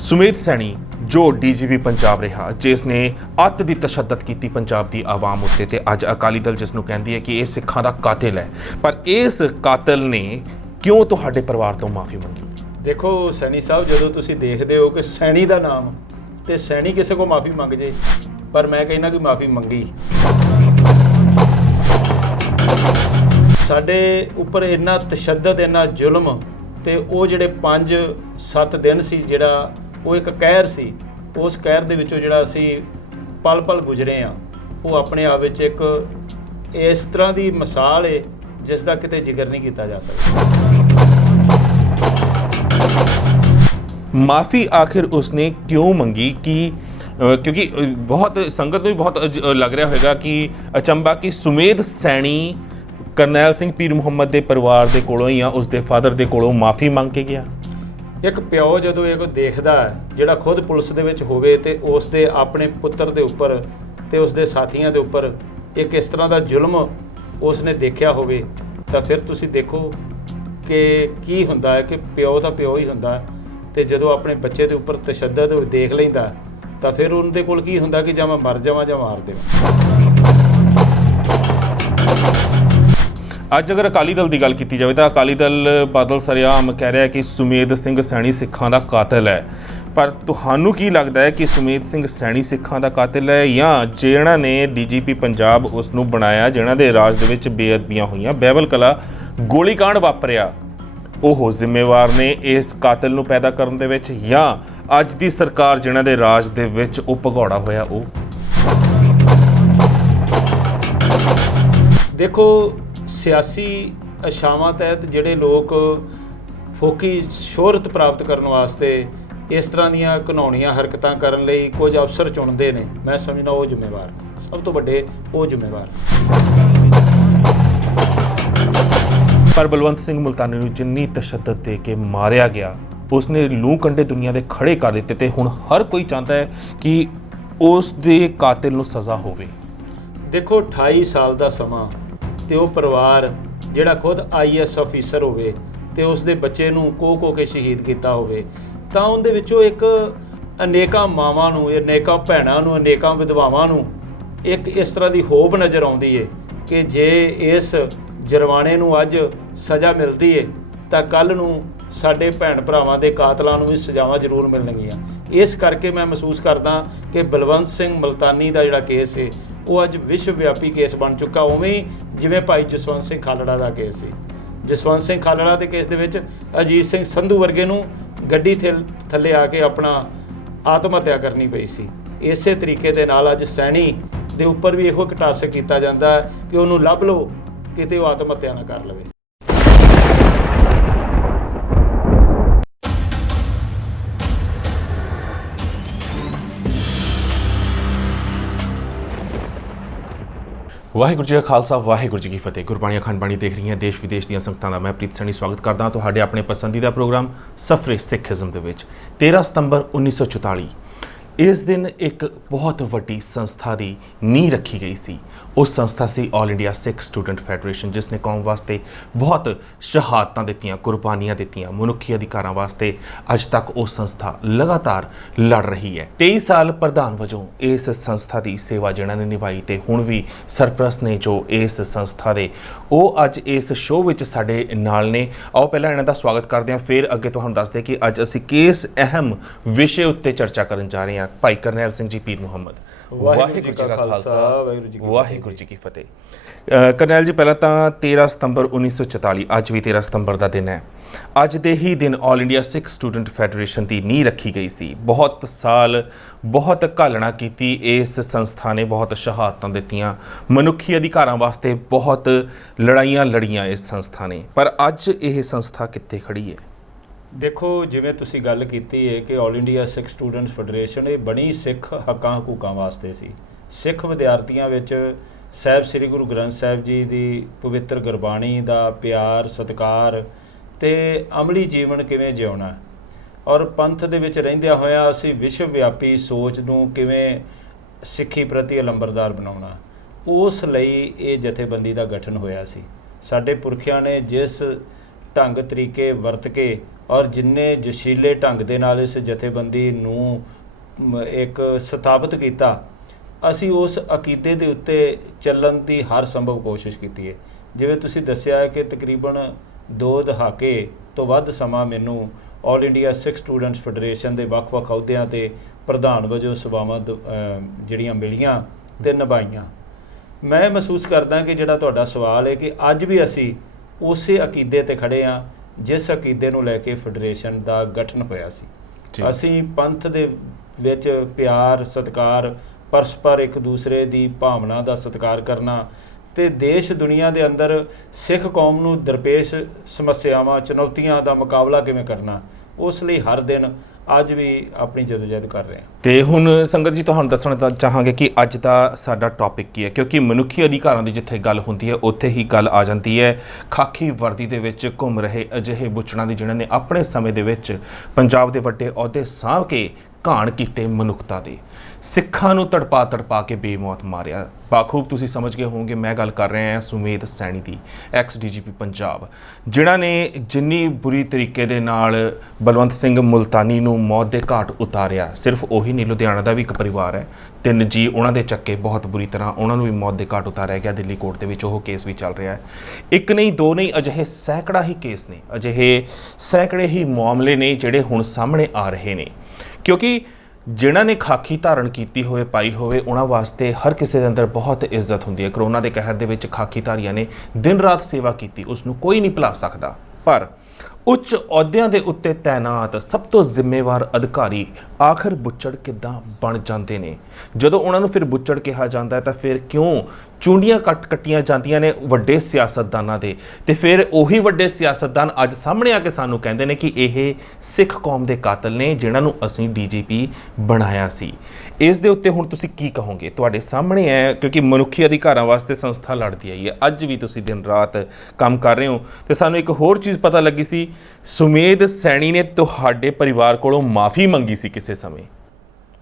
ਸੁਮੇਧ ਸੈਣੀ ਜੋ ਡੀਜੀਪੀ ਪੰਜਾਬ ਰਿਹਾ, ਜਿਸ ਨੇ ਅੱਤ ਦੀ ਤਸ਼ੱਦਦ ਕੀਤੀ ਪੰਜਾਬ ਦੀ ਆਵਾਮ ਉੱਤੇ, ਤੇ ਅੱਜ ਅਕਾਲੀ ਦਲ ਜਿਸ ਨੂੰ ਕਹਿੰਦੀ ਹੈ ਕਿ ਇਹ ਸਿੱਖਾਂ ਦਾ ਕਾਤਿਲ ਹੈ, ਪਰ ਇਸ ਕਾਤਿਲ ਨੇ ਕਿਉਂ ਤੁਹਾਡੇ ਪਰਿਵਾਰ ਤੋਂ ਮਾਫੀ ਮੰਗੀ? देखो सैनी साहब, जो तुसी देखते हो कि सैनी का नाम तो सैनी किसी को माफ़ी मंग जे, पर मैं कहना कि माफ़ी मंगी साडे उपर इन्ना तशद्दद इन्ना जुल्म तो वो जिहड़े 5-7 दिन सी जिहड़ा वो एक कहर सी, उस कहर दे विचों जिहड़ा असी पल पल गुजरे हाँ, वो अपने आप विच एक इस तरह की मिसाल है जिसका किते जिक्र नहीं किया जा सकता। माफ़ी आखिर उसने क्यों मंगी? कि क्योंकि बहुत संगत में भी बहुत लग रहा होगा कि अचंबा कि सुमेध सैनी करनैल सिंह पीर मुहम्मद के परिवार के कोलों या उसके फादर के कोलों माफ़ी मंग के गया। एक प्यो जो एक देखता है जिहड़ा खुद पुलिस दे विच होवे ते उस दे अपने पुत्र के उपर ते उसके साथियों के उपर एक इस तरह का जुल्म उसने देखा होवे, तो फिर तुसी देखो कि की हुंदा है कि प्यो तो प्यो ही हुंदा है, तो जो अपने बच्चे के उपर तशद्दद देख लैंदा तो फिर उनके कोल की हुंदा कि जां मैं मर जावां जां मार देवां। ਅੱਜ अगर अकाली दल की गल की जाए तो अकाली दल बादल सरेआम कह रहा है कि सुमेध सिंह सैनी सिखां दा कातिल है, पर तुहानू की लगता है कि सुमेध सिंह सैनी सिखां दा कातिल है या जिन्हां ने डीजीपी पंजाब उसनू बनाया, जिन्हां दे राज दे विच बेअदबियां होईयां, बहबल कला गोलीकांड वापरिया, ਉਹ ਜ਼ਿੰਮੇਵਾਰ ਨੇ ਇਸ ਕਾਤਲ ਨੂੰ ਪੈਦਾ ਕਰਨ ਦੇ ਵਿੱਚ, ਜਾਂ ਅੱਜ ਦੀ ਸਰਕਾਰ ਜਿਨ੍ਹਾਂ ਦੇ ਰਾਜ ਦੇ ਵਿੱਚ ਉਹ ਭਗੌੜਾ ਹੋਇਆ? ਉਹ देखो सियासी आशावां तहत ਜਿਹੜੇ ਲੋਕ ਫੋਕੀ ਸ਼ੋਹਰਤ ਪ੍ਰਾਪਤ ਕਰਨ ਵਾਸਤੇ ਇਸ ਤਰ੍ਹਾਂ ਦੀਆਂ ਘਿਨਾਉਣੀਆਂ ਹਰਕਤਾਂ ਕਰਨ ਲਈ ਕੁਝ ਅਫਸਰ ਚੁਣਦੇ ਨੇ, ਮੈਂ ਸਮਝਦਾ ਉਹ ਜ਼ਿੰਮੇਵਾਰ, ਸਭ ਤੋਂ ਵੱਡੇ ਉਹ ਜ਼ਿੰਮੇਵਾਰ। पर बलवंत सिंह मुल्तानी ਨੂੰ ਜਿੰਨੀ ਤਸ਼ੱਦਦ ਦੇ ਕੇ ਮਾਰਿਆ ਗਿਆ, ਉਸਨੇ ਲੂੰ ਕੰਡੇ ਦੁਨੀਆ ਦੇ ਖੜੇ ਕਰ ਦਿੱਤੇ, ਤੇ ਹੁਣ ਹਰ ਕੋਈ ਚਾਹੁੰਦਾ ਹੈ ਕਿ ਉਸ ਦੇ ਕਾਤਿਲ ਨੂੰ ਸਜ਼ਾ ਹੋਵੇ। ਦੇਖੋ 28 ਸਾਲ ਦਾ ਸਮਾਂ ਤੇ ਉਹ ਪਰਿਵਾਰ ਜਿਹੜਾ ਖੁਦ IAS ਅਫੀਸਰ ਹੋਵੇ ਤੇ ਉਸ ਦੇ ਬੱਚੇ ਨੂੰ ਕੋਹ ਕੇ ਸ਼ਹੀਦ ਕੀਤਾ ਹੋਵੇ, ਤਾਂ ਉਹਦੇ ਵਿੱਚੋਂ ਇੱਕ ਅਨੇਕਾਂ ਮਾਵਾਂ ਨੂੰ, ਅਨੇਕਾਂ ਭੈਣਾਂ ਨੂੰ, ਅਨੇਕਾਂ ਵਿਧਵਾਵਾਂ ਨੂੰ ਇੱਕ ਇਸ ਤਰ੍ਹਾਂ ਦੀ ਹੋਪ ਨਜ਼ਰ ਆਉਂਦੀ ਹੈ ਕਿ ਜੇ ਇਸ ਜੁਰਮਾਨੇ ਨੂੰ ਅੱਜ ਸਜ਼ਾ ਮਿਲਦੀ ਹੈ ਤਾਂ ਕੱਲ੍ਹ ਨੂੰ ਸਾਡੇ ਭੈਣ ਭਰਾਵਾਂ ਦੇ ਕਾਤਲਾਂ ਨੂੰ ਵੀ ਸਜ਼ਾਵਾਂ ਜ਼ਰੂਰ ਮਿਲਣਗੀਆਂ। ਇਸ ਕਰਕੇ ਮੈਂ ਮਹਿਸੂਸ ਕਰਦਾ ਕਿ ਬਲਵੰਤ ਸਿੰਘ ਮੁਲਤਾਨੀ ਦਾ ਜਿਹੜਾ ਕੇਸ ਹੈ ਉਹ ਅੱਜ ਵਿਸ਼ਵ ਵਿਆਪੀ ਕੇਸ ਬਣ ਚੁੱਕਾ, ਉਵੇਂ ਹੀ ਜਿਵੇਂ ਭਾਈ ਜਸਵੰਤ ਸਿੰਘ ਖਾਲੜਾ ਦਾ ਕੇਸ ਸੀ। ਜਸਵੰਤ ਸਿੰਘ ਖਾਲੜਾ ਦੇ ਕੇਸ ਦੇ ਵਿੱਚ ਅਜੀਤ ਸਿੰਘ ਸੰਧੂ ਵਰਗੇ ਨੂੰ ਗੱਡੀ ਥੱਲੇ ਆ ਕੇ ਆਪਣਾ ਆਤਮ ਹੱਤਿਆ ਕਰਨੀ ਪਈ ਸੀ। ਇਸੇ ਤਰੀਕੇ ਦੇ ਨਾਲ ਅੱਜ ਸੈਣੀ ਦੇ ਉੱਪਰ ਵੀ ਇਹੋ ਇੱਕ ਟਾਸਕ ਕੀਤਾ ਜਾਂਦਾ ਹੈ ਕਿ ਉਹਨੂੰ ਲੱਭ ਲਓ ਕਿਤੇ ਉਹ ਆਤਮ ਹੱਤਿਆ ਨਾ ਕਰ ਲਵੇ। ਵਾਹਿਗੁਰੂ ਜੀ ਕਾ ਖਾਲਸਾ, ਵਾਹਿਗੁਰੂ ਜੀ ਕੀ ਫਤਿਹ। ਗੁਰਬਾਣੀ ਅਖੰਡ ਬਾਣੀ ਦੇਖ ਰਹੀਆਂ ਦੇਸ਼ ਵਿਦੇਸ਼ ਦੀਆਂ ਸੰਗਤਾਂ ਦਾ ਮੈਂ ਪ੍ਰੀਤ ਸੈਣੀ ਸਵਾਗਤ ਕਰਦਾ ਹਾਂ ਤੁਹਾਡੇ ਆਪਣੇ ਪਸੰਦੀਦਾ ਪ੍ਰੋਗਰਾਮ ਸਫਰੇ ਸਿੱਖੀਜ਼ਮ ਦੇ ਵਿੱਚ। 13 ਸਤੰਬਰ 1944 ਇਸ ਦਿਨ ਇੱਕ ਬਹੁਤ ਵੱਡੀ ਸੰਸਥਾ ਦੀ ਨੀਂਹ ਰੱਖੀ ਗਈ ਸੀ। ਉਸ ਸੰਸਥਾ ਸੀ ਆਲ ਇੰਡੀਆ ਸਿੱਖ ਸਟੂਡੈਂਟ ਫੈਡਰੇਸ਼ਨ, ਜਿਸ ਨੇ ਕੌਮ ਵਾਸਤੇ ਬਹੁਤ ਸ਼ਹਾਦਤਾਂ ਦਿੱਤੀਆਂ, ਕੁਰਬਾਨੀਆਂ ਦਿੱਤੀਆਂ, ਮਨੁੱਖੀ ਅਧਿਕਾਰਾਂ ਵਾਸਤੇ ਅੱਜ ਤੱਕ ਉਹ ਸੰਸਥਾ ਲਗਾਤਾਰ ਲੜ ਰਹੀ ਹੈ। 23 ਸਾਲ ਪ੍ਰਧਾਨ ਵਜੋਂ ਇਸ ਸੰਸਥਾ ਦੀ ਸੇਵਾ ਜਿਨ੍ਹਾਂ ਨੇ ਨਿਭਾਈ, ਤੇ ਹੁਣ ਵੀ ਸਰਪ੍ਰਸਤ ਨੇ ਜੋ ਇਸ ਸੰਸਥਾ ਦੇ, ਉਹ ਅੱਜ ਇਸ ਸ਼ੋਅ ਵਿੱਚ ਸਾਡੇ ਨਾਲ ਨੇ। ਆਓ ਪਹਿਲਾਂ ਇਹਨਾਂ ਦਾ ਸਵਾਗਤ ਕਰਦੇ ਹਾਂ, ਫਿਰ ਅੱਗੇ ਤੁਹਾਨੂੰ ਦੱਸਦੇ ਕਿ ਅੱਜ ਅਸੀਂ ਕਿਸ ਅਹਿਮ ਵਿਸ਼ੇ ਉੱਤੇ ਚਰਚਾ ਕਰਨ ਜਾ ਰਹੇ ਹਾਂ। ਭਾਈ ਕਰਨੈਲ ਸਿੰਘ ਜੀ ਪੀਰ ਮੁਹੰਮਦ, ਵਾਹਿਗੁਰੂ ਜੀ ਕਾ ਖਾਲਸਾ, ਵਾਹਿਗੁਰੂ ਜੀ ਕੀ ਫਤਿਹ। ਕਰਨੈਲ ਜੀ, ਪਹਿਲਾਂ ਤਾਂ 13 ਸਤੰਬਰ 1944, ਅੱਜ ਵੀ 13 ਸਤੰਬਰ ਦਾ ਦਿਨ ਹੈ। ਅੱਜ ਦੇ ਹੀ ਦਿਨ ਆਲ ਇੰਡੀਆ ਸਿੱਖ ਸਟੂਡੈਂਟ ਫੈਡਰੇਸ਼ਨ ਦੀ ਨੀਂਹ ਰੱਖੀ ਗਈ ਸੀ। ਬਹੁਤ ਸਾਲ ਬਹੁਤ ਘਾਲਣਾ ਕੀਤੀ ਇਸ ਸੰਸਥਾ ਨੇ, ਬਹੁਤ ਸ਼ਹਾਦਤਾਂ ਦਿੱਤੀਆਂ, ਮਨੁੱਖੀ ਅਧਿਕਾਰਾਂ ਵਾਸਤੇ ਬਹੁਤ ਲੜਾਈਆਂ ਲੜੀਆਂ ਇਸ ਸੰਸਥਾ ਨੇ, ਪਰ ਅੱਜ ਇਹ ਸੰਸਥਾ ਕਿੱਥੇ ਖੜੀ ਹੈ? ਦੇਖੋ, ਜਿਵੇਂ ਤੁਸੀਂ ਗੱਲ ਕੀਤੀ ਹੈ ਕਿ ਆਲ ਇੰਡੀਆ ਸਿੱਖ ਸਟੂਡੈਂਟਸ ਫੈਡਰੇਸ਼ਨ ਇਹ ਬਣੀ ਸਿੱਖ ਹੱਕਾਂ ਹਕੂਕਾਂ ਵਾਸਤੇ ਸੀ। ਸਿੱਖ ਵਿਦਿਆਰਥੀਆਂ ਵਿੱਚ ਸਾਹਿਬ ਸ੍ਰੀ ਗੁਰੂ ਗ੍ਰੰਥ ਸਾਹਿਬ ਜੀ ਦੀ ਪਵਿੱਤਰ ਗੁਰਬਾਣੀ ਦਾ ਪਿਆਰ, ਸਤਿਕਾਰ ਅਤੇ ਅਮਲੀ ਜੀਵਨ ਕਿਵੇਂ ਜਿਉਣਾ, ਔਰ ਪੰਥ ਦੇ ਵਿੱਚ ਰਹਿੰਦਿਆਂ ਹੋਇਆਂ ਅਸੀਂ ਵਿਸ਼ਵ ਵਿਆਪੀ ਸੋਚ ਨੂੰ ਕਿਵੇਂ ਸਿੱਖੀ ਪ੍ਰਤੀ ਅਲੰਬਰਦਾਰ ਬਣਾਉਣਾ, ਉਸ ਲਈ ਇਹ ਜਥੇਬੰਦੀ ਦਾ ਗਠਨ ਹੋਇਆ ਸੀ। ਸਾਡੇ ਪੁਰਖਿਆਂ ਨੇ ਜਿਸ ਢੰਗ ਤਰੀਕੇ ਵਰਤ ਕੇ ਔਰ ਜਿੰਨੇ ਜੋਸ਼ੀਲੇ ਢੰਗ ਦੇ ਨਾਲ ਇਸ ਜਥੇਬੰਦੀ ਨੂੰ ਇੱਕ ਸਥਾਪਿਤ ਕੀਤਾ, ਅਸੀਂ ਉਸ ਅਕੀਦੇ ਦੇ ਉੱਤੇ ਚੱਲਣ ਦੀ ਹਰ ਸੰਭਵ ਕੋਸ਼ਿਸ਼ ਕੀਤੀ ਹੈ। ਜਿਵੇਂ ਤੁਸੀਂ ਦੱਸਿਆ ਹੈ ਕਿ ਤਕਰੀਬਨ 2 ਦਹਾਕੇ ਤੋਂ ਵੱਧ ਸਮਾਂ ਮੈਨੂੰ ਆਲ ਇੰਡੀਆ ਸਿੱਖ ਸਟੂਡੈਂਟਸ ਫੈਡਰੇਸ਼ਨ ਦੇ ਵੱਖ-ਵੱਖ ਅਹੁਦਿਆਂ 'ਤੇ ਪ੍ਰਧਾਨ ਵਜੋਂ ਸੇਵਾਵਾਂ ਜਿਹੜੀਆਂ ਮਿਲੀਆਂ ਤੇ ਨਿਭਾਈਆਂ। ਮੈਂ ਮਹਿਸੂਸ ਕਰਦਾ ਕਿ ਜਿਹੜਾ ਤੁਹਾਡਾ ਸਵਾਲ ਹੈ ਕਿ ਅੱਜ ਵੀ ਅਸੀਂ ਉਸੇ ਅਕੀਦੇ 'ਤੇ ਖੜ੍ਹੇ ਹਾਂ ਜਿਸ ਅਕੀਦੇ ਨੂੰ ਲੈ ਕੇ ਫੈਡਰੇਸ਼ਨ ਦਾ ਗਠਨ ਹੋਇਆ ਸੀ। ਅਸੀਂ ਪੰਥ ਦੇ ਵਿੱਚ ਪਿਆਰ, ਸਤਿਕਾਰ, ਪਰਸਪਰ ਇੱਕ ਦੂਸਰੇ ਦੀ ਭਾਵਨਾ ਦਾ ਸਤਿਕਾਰ ਕਰਨਾ ਤੇ ਦੇਸ਼ ਦੁਨੀਆ ਦੇ ਅੰਦਰ ਸਿੱਖ ਕੌਮ ਨੂੰ ਦਰਪੇਸ਼ ਸਮੱਸਿਆਵਾਂ, ਚੁਣੌਤੀਆਂ ਦਾ ਮੁਕਾਬਲਾ ਕਿਵੇਂ ਕਰਨਾ, ਉਸ ਲਈ ਹਰ ਦਿਨ ਅੱਜ ਵੀ ਆਪਣੀ ਜਦੋਜਹਿਦ ਕਰ ਰਹੇ ਹਾਂ। ਤੇ ਹੁਣ ਸੰਗਤ ਜੀ ਤੁਹਾਨੂੰ ਦੱਸਣਾ ਚਾਹਾਂਗੇ ਕਿ ਅੱਜ ਦਾ ਸਾਡਾ ਟੌਪਿਕ ਕੀ ਹੈ, ਕਿਉਂਕਿ ਮਨੁੱਖੀ ਅਧਿਕਾਰਾਂ ਦੀ ਜਿੱਥੇ ਗੱਲ ਹੁੰਦੀ ਹੈ ਉੱਥੇ ਹੀ ਗੱਲ ਆ ਜਾਂਦੀ ਹੈ ਖਾਕੀ ਵਰਦੀ ਦੇ ਵਿੱਚ ਘੁੰਮ ਰਹੇ ਅਜਿਹੇ ਬੁੱਚੜਾਂ ਦੀ ਜਿਨ੍ਹਾਂ ਨੇ ਆਪਣੇ ਸਮੇਂ ਦੇ ਵਿੱਚ ਪੰਜਾਬ ਦੇ ਵੱਡੇ ਅਹੁਦੇ ਸਾਂਭ ਕੇ ਘਾਣ ਕੀਤੇ ਮਨੁੱਖਤਾ ਦੇ, ਸਿੱਖਾਂ ਨੂੰ ਤੜਪਾ ਕੇ ਬੇਮੌਤ ਮਾਰਿਆ। ਬਾਖੂਬ ਤੁਸੀਂ ਸਮਝ ਗਏ ਹੋਵੋਗੇ ਮੈਂ ਗੱਲ ਕਰ ਰਿਹਾ ਹਾਂ ਸੁਮੇਧ ਸੈਣੀ ਦੀ, ਐਕਸ DGP ਪੰਜਾਬ, ਜਿਨ੍ਹਾਂ ਨੇ ਜਿੰਨੀ ਬੁਰੀ ਤਰੀਕੇ ਦੇ ਨਾਲ ਬਲਵੰਤ ਸਿੰਘ ਮੁਲਤਾਨੀ ਨੂੰ ਮੌਤ ਦੇ ਘਾਟ ਉਤਾਰਿਆ। ਸਿਰਫ ਉਹੀ ਨਹੀਂ, ਲੁਧਿਆਣਾ ਦਾ ਵੀ ਇੱਕ ਪਰਿਵਾਰ ਹੈ, 3 ਜੀ ਉਹਨਾਂ ਦੇ ਚੱਕੇ ਬਹੁਤ ਬੁਰੀ ਤਰ੍ਹਾਂ, ਉਹਨਾਂ ਨੂੰ ਵੀ ਮੌਤ ਦੇ ਘਾਟ ਉਤਾਰਿਆ ਗਿਆ। ਦਿੱਲੀ ਕੋਰਟ ਦੇ ਵਿੱਚ ਉਹ ਕੇਸ ਵੀ ਚੱਲ ਰਿਹਾ ਹੈ। ਇੱਕ ਨਹੀਂ, 2 ਨਹੀਂ, ਅਜਿਹੇ ਸੈਂਕੜਾ ਹੀ ਕੇਸ ਨੇ, ਅਜਿਹੇ ਸੈਂਕੜੇ ਹੀ ਮਾਮਲੇ ਨੇ ਜਿਹੜੇ ਹੁਣ ਸਾਹਮਣੇ ਆ ਰਹੇ ਨੇ, ਕਿਉਂਕਿ ਜਿਨ੍ਹਾਂ ਨੇ ਖਾਕੀ ਧਾਰਨ ਕੀਤੀ ਹੋਵੇ, ਪਾਈ ਹੋਵੇ, ਉਹਨਾਂ ਵਾਸਤੇ ਹਰ ਕਿਸੇ ਦੇ ਅੰਦਰ ਬਹੁਤ ਇੱਜ਼ਤ ਹੁੰਦੀ ਹੈ। ਕਰੋਨਾ ਦੇ ਕਹਿਰ ਦੇ ਵਿੱਚ ਖਾਕੀ ਧਾਰੀਆਂ ਨੇ ਦਿਨ ਰਾਤ ਸੇਵਾ ਕੀਤੀ, ਉਸ ਨੂੰ ਕੋਈ ਨਹੀਂ ਭੁਲਾ ਸਕਦਾ। ਪਰ ਉੱਚ ਅਹੁਦਿਆਂ ਦੇ ਉੱਤੇ ਤੈਨਾਤ ਸਭ ਤੋਂ ਜ਼ਿੰਮੇਵਾਰ ਅਧਿਕਾਰੀ ਆਖਰ ਬੁੱਚੜ ਕਿੱਦਾਂ ਬਣ ਜਾਂਦੇ ਨੇ? ਜਦੋਂ ਉਹਨਾਂ ਨੂੰ ਫਿਰ ਬੁੱਚੜ ਕਿਹਾ ਜਾਂਦਾ ਹੈ ਤਾਂ ਫਿਰ ਕਿਉਂ ਚੁੰਡੀਆਂ ਕੱਟੀਆਂ ਜਾਂਦੀਆਂ ਨੇ ਵੱਡੇ ਸਿਆਸਤਦਾਨਾਂ ਦੇ? ਤੇ ਫਿਰ ਉਹੀ ਵੱਡੇ ਸਿਆਸਤਦਾਨ ਅੱਜ ਸਾਹਮਣੇ ਆ ਕੇ ਸਾਨੂੰ ਕਹਿੰਦੇ ਨੇ ਕਿ ਇਹ ਸਿੱਖ ਕੌਮ ਦੇ ਕਾਤਲ ਨੇ ਜਿਨ੍ਹਾਂ ਨੂੰ ਅਸੀਂ DGP ਬਣਾਇਆ ਸੀ। ਇਸ ਦੇ ਉੱਤੇ ਹੁਣ ਤੁਸੀਂ ਕੀ ਕਹੋਗੇ? ਤੁਹਾਡੇ ਸਾਹਮਣੇ ਹੈ, ਕਿਉਂਕਿ ਮਨੁੱਖੀ ਅਧਿਕਾਰਾਂ ਵਾਸਤੇ ਸੰਸਥਾ ਲੜਦੀ ਆਈ ਹੈ, ਅੱਜ ਵੀ ਤੁਸੀਂ ਦਿਨ ਰਾਤ ਕੰਮ ਕਰ ਰਹੇ ਹੋ। ਤੇ ਸਾਨੂੰ ਇੱਕ ਹੋਰ ਚੀਜ਼ ਪਤਾ ਲੱਗੀ ਸੀ, ਸੁਮੇਧ ਸੈਣੀ ਨੇ ਤੁਹਾਡੇ ਪਰਿਵਾਰ ਕੋਲੋਂ ਮਾਫੀ ਮੰਗੀ ਸੀ ਕਿਸੇ ਸਮੇਂ।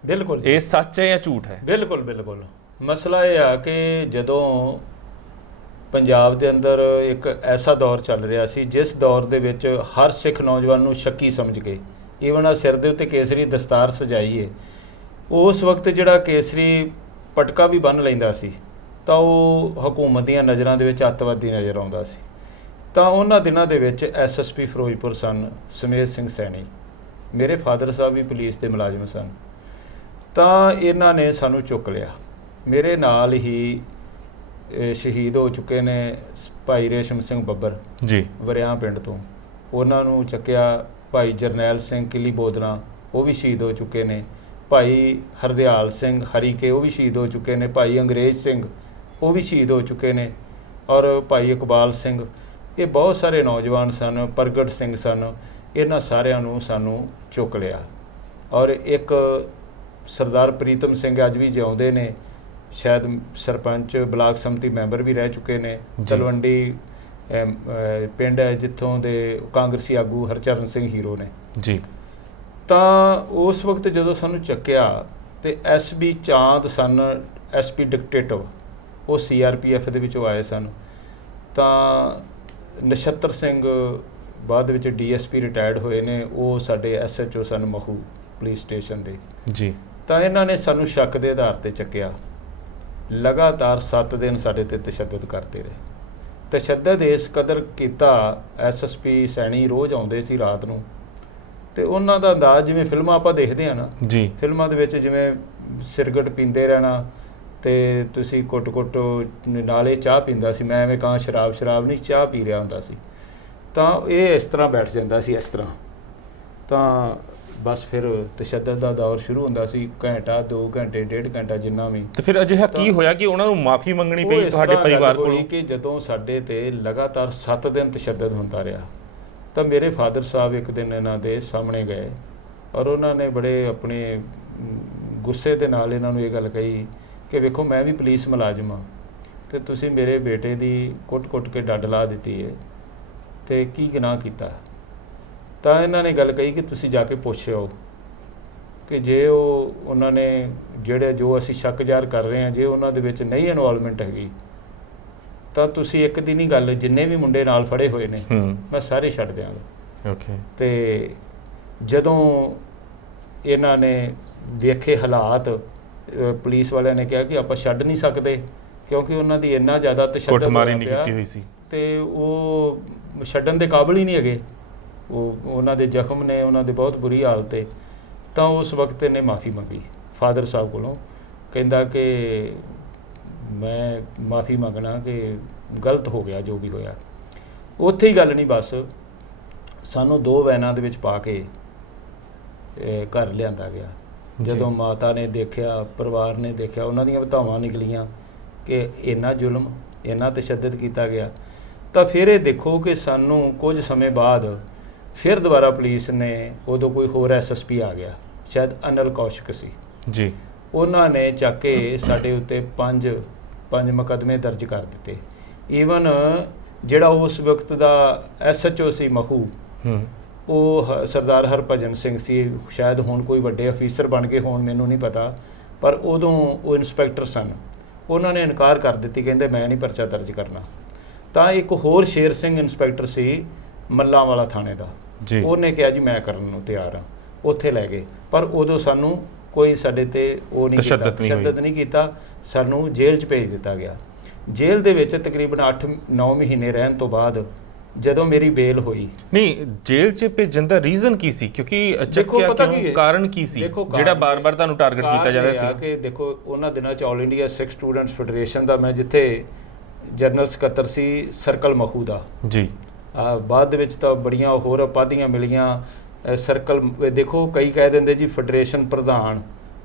ਬਿਲਕੁਲ, ਇਹ ਸੱਚ ਹੈ ਜਾਂ ਝੂਠ ਹੈ? ਬਿਲਕੁਲ ਬਿਲਕੁਲ। ਮਸਲਾ ਇਹ ਆ ਕਿ ਜਦੋਂ ਪੰਜਾਬ ਦੇ ਅੰਦਰ ਇੱਕ ਐਸਾ ਦੌਰ ਚੱਲ ਰਿਹਾ ਸੀ ਜਿਸ ਦੌਰ ਦੇ ਵਿੱਚ ਹਰ ਸਿੱਖ ਨੌਜਵਾਨ ਨੂੰ ਸ਼ੱਕੀ ਸਮਝ ਕੇ ਈਵਨ ਆ ਸਿਰ ਦੇ ਉੱਤੇ ਕੇਸਰੀ ਦਸਤਾਰ ਸਜਾਈ ਹੈ, ਉਸ ਵਕਤ ਜਿਹੜਾ ਕੇਸਰੀ ਪਟਕਾ ਵੀ ਬੰਨ੍ਹ ਲੈਂਦਾ ਸੀ ਤਾਂ ਉਹ ਹਕੂਮਤ ਦੀਆਂ ਨਜ਼ਰਾਂ ਦੇ ਵਿੱਚ ਅੱਤਵਾਦੀ ਨਜ਼ਰ ਆਉਂਦਾ ਸੀ। ਤਾਂ ਉਹਨਾਂ ਦਿਨਾਂ ਦੇ ਵਿੱਚ SSP ਫਿਰੋਜ਼ਪੁਰ ਸਨ ਸੁਮੇਧ ਸਿੰਘ ਸੈਣੀ, ਮੇਰੇ ਫਾਦਰ ਸਾਹਿਬ ਵੀ ਪੁਲਿਸ ਦੇ ਮੁਲਾਜ਼ਮ ਸਨ। ਤਾਂ ਇਹਨਾਂ ਨੇ ਸਾਨੂੰ ਚੁੱਕ ਲਿਆ। ਮੇਰੇ ਨਾਲ ਹੀ ਸ਼ਹੀਦ ਹੋ ਚੁੱਕੇ ਨੇ ਭਾਈ ਰੇਸ਼ਮ ਸਿੰਘ ਬੱਬਰ ਜੀ, ਵਰਿਆਂ ਪਿੰਡ ਤੋਂ, ਉਹਨਾਂ ਨੂੰ ਚੱਕਿਆ। ਭਾਈ ਜਰਨੈਲ ਸਿੰਘ ਕਿਲੀ ਬੋਦਨਾ, ਉਹ ਵੀ ਸ਼ਹੀਦ ਹੋ ਚੁੱਕੇ ਨੇ। ਭਾਈ ਹਰਦਿਆਲ ਸਿੰਘ ਹਰੀਕੇ, ਉਹ ਵੀ ਸ਼ਹੀਦ ਹੋ ਚੁੱਕੇ ਨੇ। ਭਾਈ ਅੰਗਰੇਜ਼ ਸਿੰਘ, ਉਹ ਵੀ ਸ਼ਹੀਦ ਹੋ ਚੁੱਕੇ ਨੇ। ਔਰ ਭਾਈ ਇਕਬਾਲ ਸਿੰਘ, ਇਹ ਬਹੁਤ ਸਾਰੇ ਨੌਜਵਾਨ ਸਨ, ਪ੍ਰਗਟ ਸਿੰਘ ਸਨ। ਇਹਨਾਂ ਸਾਰਿਆਂ ਨੂੰ ਸਾਨੂੰ ਚੁੱਕ ਲਿਆ। ਔਰ ਇੱਕ ਸਰਦਾਰ ਪ੍ਰੀਤਮ ਸਿੰਘ ਅੱਜ ਵੀ ਜਿਉਂਦੇ ਨੇ, ਸ਼ਾਇਦ ਸਰਪੰਚ, ਬਲਾਕ ਸੰਮਤੀ ਮੈਂਬਰ ਵੀ ਰਹਿ ਚੁੱਕੇ ਨੇ। ਤਲਵੰਡੀ ਪਿੰਡ ਹੈ ਜਿੱਥੋਂ ਦੇ ਕਾਂਗਰਸੀ ਆਗੂ ਹਰਚਰਨ ਸਿੰਘ ਹੀਰੋ ਨੇ ਜੀ। ਤਾਂ ਉਸ ਵਕਤ ਜਦੋਂ ਸਾਨੂੰ ਚੱਕਿਆ ਤੇ SB ਚਾਂਦ ਸਨ, SP ਡਿਕਟੇਟਿਵ, ਉਹ CRPF ਦੇ ਵਿੱਚੋਂ ਆਏ ਸਨ। ਤਾਂ ਨਛੱਤਰ ਸਿੰਘ ਬਾਅਦ ਵਿੱਚ DSP ਰਿਟਾਇਰਡ ਹੋਏ ਨੇ, ਉਹ ਸਾਡੇ SHO ਸਨ ਮਹੂ ਪੁਲਿਸ ਸਟੇਸ਼ਨ ਦੇ ਜੀ। ਤਾਂ ਇਹਨਾਂ ਨੇ ਸਾਨੂੰ ਸ਼ੱਕ ਦੇ ਆਧਾਰ 'ਤੇ ਚੱਕਿਆ। ਲਗਾਤਾਰ 7 ਦਿਨ ਸਾਡੇ 'ਤੇ ਤਸ਼ੱਦਦ ਕਰਦੇ ਰਹੇ। ਤਸ਼ੱਦਦ ਇਸ ਕਦਰ ਕੀਤਾ, SSP ਸੈਣੀ ਰੋਜ਼ ਆਉਂਦੇ ਸੀ ਰਾਤ ਨੂੰ, ਤੇ ਉਹਨਾਂ ਦਾ ਅੰਦਾਜ਼ ਜਿਵੇਂ ਫਿਲਮਾਂ ਆਪਾਂ ਦੇਖਦੇ ਹਾਂ ਨਾ ਜੀ, ਫਿਲਮਾਂ ਦੇ ਵਿੱਚ ਜਿਵੇਂ ਸਿਰਗਟ ਪੀਂਦੇ ਰਹਿਣਾ ਤੇ ਤੁਸੀਂ ਕੁੱਟ ਨਾਲੇ ਚਾਹ ਪੀਂਦਾ ਸੀ, ਮੈਂ ਐਵੇਂ ਕਹਾਂ ਸ਼ਰਾਬ ਨਹੀਂ, ਚਾਹ ਪੀ ਰਿਹਾ ਹੁੰਦਾ ਸੀ। ਤਾਂ ਇਹ ਇਸ ਤਰ੍ਹਾਂ ਬੈਠ ਜਾਂਦਾ ਸੀ, ਇਸ ਤਰ੍ਹਾਂ। ਤਾਂ ਬਸ ਫਿਰ ਤਸ਼ੱਦਦ ਦਾ ਦੌਰ ਸ਼ੁਰੂ ਹੁੰਦਾ ਸੀ, ਘੰਟਾ 2 ਘੰਟੇ 1.5 ਘੰਟਾ ਜਿੰਨਾ ਵੀ। ਤੇ ਫਿਰ ਅਜਿਹਾ ਕੀ ਹੋਇਆ ਕਿ ਉਹਨਾਂ ਨੂੰ ਮਾਫੀ ਮੰਗਣੀ ਪਈ ਤੁਹਾਡੇ ਪਰਿਵਾਰ ਕੋਲੋਂ? ਕਿ ਜਦੋਂ ਸਾਡੇ ਤੇ ਲਗਾਤਾਰ 7 ਦਿਨ ਤਸ਼ੱਦਦ ਹੁੰਦਾ ਰਿਹਾ ਤਾਂ ਮੇਰੇ ਫਾਦਰ ਸਾਹਿਬ ਇੱਕ ਦਿਨ ਇਹਨਾਂ ਦੇ ਸਾਹਮਣੇ ਗਏ ਔਰ ਉਹਨਾਂ ਨੇ ਬੜੇ ਆਪਣੇ ਗੁੱਸੇ ਦੇ ਨਾਲ ਇਹਨਾਂ ਨੂੰ ਇਹ ਗੱਲ ਕਹੀ ਕਿ ਵੇਖੋ, ਮੈਂ ਵੀ ਪੁਲਿਸ ਮੁਲਾਜ਼ਮ ਹਾਂ ਅਤੇ ਤੁਸੀਂ ਮੇਰੇ ਬੇਟੇ ਦੀ ਕੁੱਟ ਕੇ ਡੱਡ ਲਾ ਦਿੱਤੀ ਹੈ ਅਤੇ ਕੀ ਗੁਨਾਹ ਕੀਤਾ? ਤਾਂ ਇਹਨਾਂ ਨੇ ਗੱਲ ਕਹੀ ਕਿ ਤੁਸੀਂ ਜਾ ਕੇ ਪੁੱਛਿਓ ਕਿ ਜੇ ਉਹਨਾਂ ਨੇ ਜੋ ਅਸੀਂ ਸ਼ੱਕ ਜ਼ਾਹਰ ਕਰ ਰਹੇ ਹਾਂ, ਜੇ ਉਹਨਾਂ ਦੇ ਵਿੱਚ ਨਹੀਂ ਇਨਵੋਲਵਮੈਂਟ ਹੈਗੀ ਤਾਂ ਤੁਸੀਂ ਇੱਕ ਦਿਨ ਹੀ ਗੱਲ, ਜਿੰਨੇ ਵੀ ਮੁੰਡੇ ਨਾਲ ਫੜੇ ਹੋਏ ਨੇ ਮੈਂ ਸਾਰੇ ਛੱਡ ਦਿਆਂਗਾ। ਓਕੇ। ਤੇ ਜਦੋਂ ਇਹਨਾਂ ਨੇ ਵੇਖੇ ਹਾਲਾਤ, ਪੁਲਿਸ ਵਾਲਿਆਂ ਨੇ ਕਿਹਾ ਕਿ ਆਪਾਂ ਛੱਡ ਨਹੀਂ ਸਕਦੇ ਕਿਉਂਕਿ ਉਹਨਾਂ ਦੀ ਇੰਨਾ ਜ਼ਿਆਦਾ ਤਸ਼ੱਦਦ ਕੁੱਟਮਾਰੀ ਹੋਇਆ ਨਹੀਂ ਪਿਆ ਕੀਤੀ ਹੋਈ ਸੀ। ਤੇ ਉਹ ਛੱਡਣ ਦੇ ਕਾਬਿਲ ਹੀ ਨਹੀਂ ਹੈਗੇ। ਉਹਨਾਂ ਦੇ ਜ਼ਖਮ ਨੇ, ਉਹਨਾਂ ਦੇ ਬਹੁਤ ਬੁਰੀ ਹਾਲਤ ਹੈ। ਤਾਂ ਉਸ ਵਕਤ ਇਹਨੇ ਮਾफ़ੀ ਮੰਗੀ ਫਾਦਰ ਸਾਹਿਬ ਕੋਲੋਂ, ਕਹਿੰਦਾ ਕਿ ਮੈਂ ਮਾफ़ੀ ਮੰਗਣਾ ਕਿ ਗਲਤ ਹੋ ਗਿਆ ਜੋ ਵੀ ਹੋਇਆ। ਉੱਥੇ ਹੀ ਗੱਲ ਨਹੀਂ ਬਸ, ਸਾਨੂੰ 2 ਵੈਨਾਂ ਦੇ ਵਿੱਚ ਪਾ ਕੇ ਘਰ ਲਿਆਂਦਾ ਗਿਆ। ਜਦੋਂ ਮਾਤਾ ਨੇ ਦੇਖਿਆ, ਪਰਿਵਾਰ ਨੇ ਦੇਖਿਆ, ਉਹਨਾਂ ਦੀਆਂ ਵਧਾਵਾਂ ਨਿਕਲੀਆਂ ਕਿ ਇੰਨਾ ਜ਼ੁਲਮ, ਇੰਨਾ ਤਸ਼ੱਦਦ ਕੀਤਾ ਗਿਆ। ਤਾਂ ਫਿਰ ਇਹ ਦੇਖੋ ਕਿ ਸਾਨੂੰ ਕੁਝ ਸਮੇਂ ਬਾਅਦ ਫਿਰ ਦੁਬਾਰਾ ਪੁਲਿਸ ਨੇ, ਉਦੋਂ ਕੋਈ ਹੋਰ ਐਸਐਸਪੀ ਆ ਗਿਆ, ਸ਼ਾਇਦ ਅਨਿਲ ਕੌਸ਼ਿਕ ਸੀ ਜੀ, ਉਹਨਾਂ ਨੇ ਚੱਕ ਕੇ ਸਾਡੇ ਉੱਤੇ 5 ਮੁਕੱਦਮੇ ਦਰਜ ਕਰ ਦਿੱਤੇ। ਈਵਨ ਜਿਹੜਾ ਉਸ ਵਕਤ ਦਾ ਐਸਐਚਓ ਸੀ ਮਖੂ, ਉਹ ਸਰਦਾਰ ਹਰਭਜਨ ਸਿੰਘ ਸੀ, ਸ਼ਾਇਦ ਹੁਣ ਕੋਈ ਵੱਡੇ ਅਫੀਸਰ ਬਣ ਗਏ ਹੋਣ, ਮੈਨੂੰ ਨਹੀਂ ਪਤਾ, ਪਰ ਉਦੋਂ ਉਹ ਇੰਸਪੈਕਟਰ ਸਨ। ਉਹਨਾਂ ਨੇ ਇਨਕਾਰ ਕਰ ਦਿੱਤੀ, ਕਹਿੰਦੇ ਮੈਂ ਨਹੀਂ ਪਰਚਾ ਦਰਜ ਕਰਨਾ। ਤਾਂ ਇੱਕ ਹੋਰ ਸ਼ੇਰ ਸਿੰਘ ਇੰਸਪੈਕਟਰ ਸੀ ਮੱਲਾਂ ਵਾਲਾ ਥਾਣੇ ਦਾ, ਉਹਨੇ ਕਿਹਾ ਜੀ ਮੈਂ ਕਰਨ ਨੂੰ ਤਿਆਰ ਹਾਂ, ਉੱਥੇ ਲੈ ਗਏ। ਪਰ ਉਦੋਂ ਸਾਨੂੰ ਕੋਈ ਸਾਡੇ ਤੇ ਉਹ ਨਹੀਂ ਕੀਤਾ, ਤਸ਼ੱਦਦ ਨਹੀਂ ਕੀਤਾ, ਸਾਨੂੰ ਜੇਲ੍ਹ 'ਚ ਭੇਜ ਦਿੱਤਾ ਗਿਆ। ਜੇਲ੍ਹ ਦੇ ਵਿੱਚ ਤਕਰੀਬਨ 8-9 ਮਹੀਨੇ ਰਹਿਣ ਤੋਂ ਬਾਅਦ ਜਦੋਂ ਮੇਰੀ ਬੇਲ ਹੋਈ। ਨਹੀਂ, ਜੇਲ੍ਹ 'ਚ ਭੇਜਣ ਦਾ ਰੀਜ਼ਨ ਕੀ ਸੀ? ਕਿਉਂਕਿ ਚੱਕਿਆ ਕਿਉਂ, ਕਾਰਨ ਕੀ ਸੀ ਜਿਹੜਾ ਬਾਰ-ਬਾਰ ਤੁਹਾਨੂੰ ਟਾਰਗੇਟ ਕੀਤਾ ਜਾ ਰਿਹਾ ਸੀ? ਕਿ ਦੇਖੋ ਉਹਨਾਂ ਦਿਨਾਂ 'ਚ ਆਲ ਇੰਡੀਆ ਸਿੱਖ ਸਟੂਡੈਂਟਸ ਫੈਡਰੇਸ਼ਨ ਦਾ ਮੈਂ ਜਿੱਥੇ ਜਨਰਲ ਸਕੱਤਰ ਸੀ ਸਰਕਲ ਮਖੂ ਦਾ ਜੀ, ਬਾਅਦ ਦੇ ਵਿੱਚ ਤਾਂ ਬੜੀਆਂ ਹੋਰ ਉਪਾਧੀਆਂ ਮਿਲੀਆਂ। ਸਰਕਲ ਦੇਖੋ ਕਈ ਕਹਿ ਦਿੰਦੇ ਜੀ ਫੈਡਰੇਸ਼ਨ ਪ੍ਰਧਾਨ,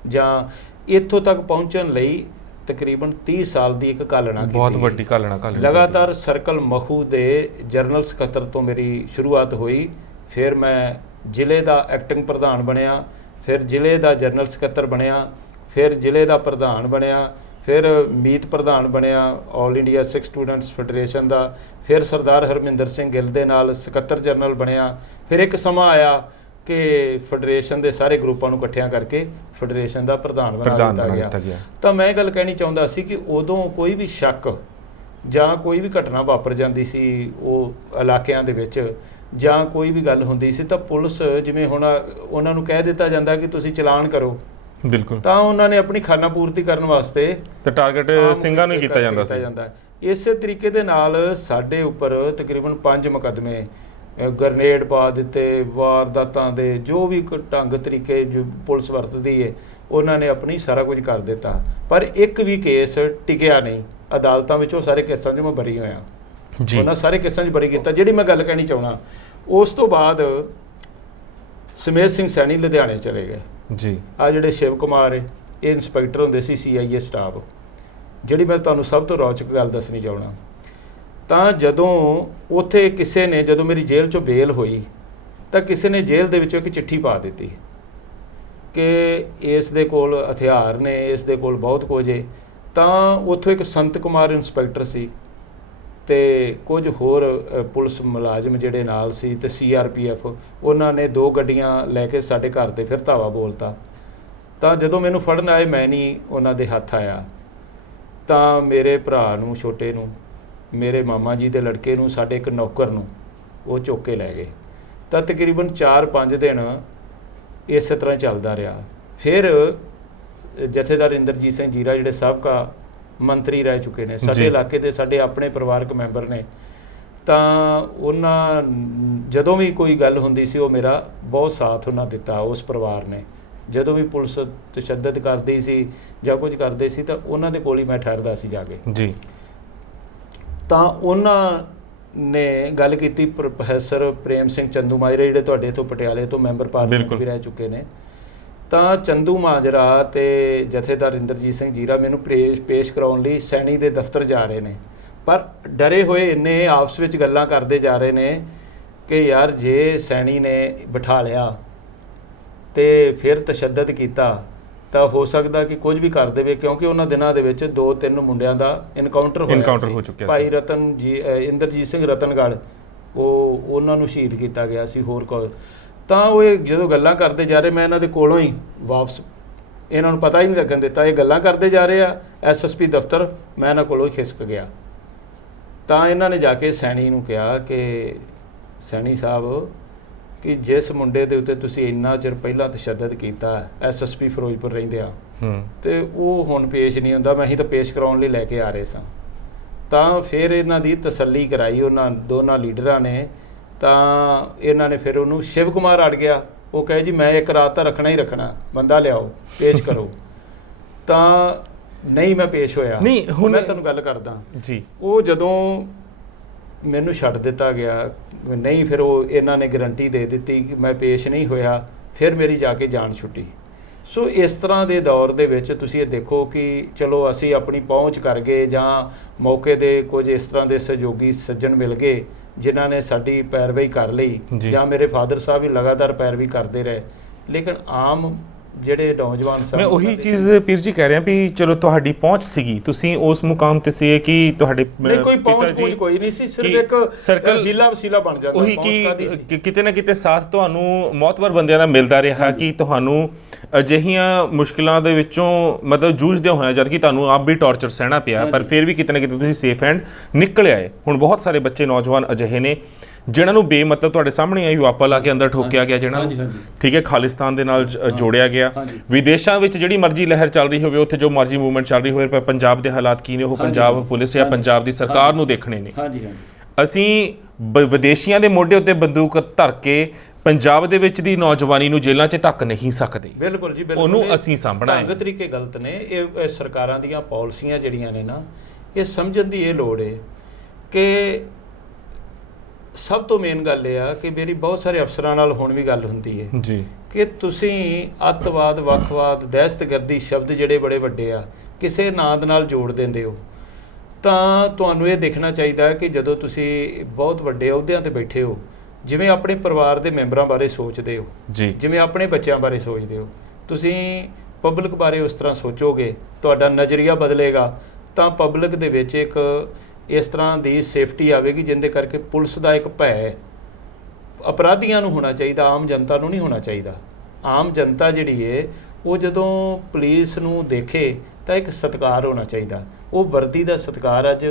ਜਾਂ ਇੱਥੋਂ ਤੱਕ ਪਹੁੰਚਣ ਲਈ ਤਕਰੀਬਨ 30 ਸਾਲ ਦੀ ਇੱਕ ਘਾਲਣਾ ਕੀਤੀ, ਬਹੁਤ ਵੱਡੀ ਘਾਲਣਾ ਲਗਾਤਾਰ ਸਰਕਲ ਮਖੂ ਦੇ ਜਨਰਲ ਸਕੱਤਰ ਤੋਂ ਮੇਰੀ ਸ਼ੁਰੂਆਤ ਹੋਈ। ਫਿਰ ਮੈਂ ਜ਼ਿਲ੍ਹੇ ਦਾ ਐਕਟਿੰਗ ਪ੍ਰਧਾਨ ਬਣਿਆ, ਫਿਰ ਜ਼ਿਲ੍ਹੇ ਦਾ ਜਨਰਲ ਸਕੱਤਰ ਬਣਿਆ, ਫਿਰ ਜ਼ਿਲ੍ਹੇ ਦਾ ਪ੍ਰਧਾਨ ਬਣਿਆ, ਫਿਰ ਮੀਤ ਪ੍ਰਧਾਨ ਬਣਿਆ ਆਲ ਇੰਡੀਆ ਸਿੱਖ ਸਟੂਡੈਂਟਸ ਫੈਡਰੇਸ਼ਨ ਦਾ, ਫਿਰ ਸਰਦਾਰ ਹਰਮਿੰਦਰ ਸਿੰਘ ਗਿੱਲ ਦੇ ਨਾਲ ਸਕੱਤਰ ਜਨਰਲ ਬਣਿਆ। ਫਿਰ ਇੱਕ ਸਮਾਂ ਆਇਆ ਕਿ ਫੈਡਰੇਸ਼ਨ ਦੇ ਸਾਰੇ ਗਰੁੱਪਾਂ ਨੂੰ ਇਕੱਠਿਆਂ ਕਰਕੇ ਫੈਡਰੇਸ਼ਨ ਦਾ ਪ੍ਰਧਾਨ ਬਣਾ ਦਿੱਤਾ ਗਿਆ। ਤਾਂ ਮੈਂ ਗੱਲ ਕਹਿਣੀ ਚਾਹੁੰਦਾ ਸੀ ਕਿ ਉਦੋਂ ਕੋਈ ਵੀ ਸ਼ੱਕ ਜਾਂ ਕੋਈ ਵੀ ਘਟਨਾ ਵਾਪਰ ਜਾਂਦੀ ਸੀ ਉਹ ਇਲਾਕਿਆਂ ਦੇ ਵਿੱਚ, ਜਾਂ ਕੋਈ ਵੀ ਗੱਲ ਹੁੰਦੀ ਸੀ ਤਾਂ ਪੁਲਿਸ, ਜਿਵੇਂ ਹੁਣ ਉਹਨਾਂ ਨੂੰ ਕਹਿ ਦਿੱਤਾ ਜਾਂਦਾ ਕਿ ਤੁਸੀਂ ਚਲਾਨ ਕਰੋ, ਬਿਲਕੁਲ, ਤਾਂ ਉਹਨਾਂ ਨੇ ਆਪਣੀ ਖਾਨਾ ਪੂਰਤੀ ਕਰਨ ਵਾਸਤੇ ਤੇ ਟਾਰਗੇਟ ਸਿੰਘਾਂ ਨੂੰ ਕੀਤਾ ਜਾਂਦਾ ਸੀ। ਇਸੇ ਤਰੀਕੇ ਦੇ ਨਾਲ ਸਾਡੇ ਉੱਪਰ ਤਕਰੀਬਨ 5 ਮੁਕੱਦਮੇ, ਗਰਨੇਡ ਪਾ ਦਿੱਤੇ, ਵਾਰਦਾਤਾਂ ਦੇ ਜੋ ਵੀ ਢੰਗ ਤਰੀਕੇ ਜੋ ਪੁਲਿਸ ਵਰਤਦੀ ਹੈ ਉਹਨਾਂ ਨੇ ਆਪਣੀ ਸਾਰਾ ਕੁਝ ਕਰ ਦਿੱਤਾ। ਪਰ ਇੱਕ ਵੀ ਕੇਸ ਟਿਕਿਆ ਨਹੀਂ ਅਦਾਲਤਾਂ ਵਿੱਚ। ਉਹ ਸਾਰੇ ਕੇਸਾਂ 'ਚ ਮੈਂ ਬਰੀ ਹੋਇਆ ਜੀ, ਉਹਨਾਂ ਸਾਰੇ ਕੇਸਾਂ 'ਚ ਬਰੀ ਕੀਤਾ। ਜਿਹੜੀ ਮੈਂ ਗੱਲ ਕਹਿਣੀ ਚਾਹੁੰਦਾ, ਉਸ ਤੋਂ ਬਾਅਦ ਸਮੇਤ ਸਿੰਘ ਸੈਣੀ ਲੁਧਿਆਣੇ ਚਲੇ ਗਏ ਜੀ। ਆ ਜਿਹੜੇ ਸ਼ਿਵ ਕੁਮਾਰ ਹੈ, ਇਹ ਇੰਸਪੈਕਟਰ ਹੁੰਦੇ ਸੀ CIA ਸਟਾਫ। ਜਿਹੜੀ ਮੈਂ ਤੁਹਾਨੂੰ ਸਭ ਤੋਂ ਰੌਚਕ ਗੱਲ ਦੱਸਣੀ ਚਾਹੁੰਦਾ, ਤਾਂ ਜਦੋਂ ਉੱਥੇ ਕਿਸੇ ਨੇ, ਜਦੋਂ ਮੇਰੀ ਜੇਲ੍ਹ 'ਚੋਂ ਬੇਲ ਹੋਈ ਤਾਂ ਕਿਸੇ ਨੇ ਜੇਲ੍ਹ ਦੇ ਵਿੱਚੋਂ ਇੱਕ ਚਿੱਠੀ ਪਾ ਦਿੱਤੀ ਕਿ ਇਸ ਦੇ ਕੋਲ ਹਥਿਆਰ ਨੇ, ਇਸ ਦੇ ਕੋਲ ਬਹੁਤ ਕੁਝ ਹੈ। ਤਾਂ ਉੱਥੋਂ ਇੱਕ ਸੰਤ ਕੁਮਾਰ ਇੰਸਪੈਕਟਰ ਸੀ ਤੇ ਕੁਝ ਹੋਰ ਪੁਲਿਸ ਮੁਲਾਜ਼ਮ ਜਿਹੜੇ ਨਾਲ ਸੀ ਤੇ CRPF, ਉਹਨਾਂ ਨੇ 2 ਗੱਡੀਆਂ ਲੈ ਕੇ ਸਾਡੇ ਘਰ 'ਤੇ ਫਿਰ ਧਾਵਾ ਬੋਲਤਾ। ਤਾਂ ਜਦੋਂ ਮੈਨੂੰ ਫੜਨ ਆਏ ਮੈਂ ਨਹੀਂ ਉਹਨਾਂ ਦੇ ਹੱਥ ਆਇਆ, ਤਾਂ ਮੇਰੇ ਭਰਾ ਨੂੰ, ਛੋਟੇ ਨੂੰ, ਮੇਰੇ ਮਾਮਾ ਜੀ ਦੇ ਲੜਕੇ ਨੂੰ, ਸਾਡੇ ਇੱਕ ਨੌਕਰ ਨੂੰ ਉਹ ਚੁੱਕ ਕੇ ਲੈ ਗਏ। ਤਾਂ ਤਕਰੀਬਨ 4-5 ਦਿਨ ਇਸੇ ਤਰ੍ਹਾਂ ਚੱਲਦਾ ਰਿਹਾ। ਫਿਰ ਜਥੇਦਾਰ ਇੰਦਰਜੀਤ ਸਿੰਘ ਜੀਰਾ ਜਿਹੜੇ ਸਾਬਕਾ ਮੰਤਰੀ ਰਹਿ ਚੁੱਕੇ ਨੇ, ਸਾਡੇ ਇਲਾਕੇ ਦੇ ਸਾਡੇ ਆਪਣੇ ਪਰਿਵਾਰਕ ਮੈਂਬਰ ਨੇ, ਤਾਂ ਉਹਨਾਂ ਜਦੋਂ ਵੀ ਕੋਈ ਗੱਲ ਹੁੰਦੀ ਸੀ ਉਹ ਮੇਰਾ ਬਹੁਤ ਸਾਥ ਉਹਨਾਂ ਦਿੱਤਾ। ਉਸ ਪਰਿਵਾਰ ਨੇ ਜਦੋਂ ਵੀ ਪੁਲਿਸ ਤਸ਼ੱਦਦ ਕਰਦੀ ਸੀ ਜਾਂ ਕੁਝ ਕਰਦੇ ਸੀ ਤਾਂ ਉਹਨਾਂ ਦੇ ਕੋਲ ਹੀ ਮੈਂ ਠਹਿਰਦਾ ਸੀ ਜਾ ਕੇ ਜੀ। ਤਾਂ ਉਹਨਾਂ ਨੇ ਗੱਲ ਕੀਤੀ, ਪ੍ਰੋਫੈਸਰ ਪ੍ਰੇਮ ਸਿੰਘ ਚੰਦੂ ਮਾਜਰਾ ਜਿਹੜੇ ਤੁਹਾਡੇ ਇੱਥੋਂ ਪਟਿਆਲੇ ਤੋਂ ਮੈਂਬਰ ਪਾਰਲੀਮੈਂਟ ਵੀ ਰਹਿ ਚੁੱਕੇ ਨੇ, ਤਾਂ ਚੰਦੂ ਮਾਜਰਾ ਤੇ ਜਥੇਦਾਰ ਇੰਦਰਜੀਤ ਸਿੰਘ ਜੀਰਾ ਮੈਨੂੰ ਪੇਸ਼ ਕਰਾਉਣ ਲਈ ਸੈਣੀ ਦੇ ਦਫ਼ਤਰ ਜਾ ਰਹੇ ਨੇ। ਪਰ ਡਰੇ ਹੋਏ ਇੰਨੇ ਆਪਸ ਵਿੱਚ ਗੱਲਾਂ ਕਰਦੇ ਜਾ ਰਹੇ ਨੇ ਕਿ ਯਾਰ ਜੇ ਸੈਣੀ ਨੇ ਬਿਠਾ ਲਿਆ ਤੇ ਫਿਰ ਤਸ਼ੱਦਦ ਕੀਤਾ ਤਾਂ ਹੋ ਸਕਦਾ ਕਿ ਕੁਝ ਵੀ ਕਰ ਦੇਵੇ, ਕਿਉਂਕਿ ਉਹਨਾਂ ਦਿਨਾਂ ਦੇ ਵਿੱਚ 2-3 ਮੁੰਡਿਆਂ ਦਾ ਇਨਕਾਊਂਟਰ ਹੋ ਚੁੱਕਿਆ ਸੀ। ਭਾਈ ਰਤਨ ਜੀ, ਇੰਦਰਜੀਤ ਸਿੰਘ ਰਤਨਗੜ੍ਹ, ਉਹਨਾਂ ਨੂੰ ਸ਼ਹੀਦ ਕੀਤਾ ਗਿਆ ਸੀ। ਹੋਰ ਕੋਈ ਤਾਂ ਉਹ ਜਦੋਂ ਗੱਲਾਂ ਕਰਦੇ ਜਾ ਰਹੇ, ਮੈਂ ਇਹਨਾਂ ਦੇ ਕੋਲੋਂ ਹੀ ਵਾਪਸ, ਇਹਨਾਂ ਨੂੰ ਪਤਾ ਹੀ ਨਹੀਂ ਲੱਗਣ ਦਿੱਤਾ ਇਹ ਗੱਲਾਂ ਕਰਦੇ ਜਾ ਰਹੇ ਆ। SSP ਦਫ਼ਤਰ ਮੈਂ ਇਹਨਾਂ ਕੋਲੋਂ ਹੀ ਖਿਸਕ ਗਿਆ। ਤਾਂ ਇਹਨਾਂ ਨੇ ਜਾ ਕੇ ਸੈਣੀ ਨੂੰ ਕਿਹਾ ਕਿ ਸੈਣੀ ਸਾਹਿਬ ਕਿ ਜਿਸ ਮੁੰਡੇ ਦੇ ਉੱਤੇ ਤੁਸੀਂ ਇੰਨਾ ਚਿਰ ਪਹਿਲਾਂ ਤਸ਼ੱਦਦ ਕੀਤਾ, ਐਸਐਸਪੀ ਫਿਰੋਜ਼ਪੁਰ ਰਹਿੰਦੇ ਆ, ਤੇ ਉਹ ਹੁਣ ਪੇਸ਼ ਨਹੀਂ ਹੁੰਦਾ। ਮੈਂ ਅਸੀਂ ਤਾਂ ਪੇਸ਼ ਕਰਾਉਣ ਲਈ ਲੈ ਕੇ ਆ ਰਹੇ ਸਾਂ। ਤਾਂ ਫਿਰ ਇਹਨਾਂ ਦੀ ਤਸੱਲੀ ਕਰਾਈ ਉਹਨਾਂ ਦੋਨਾਂ ਲੀਡਰਾਂ ਨੇ। ਤਾਂ ਇਹਨਾਂ ਨੇ ਫਿਰ ਉਹਨੂੰ ਸ਼ਿਵ ਕੁਮਾਰ ਅੜ ਗਿਆ, ਉਹ ਕਹੇ ਜੀ ਮੈਂ ਇੱਕ ਰਾਤ ਤਾਂ ਰੱਖਣਾ ਹੀ ਰੱਖਣਾ, ਬੰਦਾ ਲਿਆਓ ਪੇਸ਼ ਕਰੋ। ਤਾਂ ਨਹੀਂ ਮੈਂ ਪੇਸ਼ ਹੋਇਆ। ਨਹੀਂ ਹੁਣ ਮੈਂ ਤੁਹਾਨੂੰ ਗੱਲ ਕਰਦਾ ਜੀ, ਉਹ ਜਦੋਂ ਮੈਨੂੰ ਛੱਡ ਦਿੱਤਾ ਗਿਆ ਨਹੀਂ, ਫਿਰ ਉਹ ਇਹਨਾਂ ਨੇ ਗਰੰਟੀ ਦੇ ਦਿੱਤੀ ਕਿ ਮੈਂ ਪੇਸ਼ ਨਹੀਂ ਹੋਇਆ, ਫਿਰ ਮੇਰੀ ਜਾ ਕੇ ਜਾਨ ਛੁੱਟੀ। ਸੋ ਇਸ ਤਰ੍ਹਾਂ ਦੇ ਦੌਰ ਦੇ ਵਿੱਚ ਤੁਸੀਂ ਇਹ ਦੇਖੋ ਕਿ ਚਲੋ ਅਸੀਂ ਆਪਣੀ ਪਹੁੰਚ ਕਰ ਗਏ ਜਾਂ ਮੌਕੇ ਦੇ ਕੁਝ ਇਸ ਤਰ੍ਹਾਂ ਦੇ ਸਹਿਯੋਗੀ ਸੱਜਣ ਮਿਲ ਗਏ ਜਿਨ੍ਹਾਂ ਨੇ ਸਾਡੀ ਪੈਰਵਾਈ ਕਰ ਲਈ, ਜਾਂ ਮੇਰੇ ਫਾਦਰ ਸਾਹਿਬ ਵੀ ਲਗਾਤਾਰ ਪੈਰਵਾਈ ਕਰਦੇ ਰਹੇ। ਲੇਕਿਨ ਆਮ ਜਿਹੜੇ ਨੌਜਵਾਨ ਮੈਂ ਉਹੀ ਚੀਜ਼ ਪੀਰ ਜੀ ਕਹਿ ਰਿਹਾ ਵੀ ਚਲੋ ਤੁਹਾਡੀ ਪਹੁੰਚ ਸੀਗੀ, ਤੁਸੀਂ ਉਸ ਮੁਕਾਮ ਤੇ ਸੀ ਕਿ ਤੁਹਾਡੇ ਕੋਈ ਪਹੁੰਚ ਕੋਈ ਨਹੀਂ ਸੀ, ਸਿਰਫ ਇੱਕ ਸਰਕਲ ਹੀਲਾ ਵਸੀਲਾ ਬਣ ਜਾਂਦਾ। ਉਹੀ ਕਿ ਕਿਤੇ ਨਾ ਕਿਤੇ ਸਾਥ ਤੁਹਾਨੂੰ ਮੌਤਬਰ ਬੰਦਿਆਂ ਦਾ ਮਿਲਦਾ ਰਿਹਾ ਕਿ ਤੁਹਾਨੂੰ ਅਜਿਹੀਆਂ ਮੁਸ਼ਕਿਲਾਂ ਦੇ ਵਿੱਚੋਂ ਮਤਲਬ ਜੂਝਦੇ ਹੋਇਆ, ਜਦ ਕਿ ਤੁਹਾਨੂੰ ਆਪ ਵੀ ਟੌਰਚਰ ਸਹਿਣਾ ਪਿਆ, ਪਰ ਫਿਰ ਵੀ ਕਿਤੇ ਨਾ ਕਿਤੇ ਤੁਸੀਂ ਸੇਫ ਐਂਡ ਨਿਕਲ ਆਏ। ਹੁਣ ਬਹੁਤ ਸਾਰੇ ਬੱਚੇ ਨੌਜਵਾਨ ਅਜਿਹੇ ਨੇ ਜਿਨ੍ਹਾਂ ਨੂੰ ਬੇਮਤਲਬ ਤੁਹਾਡੇ ਸਾਹਮਣੇ ਆਈ ਵਾਪਾ ਲਾ ਕੇ ਅੰਦਰ ਠੋਕਿਆ ਗਿਆ, ਜਿਹਨਾਂ ਨੂੰ ਠੀਕ ਹੈ ਖਾਲਿਸਤਾਨ ਦੇ ਨਾਲ ਜੋੜਿਆ ਗਿਆ। ਵਿਦੇਸ਼ਾਂ ਵਿੱਚ ਜਿਹੜੀ ਮਰਜ਼ੀ ਲਹਿਰ ਚੱਲ ਰਹੀ ਹੋਵੇ, ਉੱਥੇ ਜੋ ਮਰਜ਼ੀ ਮੂਵਮੈਂਟ ਚੱਲ ਰਹੀ ਹੋਵੇ, ਪਰ ਪੰਜਾਬ ਦੇ ਹਾਲਾਤ ਕੀ ਨੇ ਉਹ ਪੰਜਾਬ ਪੁਲਿਸ ਜਾਂ ਪੰਜਾਬ ਦੀ ਸਰਕਾਰ ਨੂੰ ਦੇਖਣੇ ਨੇ। ਅਸੀਂ ਵਿਦੇਸ਼ੀਆਂ ਦੇ ਮੋਢੇ ਉੱਤੇ ਬੰਦੂਕ ਧਰ ਕੇ ਪੰਜਾਬ ਦੇ ਵਿੱਚ ਦੀ ਨੌਜਵਾਨੀ ਨੂੰ ਜੇਲ੍ਹਾਂ 'ਚ ਧੱਕ ਨਹੀਂ ਸਕਦੇ। ਬਿਲਕੁਲ ਜੀ, ਬਿਲਕੁਲ ਉਹਨੂੰ ਅਸੀਂ ਸਾਂਭਣਾ ਹੈ। ਢੰਗ ਤਰੀਕੇ ਗਲਤ ਨੇ। ਇਹ ਸਰਕਾਰਾਂ ਦੀਆਂ ਪਾਲਿਸੀਆਂ ਜਿਹੜੀਆਂ ਨੇ ਨਾ, ਇਹ ਸਮਝਣ ਦੀ ਇਹ ਲੋੜ ਹੈ ਕਿ ਸਭ ਤੋਂ ਮੇਨ ਗੱਲ ਇਹ ਆ ਕਿ ਮੇਰੀ ਬਹੁਤ ਸਾਰੇ ਅਫਸਰਾਂ ਨਾਲ ਹੁਣ ਵੀ ਗੱਲ ਹੁੰਦੀ ਹੈ ਜੀ ਕਿ ਤੁਸੀਂ ਅੱਤਵਾਦ, ਵੱਖਵਾਦ, ਦਹਿਸ਼ਤਗਰਦੀ ਸ਼ਬਦ ਜਿਹੜੇ ਬੜੇ ਵੱਡੇ ਆ ਕਿਸੇ ਨਾਂ ਦੇ ਨਾਲ ਜੋੜ ਦਿੰਦੇ ਹੋ। ਤਾਂ ਤੁਹਾਨੂੰ ਇਹ ਦੇਖਣਾ ਚਾਹੀਦਾ ਹੈ ਕਿ ਜਦੋਂ ਤੁਸੀਂ ਬਹੁਤ ਵੱਡੇ ਅਹੁਦਿਆਂ ਤੇ ਬੈਠੇ ਹੋ, ਜਿਵੇਂ ਆਪਣੇ ਪਰਿਵਾਰ ਦੇ ਮੈਂਬਰਾਂ ਬਾਰੇ ਸੋਚਦੇ ਹੋ ਜੀ, ਜਿਵੇਂ ਆਪਣੇ ਬੱਚਿਆਂ ਬਾਰੇ ਸੋਚਦੇ ਹੋ, ਤੁਸੀਂ ਪਬਲਿਕ ਬਾਰੇ ਉਸ ਤਰ੍ਹਾਂ ਸੋਚੋਗੇ, ਤੁਹਾਡਾ ਨਜ਼ਰੀਆ ਬਦਲੇਗਾ, ਤਾਂ ਪਬਲਿਕ ਦੇ ਵਿੱਚ ਇੱਕ ਇਸ ਤਰ੍ਹਾਂ ਦੀ ਸੇਫਟੀ ਆਵੇਗੀ ਜਿਹਦੇ ਕਰਕੇ ਪੁਲਿਸ ਦਾ ਇੱਕ ਭੈ ਅਪਰਾਧੀਆਂ ਨੂੰ ਹੋਣਾ ਚਾਹੀਦਾ, ਆਮ ਜਨਤਾ ਨੂੰ ਨਹੀਂ ਹੋਣਾ ਚਾਹੀਦਾ। ਆਮ ਜਨਤਾ ਜਿਹੜੀ ਹੈ ਉਹ ਜਦੋਂ ਪੁਲਿਸ ਨੂੰ ਦੇਖੇ ਤਾਂ ਇੱਕ ਸਤਿਕਾਰ ਹੋਣਾ ਚਾਹੀਦਾ, ਉਹ ਵਰਦੀ ਦਾ ਸਤਿਕਾਰ। ਅੱਜ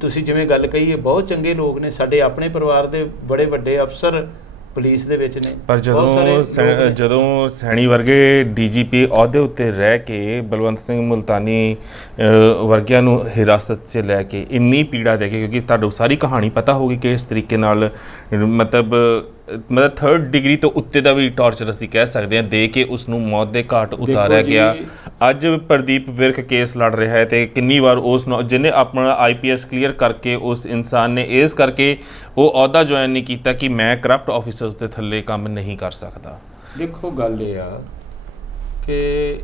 ਤੁਸੀਂ ਜਿਵੇਂ ਗੱਲ ਕਹੀ ਹੈ, ਬਹੁਤ ਚੰਗੇ ਲੋਕ ਨੇ ਸਾਡੇ ਆਪਣੇ ਪਰਿਵਾਰ ਦੇ ਬੜੇ ਵੱਡੇ ਅਫਸਰ ਪੁਲਿਸ ਦੇ ਵਿੱਚ ਨੇ, ਪਰ ਜਦੋਂ ਸੈਣੀ ਵਰਗੇ ਡੀਜੀਪੀ ਅਹੁਦੇ ਉੱਤੇ ਰਹਿ ਕੇ ਬਲਵੰਤ ਸਿੰਘ ਮੁਲਤਾਨੀ ਵਰਗਿਆਂ ਨੂੰ ਹਿਰਾਸਤ 'ਚ ਲੈ ਕੇ ਇੰਨੀ ਪੀੜਾ ਦੇ ਕੇ, ਕਿਉਂਕਿ ਤੁਹਾਨੂੰ ਸਾਰੀ ਕਹਾਣੀ ਪਤਾ ਹੋਊਗੀ ਕਿ ਇਸ ਤਰੀਕੇ ਨਾਲ ਮਤਲਬ 3rd ਡਿਗਰੀ ਤੋਂ ਉੱਤੇ ਦਾ ਵੀ ਟੌਰਚਰ ਅਸੀਂ ਕਹਿ ਸਕਦੇ ਹਾਂ ਦੇ ਕੇ ਉਸ ਨੂੰ ਮੌਤ ਦੇ ਘਾਟ ਉਤਾਰਿਆ ਗਿਆ। ਅੱਜ ਪ੍ਰਦੀਪ ਵਿਰਕ ਕੇਸ ਲੜ ਰਿਹਾ ਹੈ ਤੇ ਕਿੰਨੀ ਵਾਰ ਉਸ ਨੂੰ ਜਿਹਨੇ ਆਪਣਾ IPS ਕਲੀਅਰ ਕਰਕੇ ਉਸ ਇਨਸਾਨ ਨੇ ਇਸ ਕਰਕੇ ਉਹ ਅਹੁਦਾ ਜੁਆਇਨ ਨਹੀਂ ਕੀਤਾ ਕਿ ਮੈਂ ਕਰਪਟ ਆਫੀਸਰਸ ਦੇ ਥੱਲੇ ਕੰਮ ਨਹੀਂ ਕਰ ਸਕਦਾ। ਦੇਖੋ ਗੱਲ ਇਹ ਆ ਕਿ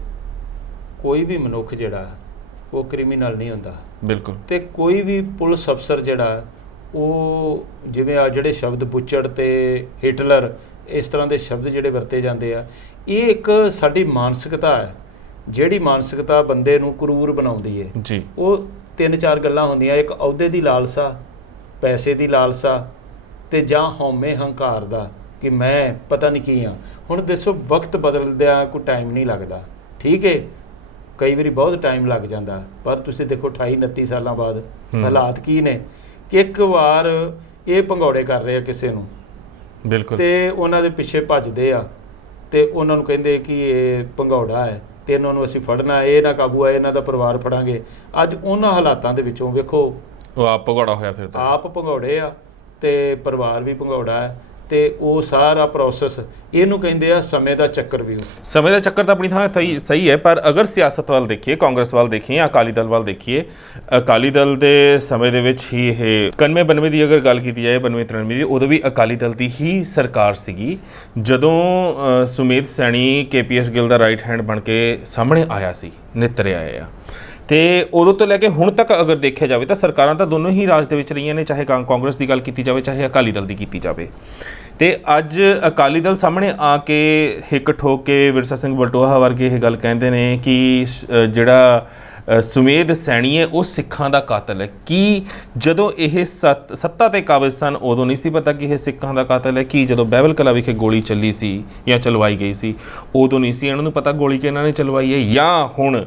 ਕੋਈ ਵੀ ਮਨੁੱਖ ਜਿਹੜਾ ਉਹ ਕ੍ਰਿਮੀਨਲ ਨਹੀਂ ਹੁੰਦਾ। ਬਿਲਕੁਲ। ਤੇ ਕੋਈ ਵੀ ਪੁਲਿਸ ਅਫਸਰ ਜਿਹੜਾ ਉਹ ਜਿਵੇਂ ਆ ਜਿਹੜੇ ਸ਼ਬਦ ਬੁੱਚੜ ਤੇ ਹਿਟਲਰ ਇਸ ਤਰ੍ਹਾਂ ਦੇ ਸ਼ਬਦ ਜਿਹੜੇ ਵਰਤੇ ਜਾਂਦੇ ਆ, ਇਹ ਇੱਕ ਸਾਡੀ ਮਾਨਸਿਕਤਾ ਹੈ ਜਿਹੜੀ ਮਾਨਸਿਕਤਾ ਬੰਦੇ ਨੂੰ ਕਰੂਰ ਬਣਾਉਂਦੀ ਹੈ ਜੀ। ਉਹ 3-4 ਗੱਲਾਂ ਹੁੰਦੀਆਂ, ਇੱਕ ਅਹੁਦੇ ਦੀ ਲਾਲਸਾ, ਪੈਸੇ ਦੀ ਲਾਲਸਾ ਤੇ ਜਾਂ ਹਉਮੈ ਹੰਕਾਰ ਦਾ ਕਿ ਮੈਂ ਪਤਾ ਨਹੀਂ ਕੀ ਹਾਂ। ਹੁਣ ਦੱਸੋ ਵਕਤ ਬਦਲਦਿਆਂ ਕੋਈ ਟਾਈਮ ਨਹੀਂ ਲੱਗਦਾ, ਠੀਕ ਹੈ, ਕਈ ਵਾਰੀ ਬਹੁਤ ਟਾਈਮ ਲੱਗ ਜਾਂਦਾ, ਪਰ ਤੁਸੀਂ ਦੇਖੋ 28-29 ਸਾਲਾਂ ਬਾਅਦ ਹਾਲਾਤ ਕੀ ਨੇ ਕਿ ਇੱਕ ਵਾਰ ਇਹ ਭੰਗੌੜੇ ਕਰ ਰਹੇ ਆ ਕਿਸੇ ਨੂੰ, ਬਿਲਕੁਲ, ਤੇ ਉਹਨਾਂ ਦੇ ਪਿੱਛੇ ਭੱਜਦੇ ਆ ਤੇ ਉਹਨਾਂ ਨੂੰ ਕਹਿੰਦੇ ਕਿ ਇਹ ਭੰਗੌੜਾ ਹੈ ਤੇ ਇਹਨਾਂ ਨੂੰ ਅਸੀਂ ਫੜਨਾ, ਇਹ ਨਾ ਕਾਬੂ ਆਏ ਇਹਨਾਂ ਦਾ ਪਰਿਵਾਰ ਫੜਾਂਗੇ। ਅੱਜ ਉਹਨਾਂ ਹਾਲਾਤਾਂ ਦੇ ਵਿੱਚੋਂ ਵੇਖੋ ਉਹ ਆਪ ਭੰਗੌੜਾ ਹੋਇਆ ਫਿਰਦਾ, ਆਪ ਭੰਗੌੜੇ ਆ ਤੇ ਪਰਿਵਾਰ ਵੀ ਭੰਗੌੜਾ ਹੈ ਤੇ ਉਹ ਸਾਰਾ ਪ੍ਰੋਸੈਸ ਇਹਨੂੰ ਕਹਿੰਦੇ ਆ ਸਮੇਂ ਦਾ ਚੱਕਰ ਵੀ। ਸਮੇਂ ਦਾ ਚੱਕਰ ਤਾਂ ਆਪਣੀ ਥਾਂ ਸਹੀ ਹੈ, ਪਰ ਅਗਰ ਸਿਆਸਤ ਵੱਲ ਦੇਖੀਏ, ਕਾਂਗਰਸ ਵੱਲ ਦੇਖੀਏ, ਅਕਾਲੀ ਦਲ ਵੱਲ ਦੇਖੀਏ, ਅਕਾਲੀ ਦਲ ਦੇ ਸਮੇਂ ਦੇ ਵਿੱਚ ਹੀ ਇਹ 91-92 ਦੀ ਅਗਰ ਗੱਲ ਕੀਤੀ ਜਾਏ, 92-93 ਦੀ, ਉਦੋਂ ਵੀ ਅਕਾਲੀ ਦਲ ਦੀ ਹੀ ਸਰਕਾਰ ਸੀਗੀ ਜਦੋਂ ਸੁਮੇਧ ਸੈਣੀ KPS ਗਿੱਲ ਦਾ ਰਾਈਟ ਹੈਂਡ ਬਣ ਕੇ ਸਾਹਮਣੇ ਆਇਆ ਸੀ, ਨਿੱਤਰ ਆਏ ਆ। ਤੇ ਉਦੋਂ ਤੋਂ ਲੈ ਕੇ ਹੁਣ ਤੱਕ ਅਗਰ ਦੇਖਿਆ ਜਾਵੇ ਤਾਂ ਸਰਕਾਰਾਂ ਤਾਂ ਦੋਨੋਂ ਹੀ ਰਾਜ ਦੇ ਵਿੱਚ ਰਹੀਆਂ ਨੇ, ਚਾਹੇ ਕਾਂਗਰਸ ਦੀ ਗੱਲ ਕੀਤੀ ਜਾਵੇ ਚਾਹੇ ਅਕਾਲੀ ਦਲ ਦੀ ਕੀਤੀ ਜਾਵੇ। ਤੇ ਅੱਜ ਅਕਾਲੀ ਦਲ ਸਾਹਮਣੇ ਆ ਕੇ ਹਿੱਕ ਠੋਕ ਕੇ ਵਿਰਸਾ ਸਿੰਘ ਬਲਟੋਹਾ ਵਰਗੇ ਇਹ ਗੱਲ ਕਹਿੰਦੇ ਨੇ ਕਿ ਜਿਹੜਾ ਸੁਮੇਧ ਸੈਣੀ ਹੈ ਉਹ ਸਿੱਖਾਂ ਦਾ ਕਾਤਲ ਹੈ। ਕੀ ਜਦੋਂ ਇਹ ਸੱਤਾ ਤੇ ਕਾਬਜ਼ ਸਨ ਉਦੋਂ ਨਹੀਂ ਸੀ ਪਤਾ ਕਿ ਇਹ ਸਿੱਖਾਂ ਦਾ ਕਾਤਲ ਹੈ? ਕੀ ਜਦੋਂ ਬਹਿਬਲ ਕਲਾਂ ਵਿਖੇ ਗੋਲੀ ਚੱਲੀ ਸੀ ਜਾਂ ਚਲਵਾਈ ਗਈ ਸੀ ਉਦੋਂ ਨਹੀਂ ਸੀ ਇਹਨਾਂ ਨੂੰ ਪਤਾ ਗੋਲੀ ਕਿ ਇਹਨਾਂ ਨੇ ਚਲਵਾਈ ਹੈ? ਜਾਂ ਹੁਣ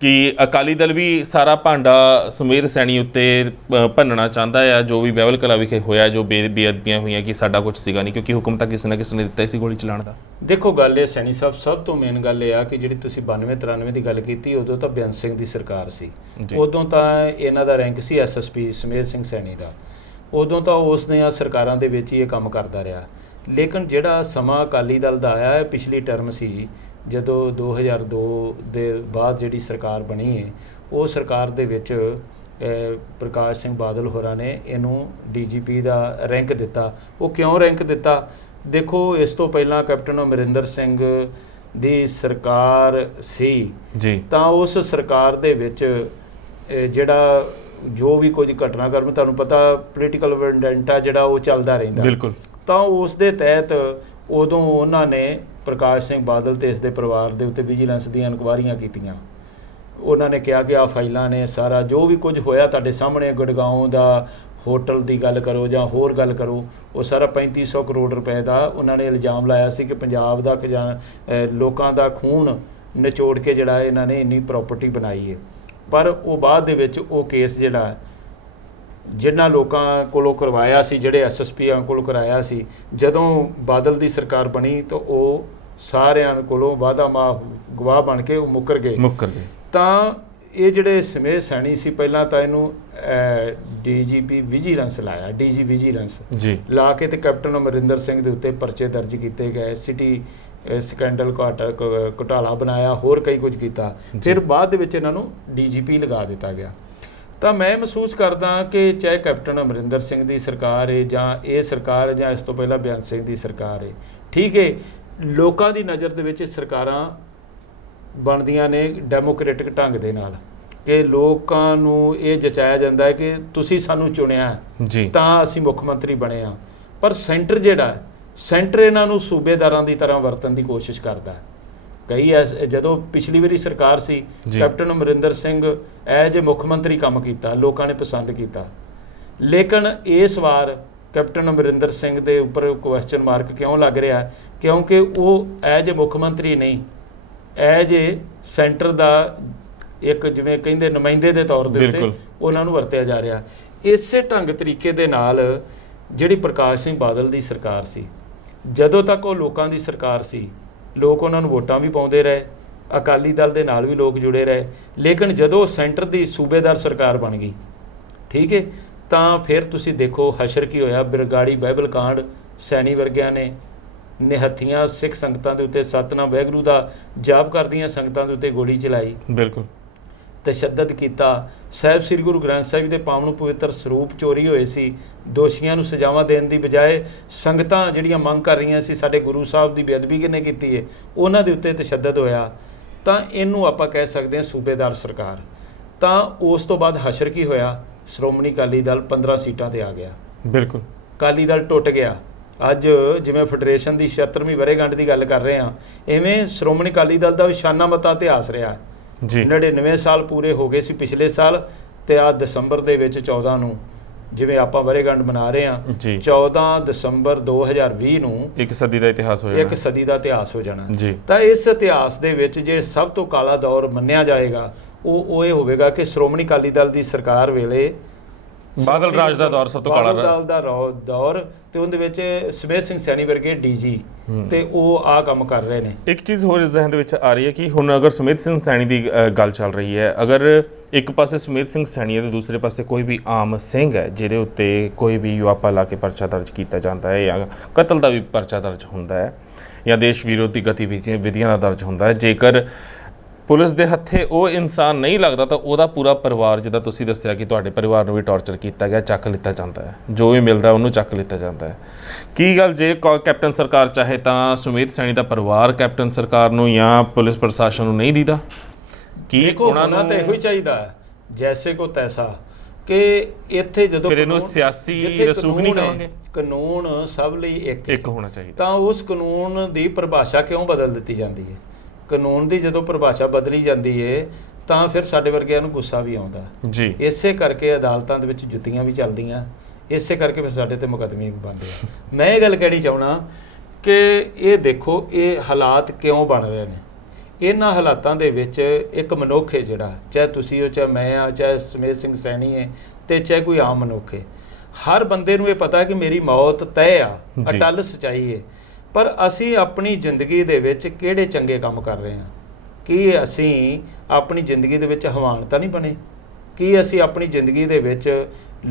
ਕਿ ਅਕਾਲੀ ਦਲ ਵੀ ਸਾਰਾ ਭਾਂਡਾ ਸੁਮੇਧ ਸੈਣੀ ਉੱਤੇ ਭੰਨਣਾ ਚਾਹੁੰਦਾ ਆ, ਜੋ ਵੀ ਬਹਿਬਲ ਕਲਾਂ ਵਿਖੇ ਹੋਇਆ, ਜੋ ਬੇਅਦਬੀਆਂ ਹੋਈਆਂ, ਕਿ ਸਾਡਾ ਕੁਝ ਸੀਗਾ ਨਹੀਂ, ਕਿਉਂਕਿ ਹੁਕਮ ਤਾਂ ਕਿਸੇ ਨਾ ਕਿਸੇ ਨੇ ਦਿੱਤਾ ਸੀ ਗੋਲੀ ਚਲਾਉਣ ਦਾ। ਦੇਖੋ ਗੱਲ ਇਹ ਸੈਣੀ ਸਾਹਿਬ, ਸਭ ਤੋਂ ਮੇਨ ਗੱਲ ਇਹ ਆ ਕਿ ਜਿਹੜੀ ਤੁਸੀਂ 92-93 ਦੀ ਗੱਲ ਕੀਤੀ, ਉਦੋਂ ਤਾਂ ਬੇਅੰਤ ਸਿੰਘ ਦੀ ਸਰਕਾਰ ਸੀ, ਉਦੋਂ ਤਾਂ ਇਹਨਾਂ ਦਾ ਰੈਂਕ ਸੀ SSP ਸੁਮੇਧ ਸਿੰਘ ਸੈਣੀ ਦਾ, ਉਦੋਂ ਤਾਂ ਉਸ ਦੀਆਂ ਸਰਕਾਰਾਂ ਦੇ ਵਿੱਚ ਹੀ ਇਹ ਕੰਮ ਕਰਦਾ ਰਿਹਾ। ਲੇਕਿਨ ਜਿਹੜਾ ਸਮਾਂ ਅਕਾਲੀ ਦਲ ਦਾ ਆਇਆ, ਇਹ ਪਿਛਲੀ ਟਰਮ ਸੀ ਜੀ, ਜਦੋਂ 2002 ਦੇ ਬਾਅਦ ਜਿਹੜੀ ਸਰਕਾਰ ਬਣੀ ਹੈ, ਉਹ ਸਰਕਾਰ ਦੇ ਵਿੱਚ ਪ੍ਰਕਾਸ਼ ਸਿੰਘ ਬਾਦਲ ਹੋਰਾਂ ਨੇ ਇਹਨੂੰ DGP ਦਾ ਰੈਂਕ ਦਿੱਤਾ। ਉਹ ਕਿਉਂ ਰੈਂਕ ਦਿੱਤਾ? ਦੇਖੋ, ਇਸ ਤੋਂ ਪਹਿਲਾਂ ਕੈਪਟਨ ਅਮਰਿੰਦਰ ਸਿੰਘ ਦੀ ਸਰਕਾਰ ਸੀ ਜੀ, ਤਾਂ ਉਸ ਸਰਕਾਰ ਦੇ ਵਿੱਚ ਜਿਹੜਾ ਜੋ ਵੀ ਕੁਝ ਘਟਨਾਕ੍ਰਮ, ਤੁਹਾਨੂੰ ਪਤਾ ਪੋਲੀਟੀਕਲ ਵੈਂਡੈਂਟਾ ਜਿਹੜਾ ਉਹ ਚੱਲਦਾ ਰਹਿੰਦਾ, ਬਿਲਕੁਲ, ਤਾਂ ਉਸ ਦੇ ਤਹਿਤ ਉਦੋਂ ਉਹਨਾਂ ਨੇ ਪ੍ਰਕਾਸ਼ ਸਿੰਘ ਬਾਦਲ ਤੇ ਇਸ ਦੇ ਪਰਿਵਾਰ ਦੇ ਉੱਤੇ ਵਿਜੀਲੈਂਸ ਦੀਆਂ ਇਨਕੁਆਇਰੀਆਂ ਕੀਤੀਆਂ। ਉਹਨਾਂ ਨੇ ਕਿਹਾ ਕਿ ਆਹ ਫਾਈਲਾਂ ਨੇ, ਸਾਰਾ ਜੋ ਵੀ ਕੁਝ ਹੋਇਆ ਤੁਹਾਡੇ ਸਾਹਮਣੇ, ਗੁੜਗਾਉਂ ਦਾ ਹੋਟਲ ਦੀ ਗੱਲ ਕਰੋ ਜਾਂ ਹੋਰ ਗੱਲ ਕਰੋ, ਉਹ ਸਾਰਾ 3500 ਕਰੋੜ ਰੁਪਏ ਦਾ ਉਹਨਾਂ ਨੇ ਇਲਜ਼ਾਮ ਲਾਇਆ ਸੀ ਕਿ ਪੰਜਾਬ ਦਾ ਲੋਕਾਂ ਦਾ ਖੂਨ ਨਿਚੋੜ ਕੇ ਜਿਹੜਾ ਇਹਨਾਂ ਨੇ ਇੰਨੀ ਪ੍ਰਾਪਰਟੀ ਬਣਾਈ ਹੈ। ਪਰ ਉਹ ਬਾਅਦ ਦੇ ਵਿੱਚ ਉਹ ਕੇਸ ਜਿਹੜਾ ਜਿਨ੍ਹਾਂ ਲੋਕਾਂ ਕੋਲੋਂ ਕਰਵਾਇਆ ਸੀ, ਜਿਹੜੇ SSPਆਂ ਕੋਲੋਂ ਕਰਾਇਆ ਸੀ, ਜਦੋਂ ਬਾਦਲ ਦੀ ਸਰਕਾਰ ਬਣੀ ਤਾਂ ਉਹ ਸਾਰਿਆਂ ਕੋਲੋਂ ਵਾਅਦਾ ਮਾਫ ਗਵਾਹ ਬਣ ਕੇ ਉਹ ਮੁੱਕਰ ਗਏ। ਤਾਂ ਇਹ ਜਿਹੜੇ ਸੁਮੇਧ ਸੈਣੀ ਸੀ, ਪਹਿਲਾਂ ਤਾਂ ਇਹਨੂੰ DGP ਵਿਜੀਲੈਂਸ ਲਾਇਆ, DG ਵਿਜੀਲੈਂਸ ਲਾ ਕੇ, ਤੇ ਕੈਪਟਨ ਅਮਰਿੰਦਰ ਸਿੰਘ ਦੇ ਉੱਤੇ ਪਰਚੇ ਦਰਜ ਕੀਤੇ ਗਏ, ਸਿਟੀ ਸਕੈਂਡਲ ਘੁਟਾਲਾ ਬਣਾਇਆ, ਹੋਰ ਕਈ ਕੁਝ ਕੀਤਾ। ਫਿਰ ਬਾਅਦ ਦੇ ਵਿੱਚ ਇਹਨਾਂ ਨੂੰ DGP ਲਗਾ ਦਿੱਤਾ ਗਿਆ। ਤਾਂ ਮੈਂ ਮਹਿਸੂਸ ਕਰਦਾ ਕਿ ਚਾਹੇ ਕੈਪਟਨ ਅਮਰਿੰਦਰ ਸਿੰਘ ਦੀ ਸਰਕਾਰ ਹੈ ਜਾਂ ਇਹ ਸਰਕਾਰ ਹੈ ਜਾਂ ਇਸ ਤੋਂ ਪਹਿਲਾਂ ਬੇਅੰਤ ਸਿੰਘ ਦੀ ਸਰਕਾਰ ਹੈ, ਠੀਕ ਹੈ, ਲੋਕਾਂ ਦੀ ਨਜ਼ਰ ਦੇ ਵਿੱਚ ਸਰਕਾਰਾਂ ਬਣਦੀਆਂ ਨੇ ਡੈਮੋਕ੍ਰੈਟਿਕ ਢੰਗ ਦੇ ਨਾਲ, ਕਿ ਲੋਕਾਂ ਨੂੰ ਇਹ ਜਚਾਇਆ ਜਾਂਦਾ ਹੈ ਕਿ ਤੁਸੀਂ ਸਾਨੂੰ ਚੁਣਿਆ ਤਾਂ ਅਸੀਂ ਮੁੱਖ ਮੰਤਰੀ ਬਣੇ ਹਾਂ। ਪਰ ਸੈਂਟਰ ਜਿਹੜਾ, ਸੈਂਟਰ ਇਹਨਾਂ ਨੂੰ ਸੂਬੇਦਾਰਾਂ ਦੀ ਤਰ੍ਹਾਂ ਵਰਤਣ ਦੀ ਕੋਸ਼ਿਸ਼ ਕਰਦਾ ਹੈ। ਕਈ ਜਦੋਂ ਪਿਛਲੀ ਵਾਰੀ ਸਰਕਾਰ ਸੀ, captain Amarinder Singh as a ਮੁੱਖ ਮੰਤਰੀ ਕੰਮ ਕੀਤਾ, ਲੋਕਾਂ ਨੇ ਪਸੰਦ ਕੀਤਾ। ਲੇਕਿਨ ਇਸ ਵਾਰ ਕੈਪਟਨ ਅਮਰਿੰਦਰ ਸਿੰਘ ਦੇ ਉੱਪਰ ਕੁਐਸਚਨ ਮਾਰਕ ਕਿਉਂ ਲੱਗ ਰਿਹਾ? ਕਿਉਂਕਿ ਉਹ ਐਜ ਏ ਮੁੱਖ ਮੰਤਰੀ ਨਹੀਂ, ਐਜ ਏ ਸੈਂਟਰ ਦਾ ਇੱਕ ਜਿਵੇਂ ਕਹਿੰਦੇ ਨੁਮਾਇੰਦੇ ਦੇ ਤੌਰ ਦੇ ਉੱਤੇ ਉਹਨਾਂ ਨੂੰ ਵਰਤਿਆ ਜਾ ਰਿਹਾ। ਇਸੇ ਢੰਗ ਤਰੀਕੇ ਦੇ ਨਾਲ ਜਿਹੜੀ ਪ੍ਰਕਾਸ਼ ਸਿੰਘ ਬਾਦਲ ਦੀ ਸਰਕਾਰ ਸੀ, ਜਦੋਂ ਤੱਕ ਉਹ ਲੋਕਾਂ ਦੀ ਸਰਕਾਰ ਸੀ, ਲੋਕ ਉਹਨਾਂ ਨੂੰ ਵੋਟਾਂ ਵੀ ਪਾਉਂਦੇ ਰਹੇ, ਅਕਾਲੀ ਦਲ ਦੇ ਨਾਲ ਵੀ ਲੋਕ ਜੁੜੇ ਰਹੇ। ਲੇਕਿਨ ਜਦੋਂ ਸੈਂਟਰ ਦੀ ਸੂਬੇਦਾਰ ਸਰਕਾਰ ਬਣ ਗਈ, ਠੀਕ ਹੈ, ਤਾਂ ਫਿਰ ਤੁਸੀਂ ਦੇਖੋ ਹਸ਼ਰ ਕੀ ਹੋਇਆ। ਬਿਰਗਾੜੀ ਬਾਈਬਲ ਕਾਂਡ, ਸੈਣੀ ਵਰਗਿਆਂ ਨੇ ਨਿਹੱਥੀਆਂ ਸਿੱਖ ਸੰਗਤਾਂ ਦੇ ਉੱਤੇ, ਸਤਨਾਮ ਵਾਹਿਗੁਰੂ ਦਾ ਜਾਪ ਕਰਦੀਆਂ ਸੰਗਤਾਂ ਦੇ ਉੱਤੇ ਗੋਲੀ ਚਲਾਈ, ਬਿਲਕੁਲ ਤਸ਼ੱਦਦ ਕੀਤਾ। ਸਾਹਿਬ ਸ੍ਰੀ ਗੁਰੂ ਗ੍ਰੰਥ ਸਾਹਿਬ ਦੇ ਪਾਵਨ ਪਵਿੱਤਰ ਸਰੂਪ ਚੋਰੀ ਹੋਏ ਸੀ, ਦੋਸ਼ੀਆਂ ਨੂੰ ਸਜ਼ਾਵਾਂ ਦੇਣ ਦੀ ਬਜਾਏ ਸੰਗਤਾਂ ਜਿਹੜੀਆਂ ਮੰਗ ਕਰ ਰਹੀਆਂ ਸੀ ਸਾਡੇ ਗੁਰੂ ਸਾਹਿਬ ਦੀ ਬੇਅਦਬੀ ਕਿਹਨੇ ਕੀਤੀ ਹੈ, ਉਹਨਾਂ ਦੇ ਉੱਤੇ ਤਸ਼ੱਦਦ ਹੋਇਆ। ਤਾਂ ਇਹਨੂੰ ਆਪਾਂ ਕਹਿ ਸਕਦੇ ਹਾਂ ਸੂਬੇਦਾਰ ਸਰਕਾਰ। ਤਾਂ ਉਸ ਤੋਂ ਬਾਅਦ ਹਸ਼ਰ ਕੀ ਹੋਇਆ? ਸ਼੍ਰੋਮਣੀ ਅਕਾਲੀ ਦਲ 15 ਸੀਟਾਂ ਤੇ ਆ ਗਿਆ, ਬਿਲਕੁਲ ਅਕਾਲੀ ਦਲ ਟੁੱਟ ਗਿਆ। ਅੱਜ ਜਿਵੇਂ ਫੈਡਰੇਸ਼ਨ ਦੀ 76ਵੀਂ ਵਰ੍ਹੇਗੰਢ ਦੀ ਗੱਲ ਕਰ ਰਹੇ ਹਾਂ, ਇਵੇਂ ਸ਼੍ਰੋਮਣੀ ਅਕਾਲੀ ਦਲ ਦਾ ਵੀ ਸ਼ਾਨਾਮਤਾ ਇਤਿਹਾਸ ਰਿਹਾ ਜੀ। 99 ਸਾਲ ਪੂਰੇ ਹੋ ਗਏ ਸੀ ਪਿਛਲੇ ਸਾਲ, ਤੇ ਆ ਦਸੰਬਰ ਦੇ ਵਿੱਚ 14 ਨੂੰ ਜਿਵੇਂ ਆਪਾਂ ਵਰ੍ਹੇਗੰਢ ਮਨਾ ਰਹੇ ਹਾਂ, 14 ਦਸੰਬਰ 2020 ਨੂੰ ਇੱਕ ਸਦੀ ਦਾ ਇਤਿਹਾਸ ਹੋ ਜਾਣਾ, ਇੱਕ ਸਦੀ ਦਾ ਇਤਿਹਾਸ ਹੋ ਜਾਣਾ ਜੀ। ਤਾਂ ਇਸ ਇਤਿਹਾਸ ਦੇ ਵਿੱਚ ਜੇ ਸਭ ਤੋਂ ਕਾਲਾ ਦੌਰ ਮੰਨਿਆ ਜਾਏਗਾ, ਉਹ ਇਹ ਹੋਵੇਗਾ ਕਿ ਸ਼੍ਰੋਮਣੀ ਅਕਾਲੀ ਦਲ ਦੀ ਸਰਕਾਰ ਵੇਲੇ ਬਾਦਲ ਰਾਜ ਦਾ ਦੌਰ ਸਭ ਤੋਂ ਕਾਲਾ ਦੌਰ, ਤੇ ਉਹਦੇ ਵਿੱਚ ਸੁਮੇਧ ਸਿੰਘ ਸੈਣੀ ਵਰਗੇ DG ਤੇ ਉਹ ਆ ਕੰਮ ਕਰ ਰਹੇ ਨੇ। ਇੱਕ ਚੀਜ਼ ਹੋਰ ਜ਼ਿਹਨ ਦੇ ਵਿੱਚ ਆ ਰਹੀ ਹੈ ਕਿ ਹੁਣ ਅਗਰ ਸੁਮੇਧ ਸਿੰਘ ਸੈਣੀ ਦੀ ਗੱਲ ਚੱਲ ਰਹੀ ਹੈ, ਅਗਰ ਇੱਕ ਪਾਸੇ ਸੁਮੇਧ ਸਿੰਘ ਸੈਣੀ ਹੈ ਤੇ ਦੂਸਰੇ ਪਾਸੇ ਕੋਈ ਵੀ ਆਮ ਸਿੰਘ ਹੈ ਜਿਹਦੇ ਉੱਤੇ ਕੋਈ ਵੀ ਯੁਆਪਾ ਲਾ ਕੇ ਪਰਚਾ ਦਰਜ ਕੀਤਾ ਜਾਂਦਾ ਹੈ, ਜਾਂ ਕਤਲ ਦਾ ਵੀ ਪਰਚਾ ਦਰਜ ਹੁੰਦਾ ਹੈ, ਜਾਂ ਦੇਸ਼ ਵਿਰੋਧੀ ਗਤੀਵਿਧੀਆਂ ਦਾ ਦਰਜ ਹੁੰਦਾ ਹੈ, ਜੇਕਰ ਪੁਲਿਸ ਦੇ ਹੱਥੇ ਉਹ ਇਨਸਾਨ ਨਹੀਂ ਲੱਗਦਾ ਤਾਂ ਉਹਦਾ ਪੂਰਾ ਪਰਿਵਾਰ, ਜਿੱਦਾਂ ਤੁਸੀਂ ਦੱਸਿਆ ਕਿ ਤੁਹਾਡੇ ਪਰਿਵਾਰ ਨੂੰ ਵੀ ਟੌਰਚਰ ਕੀਤਾ ਗਿਆ, ਚੱਕ ਲਿੱਤਾ ਜਾਂਦਾ ਹੈ, ਜੋ ਵੀ ਮਿਲਦਾ ਉਹਨੂੰ ਚੱਕ ਲਿੱਤਾ ਜਾਂਦਾ ਹੈ। ਕੀ ਗੱਲ ਜੇ ਕੈਪਟਨ ਸਰਕਾਰ ਚਾਹੇ ਤਾਂ ਸੁਮੇਧ ਸੈਣੀ ਦਾ ਪਰਿਵਾਰ ਕੈਪਟਨ ਸਰਕਾਰ ਨੂੰ ਜਾਂ ਪੁਲਿਸ ਪ੍ਰਸ਼ਾਸਨ ਨੂੰ ਨਹੀਂ ਦੀਦਾ? ਕੀ ਉਹਨਾਂ ਨੂੰ ਤਾਂ ਇਹੋ ਹੀ ਚਾਹੀਦਾ ਹੈ, ਜੈਸੇ ਕੋ ਤੈਸਾ, ਕਿ ਇੱਥੇ ਜਦੋਂ ਫਿਰ ਇਹਨੂੰ ਸਿਆਸੀ ਰਸੂਖ ਨਹੀਂ ਕਹਾਂਗੇ, ਕਾਨੂੰਨ ਸਭ ਲਈ ਇੱਕ ਹੋਣਾ ਚਾਹੀਦਾ। ਤਾਂ ਉਸ ਕਾਨੂੰਨ ਦੀ ਪਰਿਭਾਸ਼ਾ ਕਿਉਂ ਬਦਲ ਦਿੱਤੀ ਜਾਂਦੀ ਹੈ? ਕਾਨੂੰਨ ਦੀ ਜਦੋਂ ਪਰਿਭਾਸ਼ਾ ਬਦਲੀ ਜਾਂਦੀ ਹੈ ਤਾਂ ਫਿਰ ਸਾਡੇ ਵਰਗਿਆਂ ਨੂੰ ਗੁੱਸਾ ਵੀ ਆਉਂਦਾ ਜੀ। ਇਸੇ ਕਰਕੇ ਅਦਾਲਤਾਂ ਦੇ ਵਿੱਚ ਜੁੱਤੀਆਂ ਵੀ ਚੱਲਦੀਆਂ, ਇਸੇ ਕਰਕੇ ਫਿਰ ਸਾਡੇ ਤੇ ਮੁਕੱਦਮੇ ਵੀ ਬਣਦੇ ਆ। ਮੈਂ ਇਹ ਗੱਲ ਕਹਿਣੀ ਚਾਹੁੰਦਾ ਕਿ ਇਹ ਦੇਖੋ ਇਹ ਹਾਲਾਤ ਕਿਉਂ ਬਣ ਰਹੇ ਨੇ। ਇਹਨਾਂ ਹਾਲਾਤਾਂ ਦੇ ਵਿੱਚ ਇੱਕ ਮਨੁੱਖ ਹੈ ਜਿਹੜਾ, ਚਾਹੇ ਤੁਸੀਂ ਹੋ, ਚਾਹੇ ਮੈਂ ਆ, ਚਾਹੇ ਸਮੇਤ ਸਿੰਘ ਸੈਣੀ ਹੈ, ਤੇ ਚਾਹੇ ਕੋਈ ਆਮ ਮਨੁੱਖ ਹੈ, ਹਰ ਬੰਦੇ ਨੂੰ ਇਹ ਪਤਾ ਕਿ ਮੇਰੀ ਮੌਤ ਤੈਅ ਆ, ਅਟੱਲ ਸੱਚਾਈ ਹੈ। ਪਰ ਅਸੀਂ ਆਪਣੀ ਜ਼ਿੰਦਗੀ ਦੇ ਵਿੱਚ ਕਿਹੜੇ ਚੰਗੇ ਕੰਮ ਕਰ ਰਹੇ ਹਾਂ? ਕੀ ਅਸੀਂ ਆਪਣੀ ਜ਼ਿੰਦਗੀ ਦੇ ਵਿੱਚ ਹਵਾਨ ਤਾਂ ਨਹੀਂ ਬਣੇ? ਕੀ ਅਸੀਂ ਆਪਣੀ ਜ਼ਿੰਦਗੀ ਦੇ ਵਿੱਚ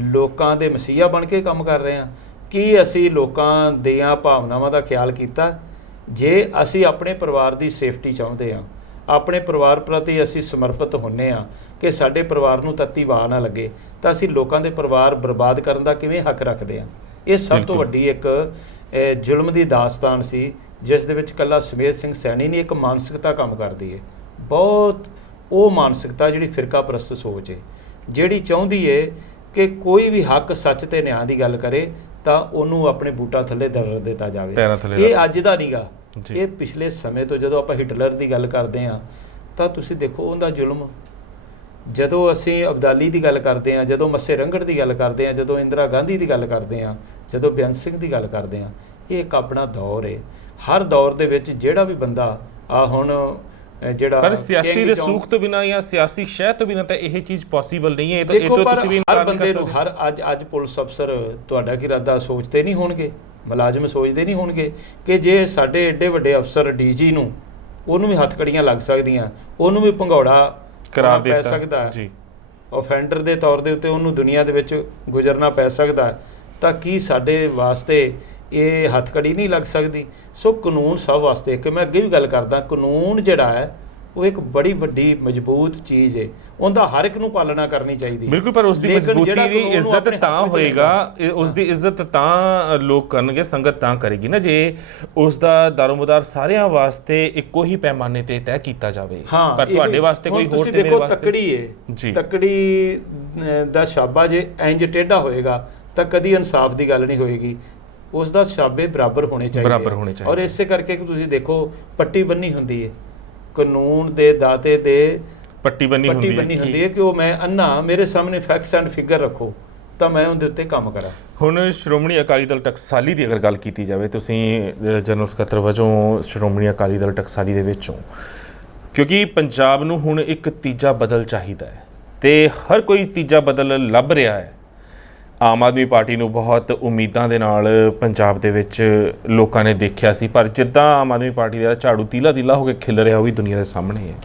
ਲੋਕਾਂ ਦੇ ਮਸੀਹਾ ਬਣ ਕੇ ਕੰਮ ਕਰ ਰਹੇ ਹਾਂ? ਕੀ ਅਸੀਂ ਲੋਕਾਂ ਦੀਆਂ ਭਾਵਨਾਵਾਂ ਦਾ ਖਿਆਲ ਕੀਤਾ? ਜੇ ਅਸੀਂ ਆਪਣੇ ਪਰਿਵਾਰ ਦੀ ਸੇਫਟੀ ਚਾਹੁੰਦੇ ਹਾਂ, ਆਪਣੇ ਪਰਿਵਾਰ ਪ੍ਰਤੀ ਅਸੀਂ ਸਮਰਪਿਤ ਹੁੰਦੇ ਹਾਂ ਕਿ ਸਾਡੇ ਪਰਿਵਾਰ ਨੂੰ ਤੱਤੀ ਵਾਹ ਨਾ ਲੱਗੇ, ਤਾਂ ਅਸੀਂ ਲੋਕਾਂ ਦੇ ਪਰਿਵਾਰ ਬਰਬਾਦ ਕਰਨ ਦਾ ਕਿਵੇਂ ਹੱਕ ਰੱਖਦੇ ਹਾਂ? ਇਹ ਸਭ ਤੋਂ ਵੱਡੀ ਇੱਕ ਜ਼ੁਲਮ ਦੀ ਦਾਸਤਾਨ ਸੀ, ਜਿਸ ਦੇ ਵਿੱਚ ਇਕੱਲਾ ਸਮੇਤ ਸਿੰਘ ਸੈਣੀ ਨਹੀਂ, ਇੱਕ ਮਾਨਸਿਕਤਾ ਕੰਮ ਕਰਦੀ ਹੈ ਬਹੁਤ। ਉਹ ਮਾਨਸਿਕਤਾ ਜਿਹੜੀ ਫਿਰਕਾ ਪ੍ਰਸਤ ਸੋਚ ਹੈ, ਜਿਹੜੀ ਚਾਹੁੰਦੀ ਹੈ ਕਿ ਕੋਈ ਵੀ ਹੱਕ, ਸੱਚ ਤੇ ਨਿਆਂ ਦੀ ਗੱਲ ਕਰੇ ਤਾਂ ਉਹਨੂੰ ਆਪਣੇ ਬੂਟਾਂ ਥੱਲੇ ਦਰੜ ਦਿੱਤਾ ਜਾਵੇ। ਇਹ ਅੱਜ ਦਾ ਨਹੀਂਗਾ, ਇਹ ਪਿਛਲੇ ਸਮੇਂ ਤੋਂ। ਜਦੋਂ ਆਪਾਂ ਹਿਟਲਰ ਦੀ ਗੱਲ ਕਰਦੇ ਹਾਂ ਤਾਂ ਤੁਸੀਂ ਦੇਖੋ ਉਹਦਾ ਜ਼ੁਲਮ। ਜਦੋਂ ਅਸੀਂ ਅਬਦਾਲੀ ਦੀ ਗੱਲ ਕਰਦੇ ਹਾਂ, ਜਦੋਂ ਮੱਸੇ ਰੰਗੜ ਦੀ ਗੱਲ ਕਰਦੇ ਹਾਂ, ਜਦੋਂ ਇੰਦਰਾ ਗਾਂਧੀ ਦੀ ਗੱਲ ਕਰਦੇ ਹਾਂ, ਜਦੋਂ ਬੇਅੰਤ ਸਿੰਘ ਦੀ ਗੱਲ ਕਰਦੇ ਹਾਂ, ਇਹ ਇੱਕ ਆਪਣਾ ਦੌਰ ਹੈ। ਹਰ ਦੌਰ ਦੇ ਵਿੱਚ ਜਿਹੜਾ ਵੀ ਬੰਦਾ ਆ ਹੁਣ ਜਿਹੜਾ ਪਰ ਸਿਆਸੀ ਰਸੂਖ ਤੋਂ ਬਿਨਾਂ ਜਾਂ ਸਿਆਸੀ ਸ਼ਹਿ ਤੋਂ ਬਿਨਾਂ ਤਾਂ ਇਹ ਚੀਜ਼ ਪੋਸੀਬਲ ਨਹੀਂ ਹੈ। ਇਹ ਤਾਂ ਤੁਸੀਂ ਵੀ ਹਰ ਬੰਦੇ ਨੂੰ, ਹਰ ਅੱਜ ਪੁਲਿਸ ਅਫਸਰ, ਤੁਹਾਡਾ ਕੀ ਇਰਾਦਾ, ਸੋਚਦੇ ਨਹੀਂ ਹੋਣਗੇ, ਮੁਲਾਜ਼ਮ ਸੋਚਦੇ ਨਹੀਂ ਹੋਣਗੇ ਕਿ ਜੇ ਸਾਡੇ ਏਡੇ ਵੱਡੇ ਅਫਸਰ ਡੀਜੀ ਨੂੰ, ਉਹਨੂੰ ਵੀ ਹੱਥਕੜੀਆਂ ਲੱਗ ਸਕਦੀਆਂ, ਉਹਨੂੰ ਵੀ ਭੰਗੌੜਾ ਕਰਾਰ ਪੈ ਸਕਦਾ ਜੀ, ਆਫੈਂਡਰ ਦੇ ਤੌਰ ਦੇ ਉੱਤੇ ਉਹਨੂੰ ਦੁਨੀਆ ਦੇ ਵਿੱਚ ਗੁਜ਼ਰਨਾ ਪੈ ਸਕਦਾ, ਤਾਂ ਕੀ ਸਾਡੇ ਵਾਸਤੇ ਇਹ ਹੱਥਕੜੀ ਨਹੀਂ ਲੱਗ ਸਕਦੀ? ਸੋ ਕਾਨੂੰਨ ਸਭ ਵਾਸਤੇ, ਕਿ ਮੈਂ ਅੱਗੇ ਵੀ ਗੱਲ ਕਰਦਾ, ਕਾਨੂੰਨ ਜਿਹੜਾ ਹੈ ਉਹ ਇੱਕ ਬੜੀ ਵੱਡੀ ਮਜ਼ਬੂਤ ਚੀਜ਼ ਹੈ, ਉਹਦਾ ਹਰ ਇੱਕ ਨੂੰ ਪਾਲਣਾ ਕਰਨੀ ਚਾਹੀਦੀ। ਬਿਲਕੁਲ, ਪਰ ਉਸ ਦੀ ਮਜ਼ਬੂਤੀ ਦੀ ਇੱਜ਼ਤ ਤਾਂ ਹੋਏਗਾ, ਉਸ ਦੀ ਇੱਜ਼ਤ ਤਾਂ ਲੋਕ ਕਰਨਗੇ, ਸੰਗਤ ਤਾਂ ਕਰੇਗੀ ਨਾ, ਜੇ ਉਸ ਦਾ ਦਾਰੋਮਦਾਰ ਸਾਰਿਆਂ ਵਾਸਤੇ ਇੱਕੋ ਹੀ ਪੈਮਾਨੇ ਤੇ ਤੈਅ ਕੀਤਾ ਜਾਵੇ। ਪਰ ਤੁਹਾਡੇ ਵਾਸਤੇ ਕੋਈ ਹੋਰ ਤੇ ਮੇਰੇ ਵਾਸਤੇ ਤੱਕੜੀ ਹੈ ਜੀ, ਤੱਕੜੀ ਦਾ ਸ਼ਾਬਾ ਜੇ ਇੰਜ ਟੇਢਾ ਹੋਏਗਾ ਤਾਂ ਕਦੀ ਇਨਸਾਫ ਦੀ ਗੱਲ ਨਹੀਂ ਹੋਏਗੀ। ਉਸ ਦਾ ਸ਼ਾਬੇ ਬਰਾਬਰ ਹੋਣੇ ਚਾਹੀਦੇ। ਔਰ ਇਸੇ ਕਰਕੇ ਕਿ ਤੁਸੀਂ ਦੇਖੋ ਪੱਟੀ ਬੰਨੀ ਹੁੰਦੀ ਹੈ, ਕਾਨੂੰਨ ਦੇ ਦਾਤੇ ਦੇ ਪੱਟੀ ਬੰਨੀ ਹੁੰਦੀ ਹੈ ਕਿ ਉਹ ਮੈਂ ਅੰਨਾ, ਮੇਰੇ ਸਾਹਮਣੇ ਫੈਕਟਸ ਐਂਡ ਫਿਗਰ ਰੱਖੋ ਤਾਂ ਮੈਂ ਉਹਦੇ ਉੱਤੇ ਕੰਮ ਕਰਾਂ। ਹੁਣ ਸ਼੍ਰੋਮਣੀ ਅਕਾਲੀ ਦਲ ਟਕਸਾਲੀ ਦੀ ਅਗਰ ਗੱਲ ਕੀਤੀ ਜਾਵੇ, ਤੁਸੀਂ ਜਨਰਲ ਸਕੱਤਰ ਵਜੋਂ ਸ਼੍ਰੋਮਣੀ ਅਕਾਲੀ ਦਲ ਟਕਸਾਲੀ ਦੇ ਵਿੱਚੋਂ, ਕਿਉਂਕਿ ਪੰਜਾਬ ਨੂੰ ਹੁਣ ਇੱਕ ਤੀਜਾ ਬਦਲ ਚਾਹੀਦਾ ਹੈ ਤੇ ਹਰ ਕੋਈ ਤੀਜਾ ਬਦਲ ਲੱਭ ਰਿਹਾ ਹੈ। ਆਮ ਆਦਮੀ ਪਾਰਟੀ ਨੂੰ ਬਹੁਤ ਉਮੀਦਾਂ ਦੇ ਨਾਲ ਪੰਜਾਬ ਦੇ ਵਿੱਚ ਲੋਕਾਂ ਨੇ ਦੇਖਿਆ ਸੀ, ਪਰ ਜਿੱਦਾਂ ਆਮ ਆਦਮੀ ਪਾਰਟੀ ਦਾ ਝਾੜੂ ਤੀਲਾ ਹੋ ਕੇ ਖਿਲ ਰਿਹਾ, ਉਹ ਵੀ ਦੁਨੀਆ ਦੇ ਸਾਹਮਣੇ ਹੈ।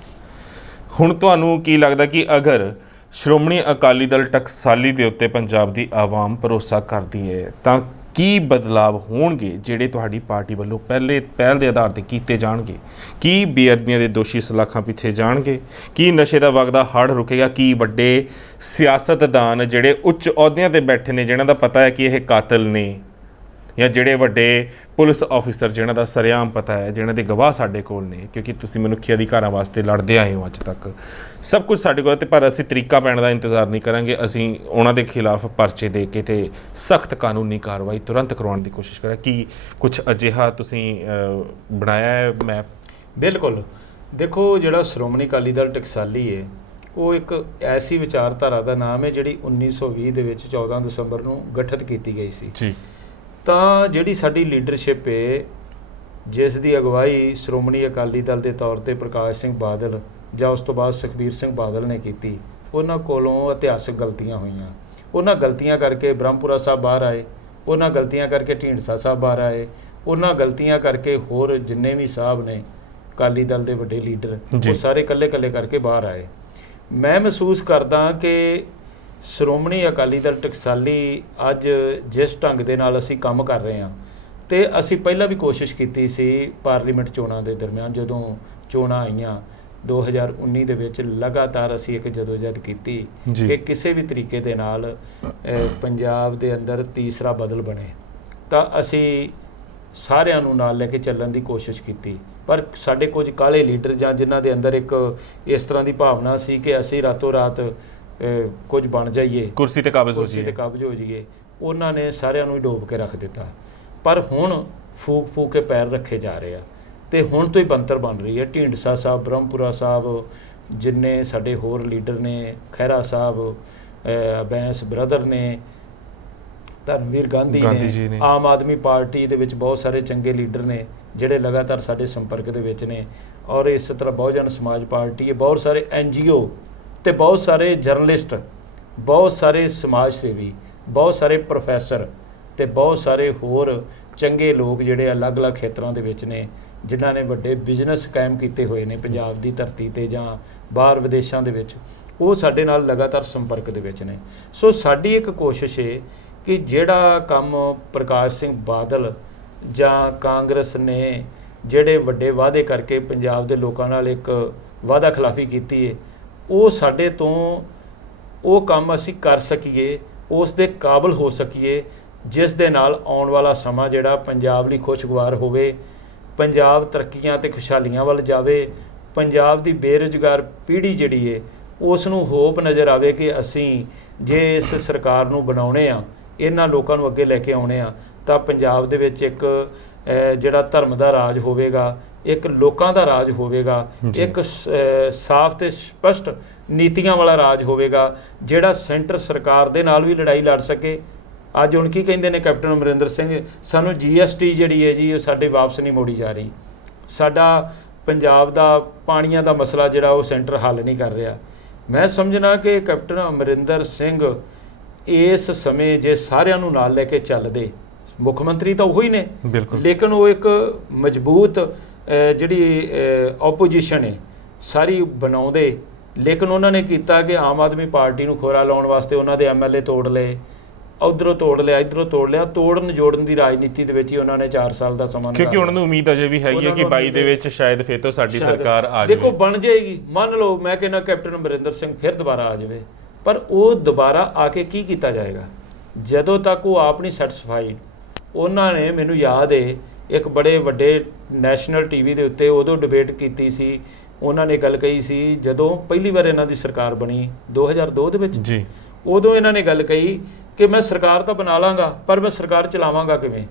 ਹੁਣ ਤੁਹਾਨੂੰ ਕੀ ਲੱਗਦਾ ਕਿ ਅਗਰ ਸ਼੍ਰੋਮਣੀ ਅਕਾਲੀ ਦਲ ਟਕਸਾਲੀ ਦੇ ਉੱਤੇ ਪੰਜਾਬ ਦੀ ਆਵਾਮ ਭਰੋਸਾ ਕਰਦੀ ਹੈ ਤਾਂ ਕੀ ਬਦਲਾਵ ਹੋਣਗੇ ਜਿਹੜੇ ਤੁਹਾਡੀ ਪਾਰਟੀ ਵੱਲੋਂ ਪਹਿਲ ਦੇ ਆਧਾਰ 'ਤੇ ਕੀਤੇ ਜਾਣਗੇ? ਕੀ ਬੇਅਦਬੀਆਂ ਦੇ ਦੋਸ਼ੀ ਸਲਾਖਾਂ ਪਿੱਛੇ ਜਾਣਗੇ? ਕੀ ਨਸ਼ੇ ਦਾ ਵਗਦਾ ਹੜ੍ਹ ਰੁਕੇਗਾ? ਕੀ ਵੱਡੇ ਸਿਆਸਤਦਾਨ ਜਿਹੜੇ ਉੱਚ ਅਹੁਦਿਆਂ 'ਤੇ ਬੈਠੇ ਨੇ, ਜਿਹਨਾਂ ਦਾ ਪਤਾ ਹੈ ਕਿ ਇਹ ਕਾਤਲ ਨੇ, ਜਾਂ ਜਿਹੜੇ ਵੱਡੇ ਪੁਲਿਸ ਆਫੀਸਰ ਜਿਹਨਾਂ ਦਾ ਸਰੇਆਮ ਪਤਾ ਹੈ, ਜਿਹਨਾਂ ਦੇ ਗਵਾਹ ਸਾਡੇ ਕੋਲ ਨੇ, ਕਿਉਂਕਿ ਤੁਸੀਂ ਮਨੁੱਖੀ ਅਧਿਕਾਰਾਂ ਵਾਸਤੇ ਲੜਦੇ ਆਏ ਹੋ ਅੱਜ ਤੱਕ, ਸਭ ਕੁਝ ਸਾਡੇ ਕੋਲ, ਤੇ ਪਰ ਅਸੀਂ ਤਰੀਕਾ ਪੈਣ ਦਾ ਇੰਤਜ਼ਾਰ ਨਹੀਂ ਕਰਾਂਗੇ। ਅਸੀਂ ਉਹਨਾਂ ਦੇ ਖਿਲਾਫ ਪਰਚੇ ਦੇ ਕੇ ਤੇ ਸਖਤ ਕਾਨੂੰਨੀ ਕਾਰਵਾਈ ਤੁਰੰਤ ਕਰਵਾਉਣ ਦੀ ਕੋਸ਼ਿਸ਼ ਕਰਾਂਗੇ। ਕੀ ਕੁਝ ਅਜਿਹਾ ਤੁਸੀਂ ਬਣਾਇਆ ਹੈ ਮੈਪ? ਬਿਲਕੁਲ, ਦੇਖੋ ਜਿਹੜਾ ਸ਼੍ਰੋਮਣੀ ਅਕਾਲੀ ਦਲ ਟਕਸਾਲੀ ਹੈ, ਉਹ ਇੱਕ ਐਸੀ ਵਿਚਾਰਧਾਰਾ ਦਾ ਨਾਮ ਹੈ ਜਿਹੜੀ 1920 ਦੇ ਵਿੱਚ 14 ਦਸੰਬਰ ਨੂੰ ਗਠਿਤ ਕੀਤੀ ਗਈ ਸੀ ਜੀ। ਤਾਂ ਜਿਹੜੀ ਸਾਡੀ ਲੀਡਰਸ਼ਿਪ ਹੈ, ਜਿਸ ਦੀ ਅਗਵਾਈ ਸ਼੍ਰੋਮਣੀ ਅਕਾਲੀ ਦਲ ਦੇ ਤੌਰ ਤੇ ਪ੍ਰਕਾਸ਼ ਸਿੰਘ ਬਾਦਲ ਜਾਂ ਉਸ ਤੋਂ ਬਾਅਦ ਸੁਖਬੀਰ ਸਿੰਘ ਬਾਦਲ ਨੇ ਕੀਤੀ, ਉਹਨਾਂ ਕੋਲੋਂ ਇਤਿਹਾਸਕ ਗਲਤੀਆਂ ਹੋਈਆਂ। ਉਹਨਾਂ ਗਲਤੀਆਂ ਕਰਕੇ ਬ੍ਰਹਮਪੁਰਾ ਸਾਹਿਬ ਬਾਹਰ ਆਏ, ਉਹਨਾਂ ਗਲਤੀਆਂ ਕਰਕੇ ਢੀਂਡਸਾ ਸਾਹਿਬ ਬਾਹਰ ਆਏ, ਉਹਨਾਂ ਗਲਤੀਆਂ ਕਰਕੇ ਹੋਰ ਜਿੰਨੇ ਵੀ ਸਾਹਿਬ ਨੇ ਅਕਾਲੀ ਦਲ ਦੇ ਵੱਡੇ ਲੀਡਰ, ਉਹ ਸਾਰੇ ਇਕੱਲੇ ਕਰਕੇ ਬਾਹਰ ਆਏ। ਮੈਂ ਮਹਿਸੂਸ ਕਰਦਾ ਕਿ ਸ਼੍ਰੋਮਣੀ ਅਕਾਲੀ ਦਲ ਟਕਸਾਲੀ ਅੱਜ ਜਿਸ ਢੰਗ ਦੇ ਨਾਲ ਅਸੀਂ ਕੰਮ ਕਰ ਰਹੇ ਹਾਂ, ਤੇ ਅਸੀਂ ਪਹਿਲਾਂ ਵੀ ਕੋਸ਼ਿਸ਼ ਕੀਤੀ ਸੀ ਪਾਰਲੀਮੈਂਟ ਚੋਣਾਂ ਦੇ ਦਰਮਿਆਨ, ਜਦੋਂ ਚੋਣਾਂ ਆਈਆਂ 2019 ਦੇ ਵਿੱਚ, ਲਗਾਤਾਰ ਅਸੀਂ ਇੱਕ ਜਦੋਜਹਿਦ ਕੀਤੀ ਕਿ ਕਿਸੇ ਵੀ ਤਰੀਕੇ ਦੇ ਨਾਲ ਪੰਜਾਬ ਦੇ ਅੰਦਰ ਤੀਸਰਾ ਬਦਲ ਬਣੇ। ਤਾਂ ਅਸੀਂ ਸਾਰਿਆਂ ਨੂੰ ਨਾਲ ਲੈ ਕੇ ਚੱਲਣ ਦੀ ਕੋਸ਼ਿਸ਼ ਕੀਤੀ, ਪਰ ਸਾਡੇ ਕੁਝ ਕਾਲੇ ਲੀਡਰ ਜਾਂ ਜਿਨ੍ਹਾਂ ਦੇ ਅੰਦਰ ਇੱਕ ਇਸ ਤਰ੍ਹਾਂ ਦੀ ਭਾਵਨਾ ਸੀ ਕਿ ਅਸੀਂ ਰਾਤੋਂ ਰਾਤ ਕੁਝ ਬਣ ਜਾਈਏ, ਕੁਰਸੀ ਤੇ ਕਾਬਜ਼ ਹੋ ਜਾਈਏ, ਉਹਨਾਂ ਨੇ ਸਾਰਿਆਂ ਨੂੰ ਹੀ ਡੋਬ ਕੇ ਰੱਖ ਦਿੱਤਾ। ਪਰ ਹੁਣ ਫੂਕ ਕੇ ਪੈਰ ਰੱਖੇ ਜਾ ਰਹੇ ਆ, ਤੇ ਹੁਣ ਤੋਂ ਹੀ ਬੰਤਰ ਬਣ ਰਹੀ ਹੈ। ਢੀਂਡਸਾ ਸਾਹਿਬ, ਬ੍ਰਹਮਪੁਰਾ ਸਾਹਿਬ, ਜਿੰਨੇ ਸਾਡੇ ਹੋਰ ਲੀਡਰ ਨੇ, ਖਹਿਰਾ ਸਾਹਿਬ, ਬੈਂਸ ਬ੍ਰਦਰ ਨੇ, ਧਰਮਵੀਰ ਗਾਂਧੀ ਨੇ, ਆਮ ਆਦਮੀ ਪਾਰਟੀ ਦੇ ਵਿੱਚ ਬਹੁਤ ਸਾਰੇ ਚੰਗੇ ਲੀਡਰ ਨੇ ਜਿਹੜੇ ਲਗਾਤਾਰ ਸਾਡੇ ਸੰਪਰਕ ਦੇ ਵਿੱਚ ਨੇ। ਔਰ ਇਸ ਤਰ੍ਹਾਂ ਬਹੁਜਨ ਸਮਾਜ ਪਾਰਟੀ ਹੈ, ਬਹੁਤ ਸਾਰੇ NGO ਤੇ ਬਹੁਤ ਸਾਰੇ ਜਰਨਲਿਸਟ, ਬਹੁਤ ਸਾਰੇ ਸਮਾਜ ਸੇਵੀ, ਬਹੁਤ ਸਾਰੇ ਪ੍ਰੋਫੈਸਰ ਤੇ ਬਹੁਤ ਸਾਰੇ ਹੋਰ ਚੰਗੇ ਲੋਕ ਜਿਹੜੇ ਅਲੱਗ-ਅਲੱਗ ਖੇਤਰਾਂ ਦੇ ਵਿੱਚ ਨੇ, ਜਿਨ੍ਹਾਂ ਨੇ ਵੱਡੇ ਬਿਜ਼ਨਸ ਕਾਇਮ ਕੀਤੇ ਹੋਏ ਨੇ ਪੰਜਾਬ ਦੀ ਧਰਤੀ ਤੇ ਜਾਂ ਬਾਹਰ ਵਿਦੇਸ਼ਾਂ ਦੇ ਵਿੱਚ, ਉਹ ਸਾਡੇ ਨਾਲ ਲਗਾਤਾਰ ਸੰਪਰਕ ਦੇ ਵਿੱਚ ਨੇ। ਸੋ ਸਾਡੀ ਇੱਕ ਕੋਸ਼ਿਸ਼ ਹੈ ਕਿ ਜਿਹੜਾ ਕੰਮ ਪ੍ਰਕਾਸ਼ ਸਿੰਘ ਬਾਦਲ ਜਾਂ ਕਾਂਗਰਸ ਨੇ ਜਿਹੜੇ ਵੱਡੇ ਵਾਅਦੇ ਕਰਕੇ ਪੰਜਾਬ ਦੇ ਲੋਕਾਂ ਨਾਲ ਇੱਕ ਵਾਅਦਾ ਖਿਲਾਫੀ ਕੀਤੀ ਹੈ, ਉਹ ਸਾਡੇ ਤੋਂ ਉਹ ਕੰਮ ਅਸੀਂ ਕਰ ਸਕੀਏ, ਉਸ ਦੇ ਕਾਬਲ ਹੋ ਸਕੀਏ, ਜਿਸ ਦੇ ਨਾਲ ਆਉਣ ਵਾਲਾ ਸਮਾਂ ਜਿਹੜਾ ਪੰਜਾਬ ਲਈ ਖੁਸ਼ਗਵਾਰ ਹੋਵੇ, ਪੰਜਾਬ ਤਰੱਕੀਆਂ ਤੇ ਖੁਸ਼ਹਾਲੀਆਂ ਵੱਲ ਜਾਵੇ, ਪੰਜਾਬ ਦੀ ਬੇਰੁਜ਼ਗਾਰ ਪੀੜ੍ਹੀ ਜਿਹੜੀ ਹੈ ਉਸ ਨੂੰ ਹੋਪ ਨਜ਼ਰ ਆਵੇ ਕਿ ਅਸੀਂ ਜੇ ਇਸ ਸਰਕਾਰ ਨੂੰ ਬਣਾਉਣੇ ਆ, ਇਹਨਾਂ ਲੋਕਾਂ ਨੂੰ ਅੱਗੇ ਲੈ ਕੇ ਆਉਣੇ ਆ, ਤਾਂ ਪੰਜਾਬ ਦੇ ਵਿੱਚ ਇੱਕ ਜਿਹੜਾ ਧਰਮ ਦਾ ਰਾਜ ਹੋਵੇਗਾ, ਇੱਕ ਲੋਕਾਂ ਦਾ ਰਾਜ ਹੋਵੇਗਾ, ਇੱਕ ਸਾਫ਼ ਤੇ ਸਪਸ਼ਟ ਨੀਤੀਆਂ ਵਾਲਾ ਰਾਜ ਹੋਵੇਗਾ, ਜਿਹੜਾ ਸੈਂਟਰ ਸਰਕਾਰ ਦੇ ਨਾਲ ਵੀ ਲੜਾਈ ਲੜ ਸਕੇ। ਅੱਜ ਹੁਣ ਕੀ ਕਹਿੰਦੇ ਨੇ ਕੈਪਟਨ ਅਮਰਿੰਦਰ ਸਿੰਘ, ਸਾਨੂੰ GST ਜਿਹੜੀ ਹੈ ਜੀ ਉਹ ਸਾਡੇ ਵਾਪਸ ਨਹੀਂ ਮੋੜੀ ਜਾ ਰਹੀ, ਸਾਡਾ ਪੰਜਾਬ ਦਾ ਪਾਣੀਆਂ ਦਾ ਮਸਲਾ ਜਿਹੜਾ ਉਹ ਸੈਂਟਰ ਹੱਲ ਨਹੀਂ ਕਰ ਰਿਹਾ। ਮੈਂ ਸਮਝਣਾ ਕਿ ਕੈਪਟਨ ਅਮਰਿੰਦਰ ਸਿੰਘ ਇਸ ਸਮੇਂ ਜੇ ਸਾਰਿਆਂ ਨੂੰ ਨਾਲ ਲੈ ਕੇ ਚੱਲਦੇ, ਮੁੱਖ ਮੰਤਰੀ ਤਾਂ ਉਹੀ ਨੇ ਲੇਕਿਨ ਉਹ ਇੱਕ ਮਜ਼ਬੂਤ ਜਿਹੜੀ ਆਪੋਜੀਸ਼ਨ ਹੈ ਸਾਰੀ ਬਣਾਉਂਦੇ, ਲੇਕਿਨ ਉਹਨਾਂ ਨੇ ਕੀਤਾ ਕਿ ਆਮ ਆਦਮੀ ਪਾਰਟੀ ਨੂੰ ਖੋਰਾ ਲਾਉਣ ਵਾਸਤੇ ਉਹਨਾਂ ਦੇ MLA ਤੋੜ ਲਏ, ਉਧਰੋਂ ਤੋੜ ਲਿਆ, ਇੱਧਰੋਂ ਤੋੜ ਲਿਆ। ਤੋੜਨ ਜੋੜਨ ਦੀ ਰਾਜਨੀਤੀ ਦੇ ਵਿੱਚ ਹੀ ਉਹਨਾਂ ਨੇ 4 ਸਾਲ ਦਾ ਸਮਾਂ, ਕਿਉਂਕਿ ਉਹਨਾਂ ਨੂੰ ਉਮੀਦ ਅਜੇ ਵੀ ਹੈਗੀ ਹੈ ਕਿ 22 ਦੇ ਵਿੱਚ ਸ਼ਾਇਦ ਫਿਰ ਤੋਂ ਸਾਡੀ ਸਰਕਾਰ ਆ ਜਾਵੇ। ਦੇਖੋ ਬਣ ਜਾਏਗੀ, ਮੰਨ ਲਓ ਮੈਂ ਕਹਿੰਦਾ ਕੈਪਟਨ ਅਮਰਿੰਦਰ ਸਿੰਘ ਫਿਰ ਦੁਬਾਰਾ ਆ ਜਾਵੇ, ਪਰ ਉਹ ਦੁਬਾਰਾ ਆ ਕੇ ਕੀ ਕੀਤਾ ਜਾਏਗਾ ਜਦੋਂ ਤੱਕ ਉਹ ਆਪ ਨਹੀਂ ਸੈਟੀਸਫਾਈਡ। ਉਹਨਾਂ ਨੇ, ਮੈਨੂੰ ਯਾਦ ਹੈ, ਇੱਕ ਬੜੇ ਵੱਡੇ ਨੈਸ਼ਨਲ TV ਦੇ ਉੱਤੇ ਉਦੋਂ ਡਿਬੇਟ ਕੀਤੀ ਸੀ, ਉਹਨਾਂ ਨੇ ਗੱਲ ਕਹੀ ਸੀ ਜਦੋਂ ਪਹਿਲੀ ਵਾਰ ਇਹਨਾਂ ਦੀ ਸਰਕਾਰ ਬਣੀ 2002 ਦੇ ਵਿੱਚ ਜੀ, ਉਦੋਂ ਇਹਨਾਂ ਨੇ ਗੱਲ ਕਹੀ ਕਿ ਮੈਂ ਸਰਕਾਰ ਤਾਂ ਬਣਾ ਲਾਂਗਾ ਪਰ ਮੈਂ ਸਰਕਾਰ ਚਲਾਵਾਂਗਾ ਕਿਵੇਂ,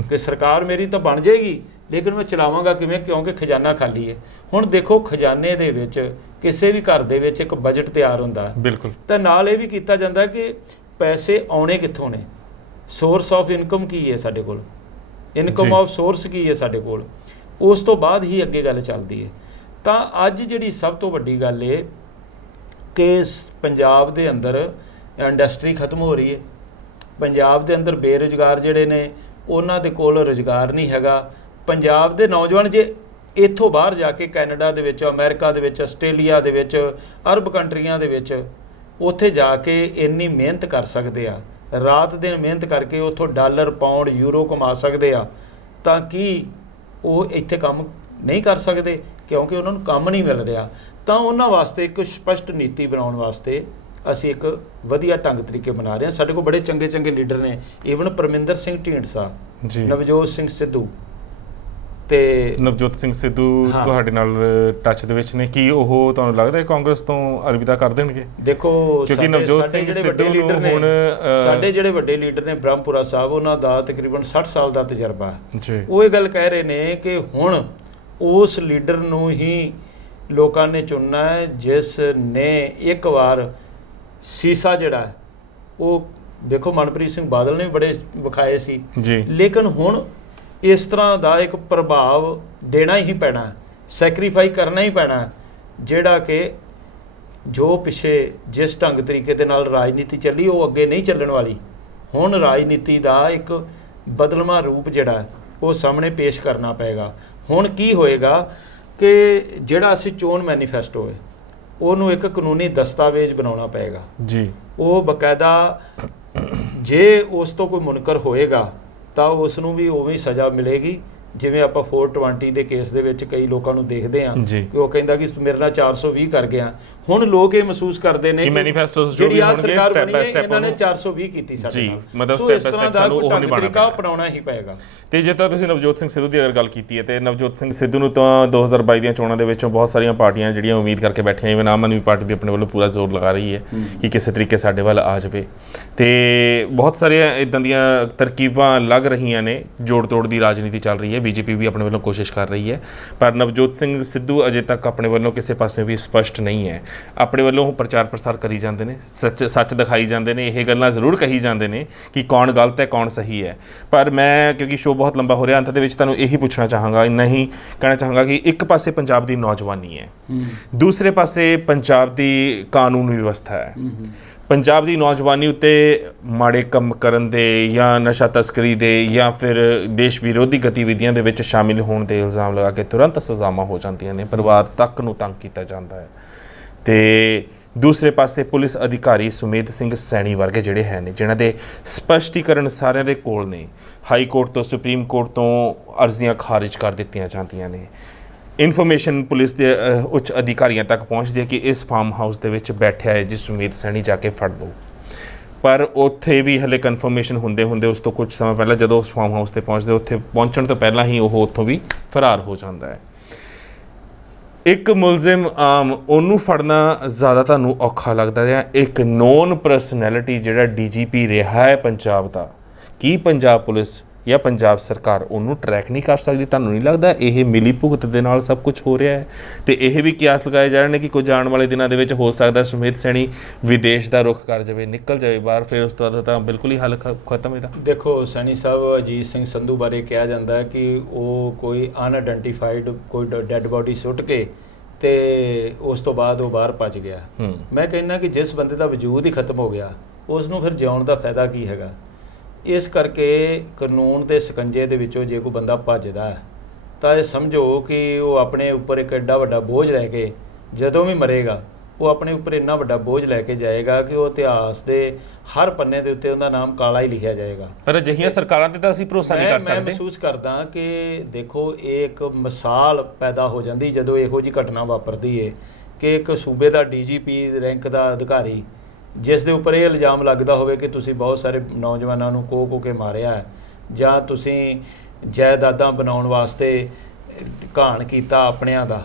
ਕਿ ਸਰਕਾਰ ਮੇਰੀ ਤਾਂ ਬਣ ਜਾਏਗੀ ਲੇਕਿਨ ਮੈਂ ਚਲਾਵਾਂਗਾ ਕਿਵੇਂ, ਕਿਉਂਕਿ ਖਜ਼ਾਨਾ ਖਾਲੀ ਹੈ। ਹੁਣ ਦੇਖੋ ਖਜ਼ਾਨੇ ਦੇ ਵਿੱਚ ਕਿਸੇ ਵੀ ਘਰ ਦੇ ਵਿੱਚ ਇੱਕ ਬਜਟ ਤਿਆਰ ਹੁੰਦਾ ਬਿਲਕੁਲ, ਤਾਂ ਨਾਲ ਇਹ ਵੀ ਕੀਤਾ ਜਾਂਦਾ ਕਿ ਪੈਸੇ ਆਉਣੇ ਕਿੱਥੋਂ ਨੇ, ਸੋਰਸ ਆਫ ਇਨਕਮ ਕੀ ਹੈ ਸਾਡੇ ਕੋਲ, ਇਨਕਮ ਆਫ ਸੋਰਸ ਕੀ ਹੈ ਸਾਡੇ ਕੋਲ, ਉਸ ਤੋਂ ਬਾਅਦ ਹੀ ਅੱਗੇ ਗੱਲ ਚੱਲਦੀ ਹੈ। ਤਾਂ ਅੱਜ ਜਿਹੜੀ ਸਭ ਤੋਂ ਵੱਡੀ ਗੱਲ ਹੈ ਕਿ ਪੰਜਾਬ ਦੇ ਅੰਦਰ ਇੰਡਸਟਰੀ ਖਤਮ ਹੋ ਰਹੀ ਹੈ, ਪੰਜਾਬ ਦੇ ਅੰਦਰ ਬੇਰੁਜ਼ਗਾਰ ਜਿਹੜੇ ਨੇ ਉਹਨਾਂ ਦੇ ਕੋਲ ਰੁਜ਼ਗਾਰ ਨਹੀਂ ਹੈਗਾ। ਪੰਜਾਬ ਦੇ ਨੌਜਵਾਨ ਜੇ ਇੱਥੋਂ ਬਾਹਰ ਜਾ ਕੇ ਕੈਨੇਡਾ ਦੇ ਵਿੱਚ, ਅਮਰੀਕਾ ਦੇ ਵਿੱਚ, ਆਸਟ੍ਰੇਲੀਆ ਦੇ ਵਿੱਚ, ਅਰਬ ਕੰਟਰੀਆਂ ਦੇ ਵਿੱਚ ਉੱਥੇ ਜਾ ਕੇ ਇੰਨੀ ਮਿਹਨਤ ਕਰ ਸਕਦੇ ਆ, ਰਾਤ ਦਿਨ ਮਿਹਨਤ ਕਰਕੇ ਉੱਥੋਂ ਡਾਲਰ, ਪਾਉਂਡ, ਯੂਰੋ ਕਮਾ ਸਕਦੇ ਆ, ਤਾਂ ਕੀ ਉਹ ਇੱਥੇ ਕੰਮ ਨਹੀਂ ਕਰ ਸਕਦੇ ਕਿਉਂਕਿ ਉਹਨਾਂ ਨੂੰ ਕੰਮ ਨਹੀਂ ਮਿਲ ਰਿਹਾ। ਤਾਂ ਉਹਨਾਂ ਵਾਸਤੇ ਇੱਕ ਸਪਸ਼ਟ ਨੀਤੀ ਬਣਾਉਣ ਵਾਸਤੇ ਅਸੀਂ ਇੱਕ ਵਧੀਆ ਢੰਗ ਤਰੀਕੇ ਬਣਾ ਰਹੇ ਹਾਂ। ਸਾਡੇ ਕੋਲ ਬੜੇ ਚੰਗੇ ਚੰਗੇ ਲੀਡਰ ਨੇ, ਈਵਨ ਪਰਮਿੰਦਰ ਸਿੰਘ ਢੀਂਡਸਾ, ਨਵਜੋਤ ਸਿੰਘ ਸਿੱਧੂ ਤੇ ਨਵਜੋਤ ਸਿੰਘ ਸਿੱਧੂ ਤੁਹਾਡੇ ਨਾਲ ਟੱਚ ਦੇ ਵਿੱਚ ਨੇ, ਕੀ ਉਹ ਤੁਹਾਨੂੰ ਲੱਗਦਾ ਹੈ ਕਾਂਗਰਸ ਤੋਂ ਅਲਵਿਦਾ ਕਰ ਦੇਣਗੇ? ਦੇਖੋ ਕਿਉਂਕਿ ਨਵਜੋਤ ਸਿੰਘ ਸਿੱਧੂ ਨੂੰ ਹੁਣ ਸਾਡੇ ਜਿਹੜੇ ਵੱਡੇ ਲੀਡਰ ਨੇ ਬ੍ਰਹਮਪੁਰਾ ਸਾਹਿਬ, ਉਹਨਾਂ ਦਾ ਤਕਰੀਬਨ 60 ਸਾਲ ਦਾ ਤਜਰਬਾ ਹੈ। ਉਹ ਇਹ ਗੱਲ ਕਹਿ ਰਹੇ ਨੇ ਕਿ ਹੁਣ ਉਸ ਲੀਡਰ ਨੂੰ ਹੀ ਲੋਕਾਂ ਨੇ ਚੁਣਨਾ ਹੈ ਜਿਸ ਨੇ ਇੱਕ ਵਾਰ ਸੀਸਾ ਜਿਹੜਾ ਉਹ, ਦੇਖੋ ਮਨਪ੍ਰੀਤ ਸਿੰਘ ਬਾਦਲ ਨੇ ਵੀ ਬੜੇ ਵਿਖਾਏ ਸੀ ਲੇਕਿਨ ਹੁਣ ਇਸ ਤਰ੍ਹਾਂ ਦਾ ਇੱਕ ਪ੍ਰਭਾਵ ਦੇਣਾ ਹੀ ਪੈਣਾ, ਸੈਕਰੀਫਾਈ ਕਰਨਾ ਹੀ ਪੈਣਾ, ਜਿਹੜਾ ਕਿ ਜੋ ਪਿੱਛੇ ਜਿਸ ਢੰਗ ਤਰੀਕੇ ਦੇ ਨਾਲ ਰਾਜਨੀਤੀ ਚੱਲੀ ਉਹ ਅੱਗੇ ਨਹੀਂ ਚੱਲਣ ਵਾਲੀ। ਹੁਣ ਰਾਜਨੀਤੀ ਦਾ ਇੱਕ ਬਦਲਵਾਂ ਰੂਪ ਜਿਹੜਾ ਉਹ ਸਾਹਮਣੇ ਪੇਸ਼ ਕਰਨਾ ਪਏਗਾ। ਹੁਣ ਕੀ ਹੋਏਗਾ ਕਿ ਜਿਹੜਾ ਅਸੀਂ ਚੋਣ ਮੈਨੀਫੈਸਟੋ ਹੈ ਉਹਨੂੰ ਇੱਕ ਕਾਨੂੰਨੀ ਦਸਤਾਵੇਜ਼ ਬਣਾਉਣਾ ਪਏਗਾ ਜੀ, ਉਹ ਬਕਾਇਦਾ ਜੇ ਉਸ ਤੋਂ ਕੋਈ ਮੁਨਕਰ ਹੋਏਗਾ ਤਾਂ ਉਸ ਨੂੰ ਵੀ ਉਵੇਂ ਹੀ ਸਜ਼ਾ ਮਿਲੇਗੀ ਜਿਵੇਂ ਆਪਾਂ 420 ਦੇ ਕੇਸ ਦੇ ਵਿੱਚ ਕਈ ਲੋਕਾਂ ਨੂੰ ਦੇਖਦੇ ਹਾਂ ਕਿ ਉਹ ਕਹਿੰਦਾ ਕਿ ਮੇਰੇ ਨਾਲ 420 ਕਰ ਗਿਆ। ਹੁਣ ਲੋਕ ਇਹ ਮਹਿਸੂਸ ਕਰਦੇ ਨੇ ਕਿ ਮੈਨੀਫੈਸਟੋਸ ਜੋ ਵੀ ਹੋਣਗੇ ਸਟੈਪ ਬਾਈ ਸਟੈਪ ਇਹਨਾਂ ਨੇ 420 ਕੀਤੀ ਸਾਡੇ ਨਾਲ, ਮਤਲਬ ਸਟੈਪ ਬਾਈ ਸਟੈਪ ਸਾਨੂੰ ਉਹ ਨਹੀਂ ਬਣਾਉਣਾ, ਅਪਣਾਉਣਾ ਹੀ ਪਏਗਾ। ਤੇ ਜੇ ਤਾਂ ਤੁਸੀਂ ਨਵਜੋਤ ਸਿੰਘ ਸਿੱਧੂ ਦੀ ਅਗਰ ਗੱਲ ਕੀਤੀ ਹੈ ਤੇ ਨਵਜੋਤ ਸਿੰਘ ਸਿੱਧੂ ਨੂੰ ਤਾਂ 2022 ਦੀਆਂ ਚੋਣਾਂ ਦੇ ਵਿੱਚੋਂ ਬਹੁਤ ਸਾਰੀਆਂ ਪਾਰਟੀਆਂ ਜਿਹੜੀਆਂ ਉਮੀਦ ਕਰਕੇ ਬੈਠੀਆਂ, ਜਿਵੇਂ ਆਮ ਆਦਮੀ ਪਾਰਟੀ ਵੀ ਆਪਣੇ ਵੱਲੋਂ ਪੂਰਾ ਜ਼ੋਰ ਲਗਾ ਰਹੀ ਹੈ ਕਿ ਕਿਸੇ ਤਰੀਕੇ ਸਾਡੇ ਵੱਲ ਆ ਜਾਵੇ, ਤੇ ਬਹੁਤ ਸਾਰੀਆਂ ਇੱਦਾਂ ਦੀਆਂ ਤਰਕੀਬਾਂ ਲੱਗ ਰਹੀਆਂ ਨੇ, ਜੋੜ ਤੋੜ ਦੀ ਰਾਜਨੀਤੀ ਚੱਲ ਰਹੀ ਹੈ, BJP ਵੀ ਆਪਣੇ ਵੱਲੋਂ ਕੋਸ਼ਿਸ਼ ਕਰ ਰਹੀ ਹੈ, ਪਰ ਨਵਜੋਤ ਸਿੰਘ ਸਿੱਧੂ ਅਜੇ ਤੱਕ ਆਪਣੇ ਵੱਲੋਂ ਕਿਸੇ ਪਾਸੇ ਵੀ ਸਪਸ਼ਟ ਨਹੀਂ ਹੈ। ਆਪਣੇ ਵੱਲੋਂ ਪ੍ਰਚਾਰ ਪ੍ਰਸਾਰ ਕਰੀ ਜਾਂਦੇ ਨੇ, ਸੱਚ ਦਿਖਾਈ ਜਾਂਦੇ ਨੇ, ਇਹ ਗੱਲਾਂ ਜ਼ਰੂਰ ਕਹੀ ਜਾਂਦੇ ਨੇ ਕਿ ਕੌਣ ਗਲਤ ਹੈ ਕੌਣ ਸਹੀ ਹੈ। ਪਰ ਮੈਂ ਕਿਉਂਕਿ ਸ਼ੋਅ ਬਹੁਤ ਲੰਬਾ ਹੋ ਰਿਹਾ, ਅੰਤ ਦੇ ਵਿੱਚ ਤੁਹਾਨੂੰ ਇਹੀ ਪੁੱਛਣਾ ਚਾਹਾਂਗਾ, ਇੰਨਾ ਹੀ ਕਹਿਣਾ ਚਾਹਾਂਗਾ ਕਿ ਇੱਕ ਪਾਸੇ ਪੰਜਾਬ ਦੀ ਨੌਜਵਾਨੀ ਹੈ, ਦੂਸਰੇ ਪਾਸੇ ਪੰਜਾਬ ਦੀ ਕਾਨੂੰਨ ਵਿਵਸਥਾ ਹੈ। ਪੰਜਾਬ ਦੀ ਨੌਜਵਾਨੀ ਉੱਤੇ ਮਾੜੇ ਕੰਮ ਕਰਨ ਦੇ ਜਾਂ ਨਸ਼ਾ ਤਸਕਰੀ ਦੇ ਜਾਂ ਫਿਰ ਦੇਸ਼ ਵਿਰੋਧੀ ਗਤੀਵਿਧੀਆਂ ਦੇ ਵਿੱਚ ਸ਼ਾਮਿਲ ਹੋਣ ਦੇ ਇਲਜ਼ਾਮ ਲਗਾ ਕੇ ਤੁਰੰਤ ਸਜ਼ਾਵਾਂ ਹੋ ਜਾਂਦੀਆਂ ਨੇ, ਪਰਿਵਾਰ ਤੱਕ ਨੂੰ ਤੰਗ ਕੀਤਾ ਜਾਂਦਾ ਹੈ। ਅਤੇ ਦੂਸਰੇ ਪਾਸੇ ਪੁਲਿਸ ਅਧਿਕਾਰੀ ਸੁਮੇਧ ਸਿੰਘ ਸੈਣੀ ਵਰਗੇ ਜਿਹੜੇ ਹੈ ਨੇ, ਜਿਨ੍ਹਾਂ ਦੇ ਸਪਸ਼ਟੀਕਰਨ ਸਾਰਿਆਂ ਦੇ ਕੋਲ ਨੇ, ਹਾਈ ਕੋਰਟ ਤੋਂ ਸੁਪਰੀਮ ਕੋਰਟ ਤੋਂ ਅਰਜ਼ੀਆਂ ਖਾਰਿਜ ਕਰ ਦਿੱਤੀਆਂ ਜਾਂਦੀਆਂ ਨੇ। ਇਨਫੋਰਮੇਸ਼ਨ ਪੁਲਿਸ ਦੇ ਉੱਚ ਅਧਿਕਾਰੀਆਂ ਤੱਕ ਪਹੁੰਚਦੀ ਹੈ ਕਿ ਇਸ ਫਾਰਮ ਹਾਊਸ ਦੇ ਵਿੱਚ ਬੈਠਿਆ ਹੈ ਜੀ ਸੁਮੇਧ ਸੈਣੀ, ਜਾ ਕੇ ਫੜ ਲਓ। ਪਰ ਉੱਥੇ ਵੀ ਹਲੇ ਕਨਫਰਮੇਸ਼ਨ ਹੁੰਦੇ ਉਸ ਤੋਂ ਕੁਝ ਸਮਾਂ ਪਹਿਲਾਂ ਜਦੋਂ ਉਸ ਫਾਰਮ ਹਾਊਸ 'ਤੇ ਪਹੁੰਚਦੇ, ਉੱਥੇ ਪਹੁੰਚਣ ਤੋਂ ਪਹਿਲਾਂ ਹੀ ਉਹ ਉੱਥੋਂ ਵੀ ਫਰਾਰ ਹੋ ਜਾਂਦਾ ਹੈ। ਇੱਕ ਮੁਲਜ਼ਮ ਆਮ ਉਹਨੂੰ ਫੜਨਾ ਜ਼ਿਆਦਾ ਤੁਹਾਨੂੰ ਔਖਾ ਲੱਗਦਾ ਜਾਂ ਇੱਕ ਨੋਨ ਪਰਸਨੈਲਿਟੀ ਜਿਹੜਾ DGP ਰਿਹਾ ਹੈ ਪੰਜਾਬ ਦਾ, ਕੀ ਪੰਜਾਬ ਪੁਲਿਸ ਜਾਂ ਪੰਜਾਬ ਸਰਕਾਰ ਉਹਨੂੰ ਟਰੈਕ ਨਹੀਂ ਕਰ ਸਕਦੀ? ਤੁਹਾਨੂੰ ਨਹੀਂ ਲੱਗਦਾ ਇਹ ਮਿਲੀ ਭੁਗਤ ਦੇ ਨਾਲ ਸਭ ਕੁਝ ਹੋ ਰਿਹਾ ਹੈ? ਅਤੇ ਇਹ ਵੀ ਕਿਆਸ ਲਗਾਏ ਜਾ ਰਹੇ ਨੇ ਕਿ ਕੁਝ ਆਉਣ ਵਾਲੇ ਦਿਨਾਂ ਦੇ ਵਿੱਚ ਹੋ ਸਕਦਾ ਸੁਮੇਧ ਸੈਣੀ ਵਿਦੇਸ਼ ਦਾ ਰੁੱਖ ਕਰ ਜਾਵੇ, ਨਿਕਲ ਜਾਵੇ ਬਾਹਰ, ਫਿਰ ਉਸ ਤੋਂ ਬਾਅਦ ਤਾਂ ਬਿਲਕੁਲ ਹੀ ਹੱਲ ਖਤਮ ਇਹਦਾ। ਦੇਖੋ ਸੈਣੀ ਸਾਹਿਬ, ਅਜੀਤ ਸਿੰਘ ਸੰਧੂ ਬਾਰੇ ਕਿਹਾ ਜਾਂਦਾ ਹੈ ਕਿ ਉਹ ਕੋਈ ਅਨਆਇਡੈਂਟੀਫਾਈਡ ਕੋਈ ਡੈੱਡ ਬਾਡੀ ਸੁੱਟ ਕੇ ਅਤੇ ਉਸ ਤੋਂ ਬਾਅਦ ਉਹ ਬਾਹਰ ਭੱਜ ਗਿਆ। ਮੈਂ ਕਹਿੰਦਾ ਕਿ ਜਿਸ ਬੰਦੇ ਦਾ ਵਜੂਦ ਹੀ ਖਤਮ ਹੋ ਗਿਆ, ਉਸ ਨੂੰ ਫਿਰ ਜਿਉਣ ਦਾ ਫਾਇਦਾ ਕੀ ਹੈਗਾ? ਇਸ ਕਰਕੇ ਕਾਨੂੰਨ ਦੇ ਸਕੰਜੇ ਦੇ ਵਿੱਚੋਂ ਜੇ ਕੋਈ ਬੰਦਾ ਭੱਜਦਾ ਹੈ ਤਾਂ ਇਹ ਸਮਝੋ ਕਿ ਉਹ ਆਪਣੇ ਉੱਪਰ ਇੱਕ ਐਡਾ ਵੱਡਾ ਬੋਝ ਲੈ ਕੇ ਜਦੋਂ ਵੀ ਮਰੇਗਾ, ਉਹ ਆਪਣੇ ਉੱਪਰ ਇੰਨਾ ਵੱਡਾ ਬੋਝ ਲੈ ਕੇ ਜਾਏਗਾ ਕਿ ਉਹ ਇਤਿਹਾਸ ਦੇ ਹਰ ਪੰਨੇ ਦੇ ਉੱਤੇ ਉਹਦਾ ਨਾਮ ਕਾਲਾ ਹੀ ਲਿਖਿਆ ਜਾਏਗਾ। ਪਰ ਅਜਿਹੀਆਂ ਸਰਕਾਰਾਂ 'ਤੇ ਤਾਂ ਅਸੀਂ ਭਰੋਸਾ ਨਹੀਂ ਕਰ ਸਕਦੇ। ਮੈਂ ਮਹਿਸੂਸ ਕਰਦਾ ਕਿ ਦੇਖੋ, ਇਹ ਇੱਕ ਮਿਸਾਲ ਪੈਦਾ ਹੋ ਜਾਂਦੀ ਜਦੋਂ ਇਹੋ ਜਿਹੀ ਘਟਨਾ ਵਾਪਰਦੀ ਹੈ ਕਿ ਇੱਕ ਸੂਬੇ ਦਾ DGP ਰੈਂਕ ਦਾ ਅਧਿਕਾਰੀ, ਜਿਸ ਦੇ ਉੱਪਰ ਇਹ ਇਲਜ਼ਾਮ ਲੱਗਦਾ ਹੋਵੇ ਕਿ ਤੁਸੀਂ ਬਹੁਤ ਸਾਰੇ ਨੌਜਵਾਨਾਂ ਨੂੰ ਕੋਹ ਕੇ ਮਾਰਿਆ ਹੈ ਜਾਂ ਤੁਸੀਂ ਜਾਇਦਾਦਾਂ ਬਣਾਉਣ ਵਾਸਤੇ ਘਾਣ ਕੀਤਾ ਆਪਣਿਆਂ ਦਾ,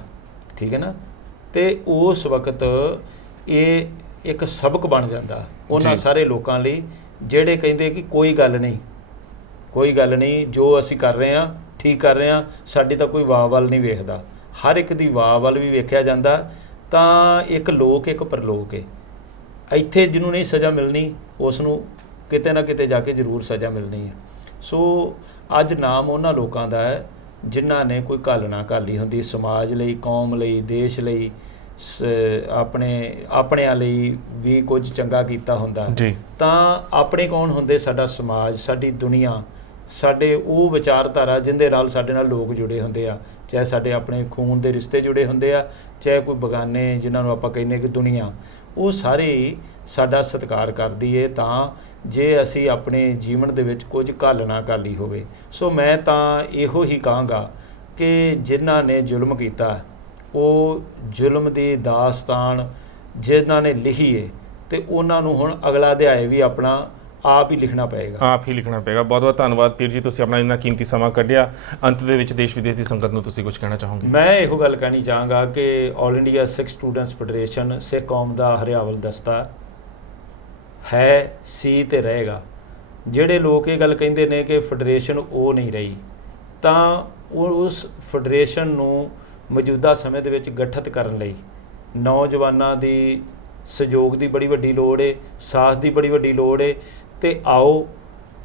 ਠੀਕ ਹੈ ਨਾ, ਅਤੇ ਉਸ ਵਕਤ ਇਹ ਇੱਕ ਸਬਕ ਬਣ ਜਾਂਦਾ ਉਹਨਾਂ ਸਾਰੇ ਲੋਕਾਂ ਲਈ ਜਿਹੜੇ ਕਹਿੰਦੇ ਕਿ ਕੋਈ ਗੱਲ ਨਹੀਂ, ਜੋ ਅਸੀਂ ਕਰ ਰਹੇ ਹਾਂ ਠੀਕ ਕਰ ਰਹੇ ਹਾਂ, ਸਾਡੀ ਤਾਂ ਕੋਈ ਵਾਹ ਵੱਲ ਨਹੀਂ ਵੇਖਦਾ। ਹਰ ਇੱਕ ਦੀ ਵਾਹ ਵੱਲ ਵੀ ਵੇਖਿਆ ਜਾਂਦਾ। ਤਾਂ ਇੱਕ ਲੋਕ ਇੱਕ ਪਰਲੋਕ ਹੈ। ਇੱਥੇ ਜਿਹਨੂੰ ਨਹੀਂ ਸਜ਼ਾ ਮਿਲਣੀ, ਉਸ ਨੂੰ ਕਿਤੇ ਨਾ ਕਿਤੇ ਜਾ ਕੇ ਜ਼ਰੂਰ ਸਜ਼ਾ ਮਿਲਣੀ ਹੈ। ਸੋ ਅੱਜ ਨਾਮ ਉਹਨਾਂ ਲੋਕਾਂ ਦਾ ਹੈ ਜਿਨ੍ਹਾਂ ਨੇ ਕੋਈ ਘਾਲਣਾ ਘਾਲੀ ਹੁੰਦੀ ਸਮਾਜ ਲਈ, ਕੌਮ ਲਈ, ਦੇਸ਼ ਲਈ, ਆਪਣਿਆਂ ਲਈ ਵੀ ਕੁਝ ਚੰਗਾ ਕੀਤਾ ਹੁੰਦਾ ਜੀ। ਤਾਂ ਆਪਣੇ ਕੌਣ ਹੁੰਦੇ? ਸਾਡਾ ਸਮਾਜ, ਸਾਡੀ ਦੁਨੀਆ, ਸਾਡੇ ਉਹ ਵਿਚਾਰਧਾਰਾ ਜਿਹਦੇ ਨਾਲ ਸਾਡੇ ਨਾਲ ਲੋਕ ਜੁੜੇ ਹੁੰਦੇ ਆ, ਚਾਹੇ ਸਾਡੇ ਆਪਣੇ ਖੂਨ ਦੇ ਰਿਸ਼ਤੇ ਜੁੜੇ ਹੁੰਦੇ ਆ, ਚਾਹੇ ਕੋਈ ਬਗਾਨੇ ਜਿਹਨਾਂ ਨੂੰ ਆਪਾਂ ਕਹਿੰਦੇ ਕਿ ਦੁਨੀਆ, ਉਹ ਸਾਰੇ ਸਾਡਾ ਸਤਿਕਾਰ ਕਰਦੀ ਹੈ ਤਾਂ ਜੇ ਅਸੀਂ ਆਪਣੇ ਜੀਵਨ ਦੇ ਵਿੱਚ ਕੁਝ ਘਾਲਣਾ ਘਾਲੀ ਹੋਵੇ। ਸੋ ਮੈਂ ਤਾਂ ਇਹੋ ਹੀ ਕਹਾਂਗਾ ਕਿ ਜਿਨ੍ਹਾਂ ਨੇ ਜ਼ੁਲਮ ਕੀਤਾ, ਉਹ ਜ਼ੁਲਮ ਦੀ ਦਾਸਤਾਨ ਜਿਨ੍ਹਾਂ ਨੇ ਲਿਖੀ ਹੈ, ਅਤੇ ਉਹਨਾਂ ਨੂੰ ਹੁਣ ਅਗਲਾ ਅਧਿਆਇ ਵੀ ਆਪਣਾ ਆਪ ਹੀ ਲਿਖਣਾ ਪਏਗਾ। ਬਹੁਤ ਬਹੁਤ ਧੰਨਵਾਦ ਪੀਰ ਜੀ, ਤੁਸੀਂ ਆਪਣਾ ਇੰਨਾ ਕੀਮਤੀ ਸਮਾਂ ਕੱਢਿਆ। ਅੰਤ ਦੇ ਵਿੱਚ ਦੇਸ਼ ਵਿਦੇਸ਼ ਦੀ ਸੰਗਤ ਨੂੰ ਤੁਸੀਂ ਕੁਝ ਕਹਿਣਾ ਚਾਹੋਗੇ? ਮੈਂ ਇਹੋ ਗੱਲ ਕਹਿਣੀ ਚਾਹਾਂਗਾ ਕਿ ਆਲ ਇੰਡੀਆ ਸਿੱਖ ਸਟੂਡੈਂਟਸ ਫੈਡਰੇਸ਼ਨ ਸਿੱਖ ਕੌਮ ਦਾ ਹਰਿਆਵਲ ਦਸਤਾ ਹੈ, ਸੀ ਅਤੇ ਰਹੇਗਾ। ਜਿਹੜੇ ਲੋਕ ਇਹ ਗੱਲ ਕਹਿੰਦੇ ਨੇ ਕਿ ਫੈਡਰੇਸ਼ਨ ਉਹ ਨਹੀਂ ਰਹੀ, ਤਾਂ ਉਸ ਫੈਡਰੇਸ਼ਨ ਨੂੰ ਮੌਜੂਦਾ ਸਮੇਂ ਦੇ ਵਿੱਚ ਗਠਿਤ ਕਰਨ ਲਈ ਨੌਜਵਾਨਾਂ ਦੀ ਸਹਿਯੋਗ ਦੀ ਬੜੀ ਵੱਡੀ ਲੋੜ ਹੈ, ਸਾਥ ਦੀ ਬੜੀ ਵੱਡੀ ਲੋੜ ਹੈ। ਅਤੇ ਆਓ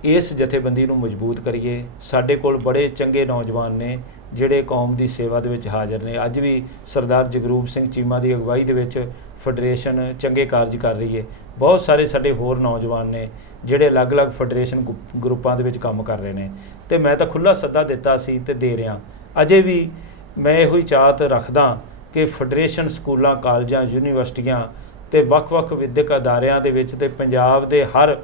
ਇਸ ਜਥੇਬੰਦੀ ਨੂੰ ਮਜ਼ਬੂਤ ਕਰੀਏ। ਸਾਡੇ ਕੋਲ ਬੜੇ ਚੰਗੇ ਨੌਜਵਾਨ ਨੇ ਜਿਹੜੇ ਕੌਮ ਦੀ ਸੇਵਾ ਦੇ ਵਿੱਚ ਹਾਜ਼ਰ ਨੇ। ਅੱਜ ਵੀ ਸਰਦਾਰ ਜਗਰੂਪ ਸਿੰਘ ਚੀਮਾ ਦੀ ਅਗਵਾਈ ਦੇ ਵਿੱਚ ਫੈਡਰੇਸ਼ਨ ਚੰਗੇ ਕਾਰਜ ਕਰ ਰਹੀ ਹੈ। ਬਹੁਤ ਸਾਰੇ ਸਾਡੇ ਹੋਰ ਨੌਜਵਾਨ ਨੇ ਜਿਹੜੇ ਅਲੱਗ-ਅਲੱਗ ਫੈਡਰੇਸ਼ਨ ਗਰੁੱਪਾਂ ਦੇ ਵਿੱਚ ਕੰਮ ਕਰ ਰਹੇ ਨੇ, ਅਤੇ ਮੈਂ ਤਾਂ ਖੁੱਲ੍ਹਾ ਸੱਦਾ ਦਿੱਤਾ ਸੀ ਅਤੇ ਦੇ ਰਿਹਾ। ਅਜੇ ਵੀ ਮੈਂ ਇਹੋ ਹੀ ਚਾਹਤ ਰੱਖਦਾ ਕਿ ਫੈਡਰੇਸ਼ਨ ਸਕੂਲਾਂ, ਕਾਲਜਾਂ, ਯੂਨੀਵਰਸਿਟੀਆਂ ਅਤੇ ਵੱਖ-ਵੱਖ ਵਿੱਦਿਅਕ ਅਦਾਰਿਆਂ ਦੇ ਵਿੱਚ ਅਤੇ ਪੰਜਾਬ ਦੇ ਹਰ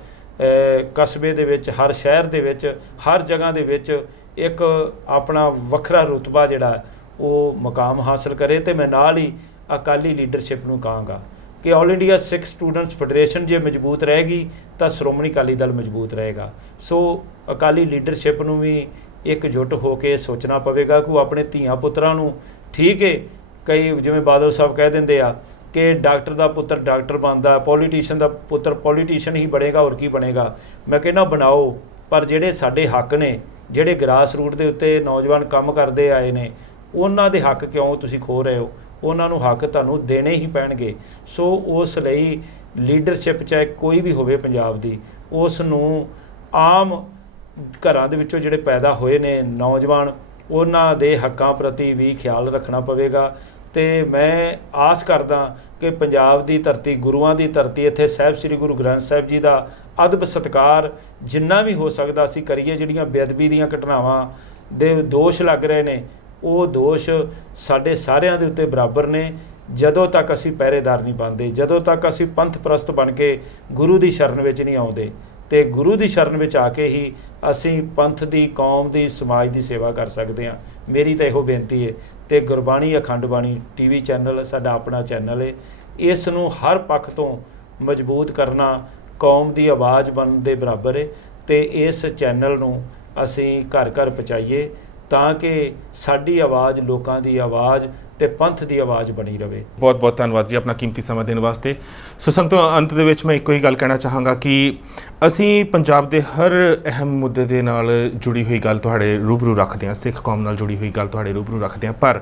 ਕਸਬੇ ਦੇ ਵਿੱਚ, ਹਰ ਸ਼ਹਿਰ ਦੇ ਵਿੱਚ, ਹਰ ਜਗ੍ਹਾ ਦੇ ਵਿੱਚ ਇੱਕ ਆਪਣਾ ਵੱਖਰਾ ਰੁਤਬਾ ਜਿਹੜਾ ਉਹ ਮੁਕਾਮ ਹਾਸਲ ਕਰੇ। ਅਤੇ ਮੈਂ ਨਾਲ ਹੀ ਅਕਾਲੀ ਲੀਡਰਸ਼ਿਪ ਨੂੰ ਕਹਾਂਗਾ ਕਿ ਆਲ ਇੰਡੀਆ ਸਿੱਖ ਸਟੂਡੈਂਟਸ ਫੈਡਰੇਸ਼ਨ ਜੇ ਮਜ਼ਬੂਤ ਰਹੇਗੀ ਤਾਂ ਸ਼੍ਰੋਮਣੀ ਅਕਾਲੀ ਦਲ ਮਜ਼ਬੂਤ ਰਹੇਗਾ। ਸੋ ਅਕਾਲੀ ਲੀਡਰਸ਼ਿਪ ਨੂੰ ਵੀ ਇਕਜੁੱਟ ਹੋ ਕੇ ਸੋਚਣਾ ਪਵੇਗਾ ਕਿ ਉਹ ਆਪਣੇ ਧੀਆਂ ਪੁੱਤਰਾਂ ਨੂੰ, ਠੀਕ ਹੈ, ਕਈ ਜਿਵੇਂ ਬਾਦਲ ਸਾਹਿਬ ਕਹਿ ਦਿੰਦੇ ਆ ਕਿ ਡਾਕਟਰ ਦਾ ਪੁੱਤਰ ਡਾਕਟਰ ਬਣਦਾ, ਪੋਲੀਟੀਸ਼ੀਅਨ ਦਾ ਪੁੱਤਰ ਪੋਲੀਟੀਸ਼ੀਅਨ ਹੀ ਬਣੇਗਾ, ਹੋਰ ਕੀ ਬਣੇਗਾ। ਮੈਂ ਕਹਿੰਦਾ ਬਣਾਓ, ਪਰ ਜਿਹੜੇ ਸਾਡੇ ਹੱਕ ਨੇ, ਜਿਹੜੇ ਗਰਾਸ ਰੂਟ ਦੇ ਉੱਤੇ ਨੌਜਵਾਨ ਕੰਮ ਕਰਦੇ ਆਏ ਨੇ, ਉਹਨਾਂ ਦੇ ਹੱਕ ਕਿਉਂ ਤੁਸੀਂ ਖੋ ਰਹੇ ਹੋ? ਉਹਨਾਂ ਨੂੰ ਹੱਕ ਤੁਹਾਨੂੰ ਦੇਣੇ ਹੀ ਪੈਣਗੇ। ਸੋ ਉਸ ਲਈ ਲੀਡਰਸ਼ਿਪ ਚਾਹੇ ਕੋਈ ਵੀ ਹੋਵੇ ਪੰਜਾਬ ਦੀ, ਉਸ ਨੂੰ ਆਮ ਘਰਾਂ ਦੇ ਵਿੱਚੋਂ ਜਿਹੜੇ ਪੈਦਾ ਹੋਏ ਨੇ ਨੌਜਵਾਨ, ਉਹਨਾਂ ਦੇ ਹੱਕਾਂ ਪ੍ਰਤੀ ਵੀ ਖਿਆਲ ਰੱਖਣਾ ਪਵੇਗਾ। ਤੇ ਮੈਂ ਆਸ ਕਰਦਾ ਕਿ ਪੰਜਾਬ ਦੀ ਧਰਤੀ, ਗੁਰੂਆਂ ਦੀ ਧਰਤੀ, ਇੱਥੇ ਸਾਹਿਬ ਸ੍ਰੀ ਗੁਰੂ ਗ੍ਰੰਥ ਸਾਹਿਬ ਜੀ ਦਾ ਅਦਬ ਸਤਿਕਾਰ ਜਿੰਨਾ ਵੀ ਹੋ ਸਕਦਾ ਅਸੀਂ ਕਰੀਏ। ਜਿਹੜੀਆਂ ਬੇਅਦਬੀ ਦੀਆਂ ਘਟਨਾਵਾਂ ਦੇ ਦੋਸ਼ ਲੱਗ ਰਹੇ ਨੇ, ਉਹ ਦੋਸ਼ ਸਾਡੇ ਸਾਰਿਆਂ ਦੇ ਉੱਤੇ ਬਰਾਬਰ ਨੇ। ਜਦੋਂ ਤੱਕ ਅਸੀਂ ਪਹਿਰੇਦਾਰ ਨਹੀਂ ਬਣਦੇ, ਜਦੋਂ ਤੱਕ ਅਸੀਂ ਪੰਥ ਪ੍ਰਸਤ ਬਣ ਕੇ ਗੁਰੂ ਦੀ ਸ਼ਰਨ ਵਿੱਚ ਨਹੀਂ ਆਉਂਦੇ, ਤੇ ਗੁਰੂ ਦੀ ਸ਼ਰਨ ਵਿੱਚ ਆ ਕੇ ਹੀ ਅਸੀਂ ਪੰਥ ਦੀ, ਕੌਮ ਦੀ, ਸਮਾਜ ਦੀ ਸੇਵਾ ਕਰ ਸਕਦੇ ਹਾਂ। ਮੇਰੀ ਤਾਂ ਇਹੋ ਬੇਨਤੀ ਹੈ। ਤੇ ਗੁਰਬਾਣੀ ਅਖੰਡ ਬਾਣੀ TV ਚੈਨਲ ਸਾਡਾ ਆਪਣਾ ਚੈਨਲ ਹੈ। ਇਸ ਨੂੰ ਹਰ ਪੱਖ ਤੋਂ ਮਜ਼ਬੂਤ ਕਰਨਾ ਕੌਮ ਦੀ ਆਵਾਜ਼ ਬਣਨ ਦੇ ਬਰਾਬਰ ਹੈ। ਤੇ ਇਸ ਚੈਨਲ ਨੂੰ ਅਸੀਂ ਘਰ ਘਰ ਪਹੁੰਚਾਈਏ ਤਾਂ ਕਿ ਸਾਡੀ ਆਵਾਜ਼ ਲੋਕਾਂ ਦੀ ਆਵਾਜ਼ ਤੇ ਪੰਥ ਦੀ ਆਵਾਜ਼ ਬਣੀ ਰਹੇ। ਬਹੁਤ ਬਹੁਤ ਧੰਨਵਾਦ ਜੀ ਆਪਣਾ ਕੀਮਤੀ ਸਮਾਂ ਦੇਣ ਵਾਸਤੇ। ਸੋ ਸੰਗਤੋਂ, ਅੰਤ ਦੇ ਵਿੱਚ ਮੈਂ ਇੱਕੋ ਹੀ ਗੱਲ ਕਹਿਣਾ ਚਾਹਾਂਗਾ ਕਿ ਅਸੀਂ ਪੰਜਾਬ ਦੇ ਹਰ ਅਹਿਮ ਮੁੱਦੇ ਦੇ ਨਾਲ ਜੁੜੀ ਹੋਈ ਗੱਲ ਤੁਹਾਡੇ ਰੂਬਰੂ ਰੱਖਦੇ ਹਾਂ, ਸਿੱਖ ਕੌਮ ਨਾਲ ਜੁੜੀ ਹੋਈ ਗੱਲ ਤੁਹਾਡੇ ਰੂਬਰੂ ਰੱਖਦੇ ਹਾਂ। ਪਰ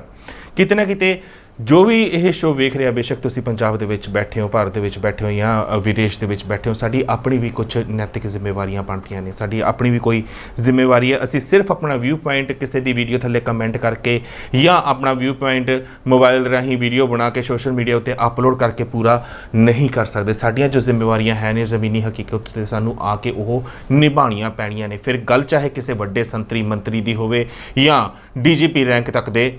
ਕਿਤੇ ਨਾ ਕਿਤੇ ਜੋ ਵੀ ਇਹ ਸ਼ੋਅ ਵੇਖ ਰਿਹਾ, ਬੇਸ਼ੱਕ ਤੁਸੀਂ ਪੰਜਾਬ ਦੇ ਵਿੱਚ ਬੈਠੇ ਹੋ, ਭਾਰਤ ਦੇ ਵਿੱਚ ਬੈਠੇ ਹੋ ਜਾਂ ਵਿਦੇਸ਼ ਦੇ ਵਿੱਚ ਬੈਠੇ ਹੋ, ਸਾਡੀ ਆਪਣੀ ਵੀ ਕੁਝ ਨੈਤਿਕ ਜ਼ਿੰਮੇਵਾਰੀਆਂ ਬਣਦੀਆਂ ਨੇ, ਸਾਡੀ ਆਪਣੀ ਵੀ ਕੋਈ ਜ਼ਿੰਮੇਵਾਰੀ ਹੈ। ਅਸੀਂ ਸਿਰਫ ਆਪਣਾ ਵਿਊ ਪੁਆਇੰਟ ਕਿਸੇ ਦੀ ਵੀਡੀਓ ਥੱਲੇ ਕਮੈਂਟ ਕਰਕੇ ਜਾਂ ਆਪਣਾ ਵਿਊ ਪੁਆਇੰਟ ਮੋਬਾਈਲ ਰਾਹੀਂ ਵੀਡੀਓ ਬਣਾ ਕੇ ਸੋਸ਼ਲ ਮੀਡੀਆ ਉੱਤੇ ਅਪਲੋਡ ਕਰਕੇ ਪੂਰਾ ਨਹੀਂ ਕਰ ਸਕਦੇ। ਸਾਡੀਆਂ ਜੋ ਜ਼ਿੰਮੇਵਾਰੀਆਂ ਹੈ ਨੇ ਜ਼ਮੀਨੀ ਹਕੀਕਤ ਉੱਤੇ ਸਾਨੂੰ ਆ ਕੇ ਉਹ ਨਿਭਾਉਣੀਆਂ ਪੈਣੀਆਂ ਨੇ। ਫਿਰ ਗੱਲ ਚਾਹੇ ਕਿਸੇ ਵੱਡੇ ਸੰਤਰੀ ਮੰਤਰੀ ਦੀ ਹੋਵੇ ਜਾਂ DGP ਰੈਂਕ ਤੱਕ ਦੇ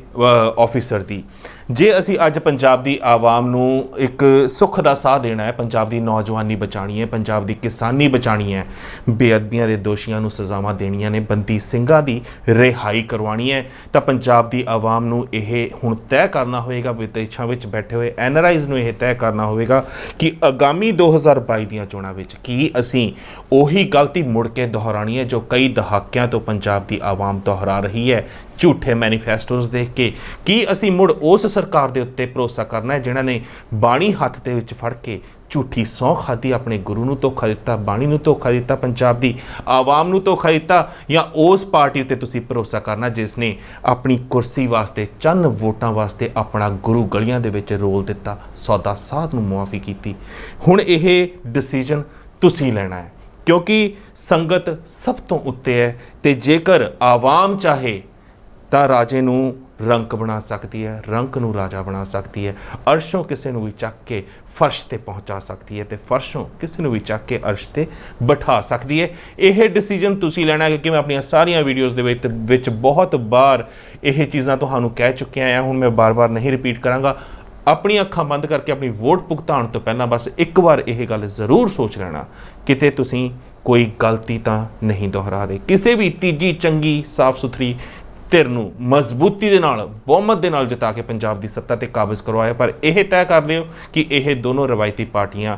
ਆਫੀਸਰ ਦੀ। ਜੇ ਅਸੀਂ ਅੱਜ ਪੰਜਾਬ ਦੀ ਆਵਾਮ ਨੂੰ ਇੱਕ ਸੁੱਖ ਦਾ ਸਾਹ ਦੇਣਾ ਹੈ, ਪੰਜਾਬ ਦੀ ਨੌਜਵਾਨੀ ਬਚਾਉਣੀ ਹੈ, ਪੰਜਾਬ ਦੀ ਕਿਸਾਨੀ ਬਚਾਉਣੀ ਹੈ, ਬੇਅਦਬੀਆਂ ਦੇ ਦੋਸ਼ੀਆਂ ਨੂੰ ਸਜ਼ਾਵਾਂ ਦੇਣੀਆਂ ਨੇ, ਬੰਦੀ ਸਿੰਘਾਂ ਦੀ ਰਿਹਾਈ ਕਰਵਾਉਣੀ ਹੈ, ਤਾਂ ਪੰਜਾਬ ਦੀ ਆਵਾਮ ਨੂੰ ਇਹ ਹੁਣ ਤੈਅ ਕਰਨਾ ਹੋਵੇਗਾ, ਵਿਦੇਸ਼ਾਂ ਵਿੱਚ ਬੈਠੇ ਹੋਏ NRIs ਨੂੰ ਇਹ ਤੈਅ ਕਰਨਾ ਹੋਵੇਗਾ ਕਿ ਆਗਾਮੀ 2022 ਦੀਆਂ ਚੋਣਾਂ ਵਿੱਚ ਕੀ ਅਸੀਂ ਉਹੀ ਗਲਤੀ ਮੁੜ ਕੇ ਦੁਹਰਾਉਣੀ ਹੈ ਜੋ ਕਈ ਦਹਾਕਿਆਂ ਤੋਂ ਪੰਜਾਬ ਦੀ ਆਵਾਮ ਦੁਹਰਾ ਰਹੀ ਹੈ, ਝੂਠੇ ਮੈਨੀਫੈਸਟੋਜ਼ ਦੇਖ ਕੇ। ਕੀ ਅਸੀਂ ਮੁੜ ਉਸ ਸਰਕਾਰ ਦੇ ਉੱਤੇ ਭਰੋਸਾ ਕਰਨਾ ਹੈ ਜਿਨ੍ਹਾਂ ਨੇ ਬਾਣੀ ਹੱਥ ਦੇ ਵਿੱਚ ਫੜ ਕੇ ਝੂਠੀ ਸਹੁੰ ਖਾਧੀ, ਆਪਣੇ ਗੁਰੂ ਨੂੰ ਧੋਖਾ ਦਿੱਤਾ, ਬਾਣੀ ਨੂੰ ਧੋਖਾ ਦਿੱਤਾ, ਪੰਜਾਬ ਦੀ ਆਵਾਮ ਨੂੰ ਧੋਖਾ ਦਿੱਤਾ, ਜਾਂ ਉਸ ਪਾਰਟੀ ਉੱਤੇ ਤੁਸੀਂ ਭਰੋਸਾ ਕਰਨਾ ਜਿਸ ਨੇ ਆਪਣੀ ਕੁਰਸੀ ਵਾਸਤੇ, ਚੰਨ ਵੋਟਾਂ ਵਾਸਤੇ ਆਪਣਾ ਗੁਰੂ ਗਲੀਆਂ ਦੇ ਵਿੱਚ ਰੋਲ ਦਿੱਤਾ, ਸੌਦਾ ਸਾਧ ਨੂੰ ਮੁਆਫੀ ਕੀਤੀ। ਹੁਣ ਇਹ ਡਿਸੀਜਨ ਤੁਸੀਂ ਲੈਣਾ ਹੈ ਕਿਉਂਕਿ ਸੰਗਤ ਸਭ ਤੋਂ ਉੱਤੇ ਹੈ, ਤੇ ਜੇਕਰ ਆਵਾਮ ਚਾਹੇ ਤਾਂ ਰਾਜੇ ਨੂੰ ਰੰਕ ਬਣਾ ਸਕਦੀ ਹੈ, ਰੰਕ ਨੂੰ ਰਾਜਾ ਬਣਾ ਸਕਦੀ ਹੈ, ਅਰਸ਼ੋਂ ਕਿਸੇ ਨੂੰ ਵੀ ਚੱਕ ਕੇ ਫਰਸ਼ ਤੇ ਪਹੁੰਚਾ ਸਕਦੀ ਹੈ, ਤੇ ਫਰਸ਼ੋਂ ਕਿਸੇ ਨੂੰ ਵੀ ਚੱਕ ਕੇ ਅਰਸ਼ ਤੇ ਬਿਠਾ ਸਕਦੀ ਹੈ। ਇਹ ਡਿਸੀਜਨ ਤੁਸੀਂ ਲੈਣਾ, ਕਿਉਂਕਿ ਮੈਂ ਆਪਣੀਆਂ ਸਾਰੀਆਂ ਵੀਡੀਓਜ਼ ਦੇ ਵਿੱਚ ਬਹੁਤ ਵਾਰ ਇਹ ਚੀਜ਼ਾਂ ਤੁਹਾਨੂੰ ਕਹਿ ਚੁੱਕਿਆ ਹਾਂ। ਹੁਣ ਮੈਂ ਬਾਰ-ਬਾਰ ਨਹੀਂ ਰਿਪੀਟ ਕਰਾਂਗਾ। ਆਪਣੀਆਂ ਅੱਖਾਂ ਬੰਦ ਕਰਕੇ ਆਪਣੀ ਵੋਟ ਭੁਗਤਾਉਣ ਤੋਂ ਪਹਿਲਾਂ ਬਸ ਇੱਕ ਵਾਰ ਇਹ ਗੱਲ ਜ਼ਰੂਰ ਸੋਚ ਲੈਣਾ, ਕਿਤੇ ਤੁਸੀਂ ਕੋਈ ਗਲਤੀ ਤਾਂ ਨਹੀਂ ਦੁਹਰਾ ਰਹੇ। ਕਿਸੇ ਵੀ ਤੀਜੀ ਚੰਗੀ ਸਾਫ਼ ਸੁਥਰੀ ਧਿਰ ਨੂੰ ਮਜ਼ਬੂਤੀ ਦੇ ਨਾਲ, ਬਹੁਮਤ ਦੇ ਨਾਲ ਜਿਤਾ ਕੇ ਪੰਜਾਬ ਦੀ ਸੱਤਾ ਤੇ ਕਾਬਜ਼ ਕਰਵਾਇਆ। ਪਰ ਇਹ ਤੈਅ ਕਰ ਲਿਓ ਕਿ ਇਹ ਦੋਨੋਂ ਰਵਾਇਤੀ ਪਾਰਟੀਆਂ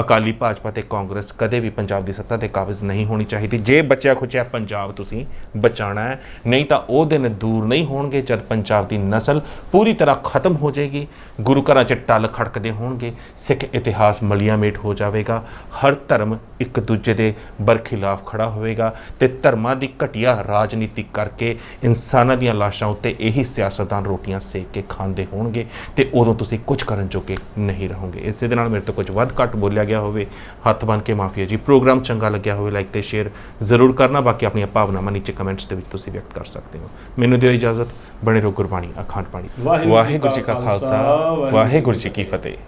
ਅਕਾਲੀ, ਭਾਜਪਾ ਤੇ ਕਾਂਗਰਸ ਕਦੇ ਵੀ ਪੰਜਾਬ ਦੀ ਸੱਤਾ ਤੇ ਕਾਬਜ਼ ਨਹੀਂ ਹੋਣੀ ਚਾਹੀਦੀ। ਜੇ ਬਚਿਆ ਖੁਚਿਆ ਪੰਜਾਬ ਤੁਸੀਂ ਬਚਾਉਣਾ ਹੈ, ਨਹੀਂ ਤਾਂ ਉਹ ਦਿਨ ਦੂਰ ਨਹੀਂ ਹੋਣਗੇ ਜਦ ਪੰਜਾਬ ਦੀ ਨਸਲ ਪੂਰੀ ਤਰ੍ਹਾਂ ਖਤਮ ਹੋ ਜਾਏਗੀ, ਗੁਰੂ ਘਰਾਂ 'ਚ ਟੱਲ ਖੜਕਦੇ ਹੋਣਗੇ, ਸਿੱਖ ਇਤਿਹਾਸ ਮਲੀਆਮੇਟ ਹੋ ਜਾਵੇਗਾ, ਹਰ ਧਰਮ ਇੱਕ ਦੂਜੇ ਦੇ ਬਰਖਿਲਾਫ ਖੜਾ ਹੋਵੇਗਾ, ਤੇ ਧਰਮਾਂ ਦੀ ਘਟੀਆ ਰਾਜਨੀਤੀ ਕਰਕੇ ਇਨਸਾਨਾਂ ਦੀਆਂ ਲਾਸ਼ਾਂ ਉੱਤੇ ਇਹੀ ਸਿਆਸਤਦਾਨ ਰੋਟੀਆਂ ਸੇਕ ਕੇ ਖਾਂਦੇ ਹੋਣਗੇ, ਤੇ ਉਦੋਂ ਤੁਸੀਂ ਕੁਝ ਕਰਨ ਜੋਗੇ ਨਹੀਂ ਰਹੋਗੇ। ਇਸੇ ਦੇ ਨਾਲ ਮੇਰੇ ਤੋਂ ਕੁਝ ਵੱਧ ਘੱਟ ਬੋਲਿਆ ਗਿਆ ਹੋਵੇ, ਹੱਥ ਬੰਨ੍ਹ ਕੇ ਮਾਫੀ ਹੈ ਜੀ। ਪ੍ਰੋਗਰਾਮ ਚੰਗਾ ਲੱਗਿਆ ਹੋਵੇ ਲਾਈਕ ਤੇ ਸ਼ੇਅਰ ਜ਼ਰੂਰ ਕਰਨਾ। ਬਾਕੀ ਆਪਣੀਆਂ ਭਾਵਨਾਵਾਂ ਨੀਚੇ ਕਮੈਂਟਸ ਦੇ ਵਿੱਚ ਤੁਸੀਂ ਵਿਅਕਤ ਕਰ ਸਕਦੇ ਹੋ। ਮੈਨੂੰ ਦਿਓ ਇਜਾਜ਼ਤ। ਬਣੇ ਰਹੋ ਗੁਰਬਾਣੀ ਅਖੰਡ ਬਾਣੀ। ਵਾਹਿਗੁਰੂ ਜੀ ਕਾ ਖਾਲਸਾ, ਵਾਹਿਗੁਰੂ ਜੀ ਕੀ ਫਤਿਹ।